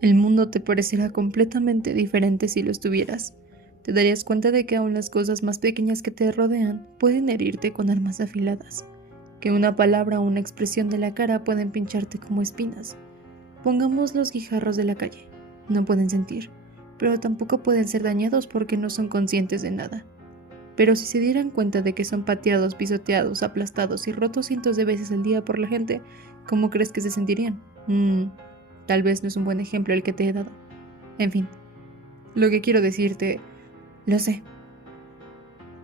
El mundo te parecerá completamente diferente si lo estuvieras. Te darías cuenta de que aún las cosas más pequeñas que te rodean pueden herirte con armas afiladas, que una palabra o una expresión de la cara pueden pincharte como espinas. Pongamos los guijarros de la calle. No pueden sentir, pero tampoco pueden ser dañados porque no son conscientes de nada. Pero si se dieran cuenta de que son pateados, pisoteados, aplastados y rotos cientos de veces al día por la gente, ¿cómo crees que se sentirían? Tal vez no es un buen ejemplo el que te he dado. En fin, lo que quiero decirte... Lo sé.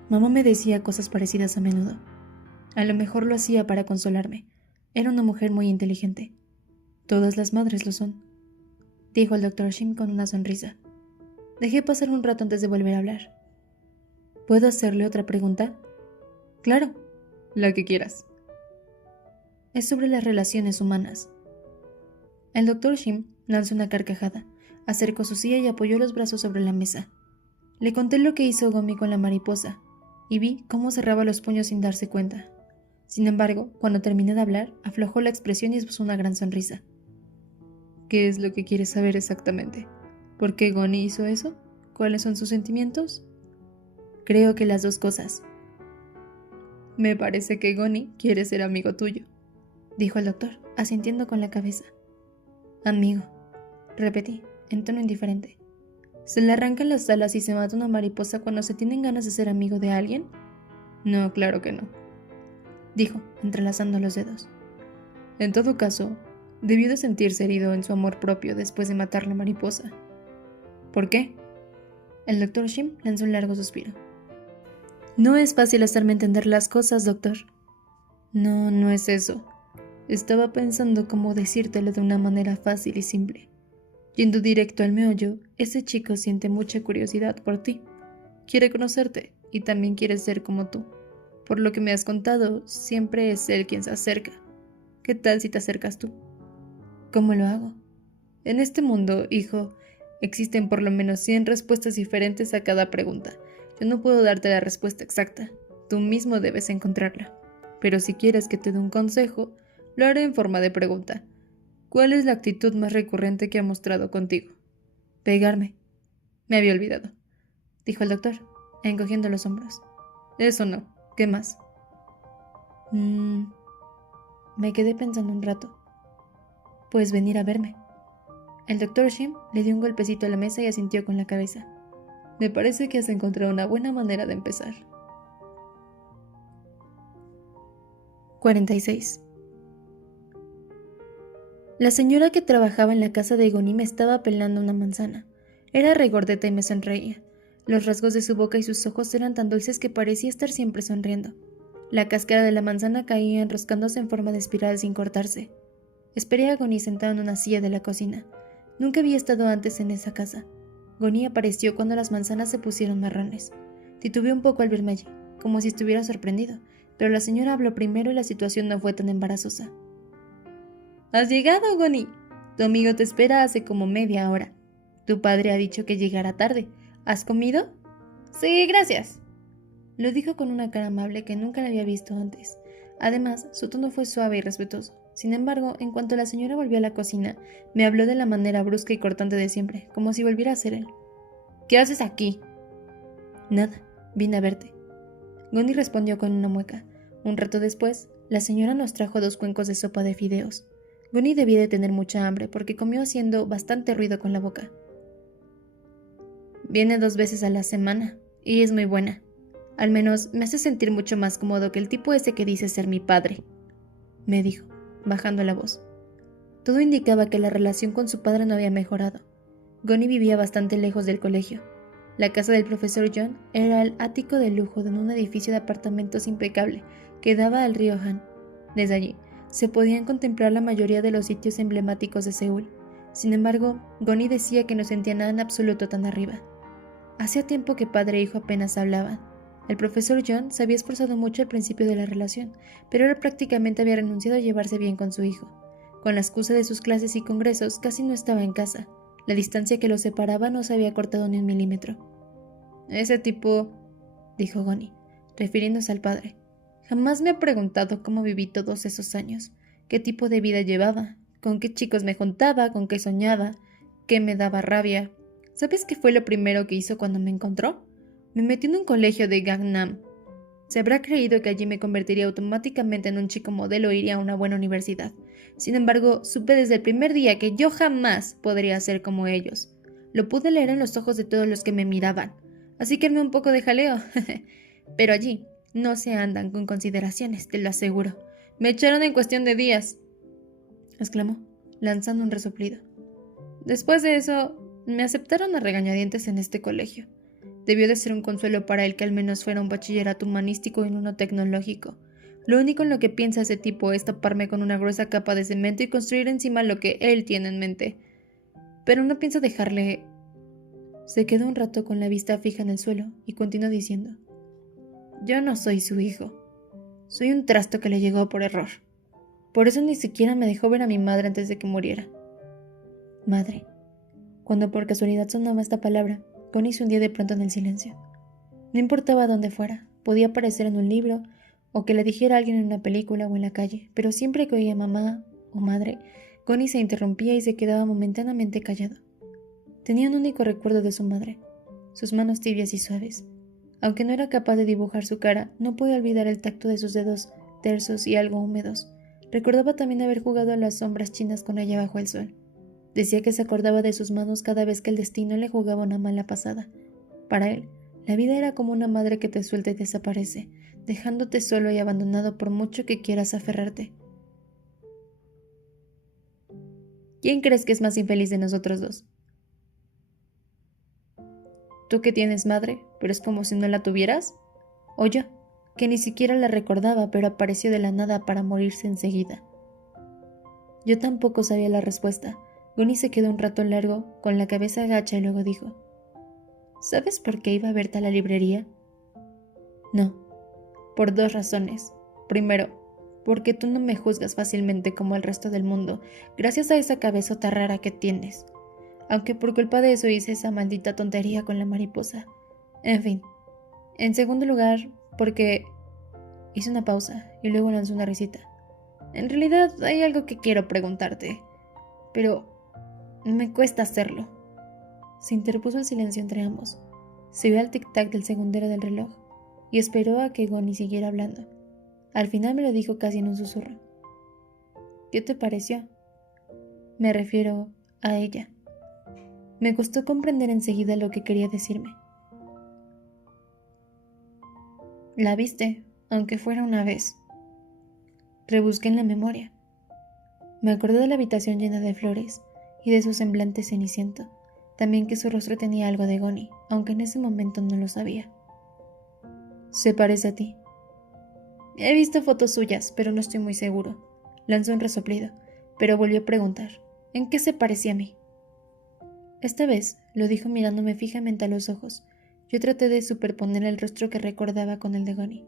Mamá me decía cosas parecidas a menudo. A lo mejor lo hacía para consolarme. Era una mujer muy inteligente. Todas las madres lo son, dijo el Dr. Jim con una sonrisa. Dejé pasar un rato antes de volver a hablar. ¿Puedo hacerle otra pregunta? Claro, la que quieras. es sobre las relaciones humanas. El doctor Shim lanzó una carcajada, acercó su silla y apoyó los brazos sobre la mesa. Le conté lo que hizo Gomi con la mariposa, y vi cómo cerraba los puños sin darse cuenta. Sin embargo, cuando terminé de hablar, aflojó la expresión y esbozó una gran sonrisa. ¿Qué es lo que quieres saber exactamente? ¿Por qué Goni hizo eso? ¿Cuáles son sus sentimientos? Creo que las dos cosas. Me parece que Goni quiere ser amigo tuyo, dijo el doctor, asintiendo con la cabeza. Amigo, repetí, en tono indiferente. ¿Se le arrancan las alas y se mata una mariposa cuando se tienen ganas de ser amigo de alguien? No, claro que no, dijo, entrelazando los dedos. En todo caso, debió de sentirse herido en su amor propio después de matar la mariposa. ¿Por qué? El doctor Shim lanzó un largo suspiro. No es fácil hacerme entender las cosas, doctor. No, no es eso. Estaba pensando cómo decírtelo de una manera fácil y simple. Yendo directo al meollo, ese chico siente mucha curiosidad por ti. Quiere conocerte y también quiere ser como tú. Por lo que me has contado, siempre es él quien se acerca. ¿Qué tal si te acercas tú? ¿Cómo lo hago? En este mundo, hijo, existen por lo menos 100 respuestas diferentes a cada pregunta. Yo no puedo darte la respuesta exacta. Tú mismo debes encontrarla. Pero si quieres que te dé un consejo, lo haré en forma de pregunta. ¿Cuál es la actitud más recurrente que ha mostrado contigo? Pegarme. Me había olvidado, dijo el doctor, encogiendo los hombros. Eso no. ¿Qué más? Me quedé pensando un rato. Pues venir a verme. El doctor Shim le dio un golpecito a la mesa y asintió con la cabeza. Me parece que has encontrado una buena manera de empezar. 46. La señora que trabajaba en la casa de Goni me estaba pelando una manzana. Era regordeta y me sonreía. Los rasgos de su boca y sus ojos eran tan dulces que parecía estar siempre sonriendo. La cáscara de la manzana caía enroscándose en forma de espiral sin cortarse. Esperé a Goni sentado en una silla de la cocina. Nunca había estado antes en esa casa. Goni apareció cuando las manzanas se pusieron marrones. Titubeé un poco al verme allí, como si estuviera sorprendido, pero la señora habló primero y la situación no fue tan embarazosa. ¿Has llegado, Goni? Tu amigo te espera hace como media hora. Tu padre ha dicho que llegará tarde. ¿Has comido? Sí, gracias. Lo dijo con una cara amable que nunca la había visto antes. Además, su tono fue suave y respetuoso. Sin embargo, en cuanto la señora volvió a la cocina, me habló de la manera brusca y cortante de siempre, como si volviera a ser él. ¿Qué haces aquí? Nada, vine a verte. Goni respondió con una mueca. Un rato después, la señora nos trajo 2 cuencos de sopa de fideos. Goni debía de tener mucha hambre porque comió haciendo bastante ruido con la boca. Viene 2 veces a la semana, y es muy buena. Al menos me hace sentir mucho más cómodo que el tipo ese que dice ser mi padre, me dijo, bajando la voz. Todo indicaba que la relación con su padre no había mejorado. Goni vivía bastante lejos del colegio. La casa del profesor John era el ático de lujo de un edificio de apartamentos impecable que daba al río Han. Desde allí se podían contemplar la mayoría de los sitios emblemáticos de Seúl. Sin embargo, Goni decía que no sentía nada en absoluto tan arriba. Hacía tiempo que padre e hijo apenas hablaban. El profesor John se había esforzado mucho al principio de la relación, pero ahora prácticamente había renunciado a llevarse bien con su hijo. Con la excusa de sus clases y congresos, casi no estaba en casa. La distancia que los separaba no se había cortado ni un milímetro. Ese tipo, dijo Goni, refiriéndose al padre, jamás me ha preguntado cómo viví todos esos años, qué tipo de vida llevaba, con qué chicos me juntaba, con qué soñaba, qué me daba rabia. ¿Sabes qué fue lo primero que hizo cuando me encontró? Me metió en un colegio de Gangnam. Se habrá creído que allí me convertiría automáticamente en un chico modelo e iría a una buena universidad. Sin embargo, supe desde el primer día que yo jamás podría ser como ellos. Lo pude leer en los ojos de todos los que me miraban. Así que armé un poco de jaleo. Pero allí no se andan con consideraciones, te lo aseguro. Me echaron en cuestión de días, exclamó, lanzando un resoplido. Después de eso, me aceptaron a regañadientes en este colegio. Debió de ser un consuelo para él que al menos fuera un bachillerato humanístico y no uno tecnológico. Lo único en lo que piensa ese tipo es taparme con una gruesa capa de cemento y construir encima lo que él tiene en mente. Pero no pienso dejarle. Se quedó un rato con la vista fija en el suelo y continuó diciendo: Yo no soy su hijo. Soy un trasto que le llegó por error. Por eso ni siquiera me dejó ver a mi madre antes de que muriera. Madre. Cuando por casualidad sonaba esta palabra, Connie se hundía de pronto en el silencio. No importaba dónde fuera, podía aparecer en un libro, o que le dijera a alguien en una película o en la calle, pero siempre que oía mamá o madre, Connie se interrumpía y se quedaba momentáneamente callado. Tenía un único recuerdo de su madre, sus manos tibias y suaves. Aunque no era capaz de dibujar su cara, no podía olvidar el tacto de sus dedos tersos y algo húmedos. Recordaba también haber jugado a las sombras chinas con ella bajo el sol. Decía que se acordaba de sus manos cada vez que el destino le jugaba una mala pasada. Para él, la vida era como una madre que te suelta y desaparece, dejándote solo y abandonado por mucho que quieras aferrarte. ¿Quién crees que es más infeliz de nosotros dos? ¿Tú que tienes madre, pero es como si no la tuvieras? ¿O yo, que ni siquiera la recordaba, pero apareció de la nada para morirse enseguida? Yo tampoco sabía la respuesta. Gunny se quedó un rato largo, con la cabeza agacha y luego dijo: ¿Sabes por qué iba a verte a la librería? No, por 2 razones. Primero, porque tú no me juzgas fácilmente como el resto del mundo, gracias a esa cabezota rara que tienes. Aunque por culpa de eso hice esa maldita tontería con la mariposa. En fin. En segundo lugar, porque... Hice una pausa y luego lanzó una risita. En realidad hay algo que quiero preguntarte, pero me cuesta hacerlo. Se interpuso el silencio entre ambos. Se vio el tic-tac del segundero del reloj y esperó a que Gunny siguiera hablando. Al final me lo dijo casi en un susurro. ¿Qué te pareció? Me refiero a ella. Me costó comprender enseguida lo que quería decirme. La viste, aunque fuera una vez. Rebusqué en la memoria. Me acordé de la habitación llena de flores y de su semblante ceniciento. También que su rostro tenía algo de Gunny, aunque en ese momento no lo sabía. Se parece a ti. He visto fotos suyas, pero no estoy muy seguro. Lanzó un resoplido, pero volvió a preguntar: ¿en qué se parecía a mí? Esta vez lo dijo mirándome fijamente a los ojos. Yo traté de superponer el rostro que recordaba con el de Gunny.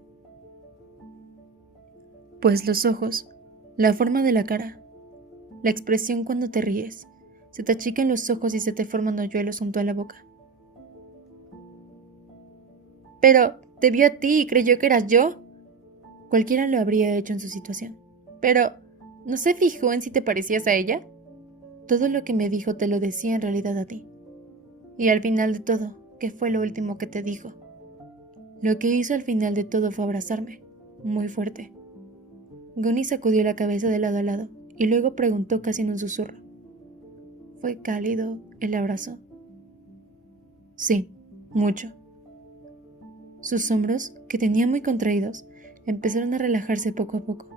Pues los ojos, la forma de la cara, la expresión cuando te ríes, se te achican los ojos y se te forman hoyuelos junto a la boca. Pero, ¿te vio a ti y creyó que eras yo? Cualquiera lo habría hecho en su situación. Pero, ¿no se fijó en si te parecías a ella? Todo lo que me dijo te lo decía en realidad a ti. Y al final de todo, ¿qué fue lo último que te dijo? Lo que hizo al final de todo fue abrazarme, muy fuerte. Gunny sacudió la cabeza de lado a lado y luego preguntó casi en un susurro: ¿fue cálido el abrazo? Sí, mucho. Sus hombros, que tenía muy contraídos, empezaron a relajarse poco a poco.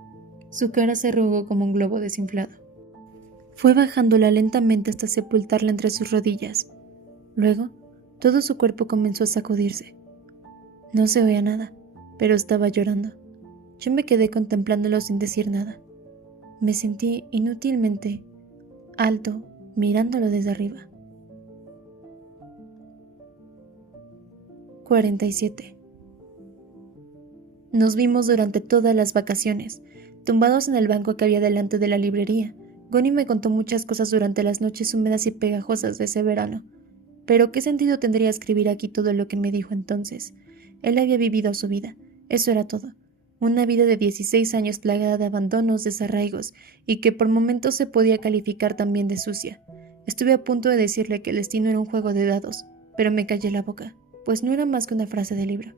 Su cara se arrugó como un globo desinflado. Fue bajándola lentamente hasta sepultarla entre sus rodillas. Luego, todo su cuerpo comenzó a sacudirse. No se oía nada, pero estaba llorando. Yo me quedé contemplándolo sin decir nada. Me sentí inútilmente alto, mirándolo desde arriba. 47. Nos vimos durante todas las vacaciones, tumbados en el banco que había delante de la librería. Gunny me contó muchas cosas durante las noches húmedas y pegajosas de ese verano. Pero ¿qué sentido tendría escribir aquí todo lo que me dijo entonces? Él había vivido su vida, eso era todo. Una vida de 16 años plagada de abandonos, desarraigos, y que por momentos se podía calificar también de sucia. Estuve a punto de decirle que el destino era un juego de dados, pero me callé la boca, pues no era más que una frase de libro.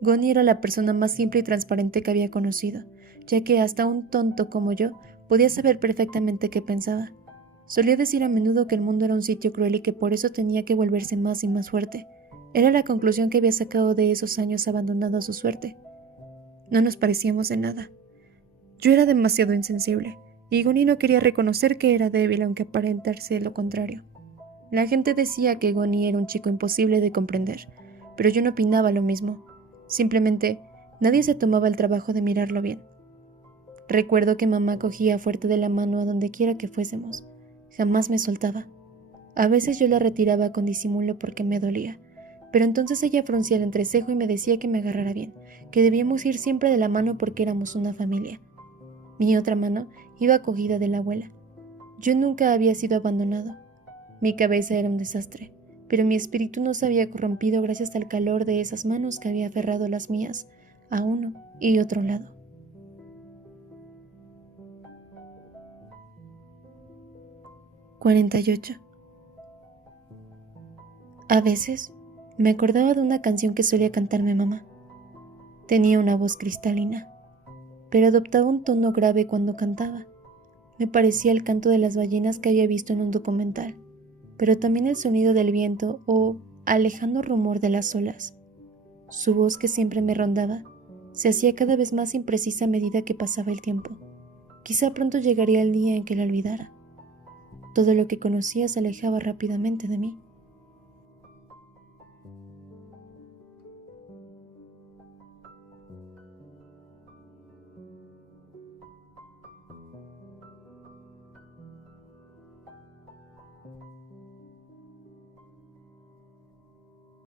Gunny era la persona más simple y transparente que había conocido, ya que hasta un tonto como yo podía saber perfectamente qué pensaba. Solía decir a menudo que el mundo era un sitio cruel y que por eso tenía que volverse más y más fuerte. Era la conclusión que había sacado de esos años abandonado a su suerte. No nos parecíamos en nada. Yo era demasiado insensible, y Gunny no quería reconocer que era débil aunque aparentarse lo contrario. La gente decía que Gunny era un chico imposible de comprender, pero yo no opinaba lo mismo. Simplemente, nadie se tomaba el trabajo de mirarlo bien. Recuerdo que mamá cogía fuerte de la mano a donde quiera que fuésemos. Jamás me soltaba. A veces yo la retiraba con disimulo porque me dolía, pero entonces ella fruncía el entrecejo y me decía que me agarrara bien, que debíamos ir siempre de la mano porque éramos una familia. Mi otra mano iba cogida de la abuela. Yo nunca había sido abandonado. Mi cabeza era un desastre, pero mi espíritu no se había corrompido gracias al calor de esas manos que había aferrado las mías a uno y otro lado. «48. A veces me acordaba de una canción que solía cantarme mamá. Tenía una voz cristalina, pero adoptaba un tono grave cuando cantaba. Me parecía el canto de las ballenas que había visto en un documental, pero también el sonido del viento o al lejano rumor de las olas. Su voz, que siempre me rondaba, se hacía cada vez más imprecisa a medida que pasaba el tiempo. Quizá pronto llegaría el día en que la olvidara. Todo lo que conocía se alejaba rápidamente de mí.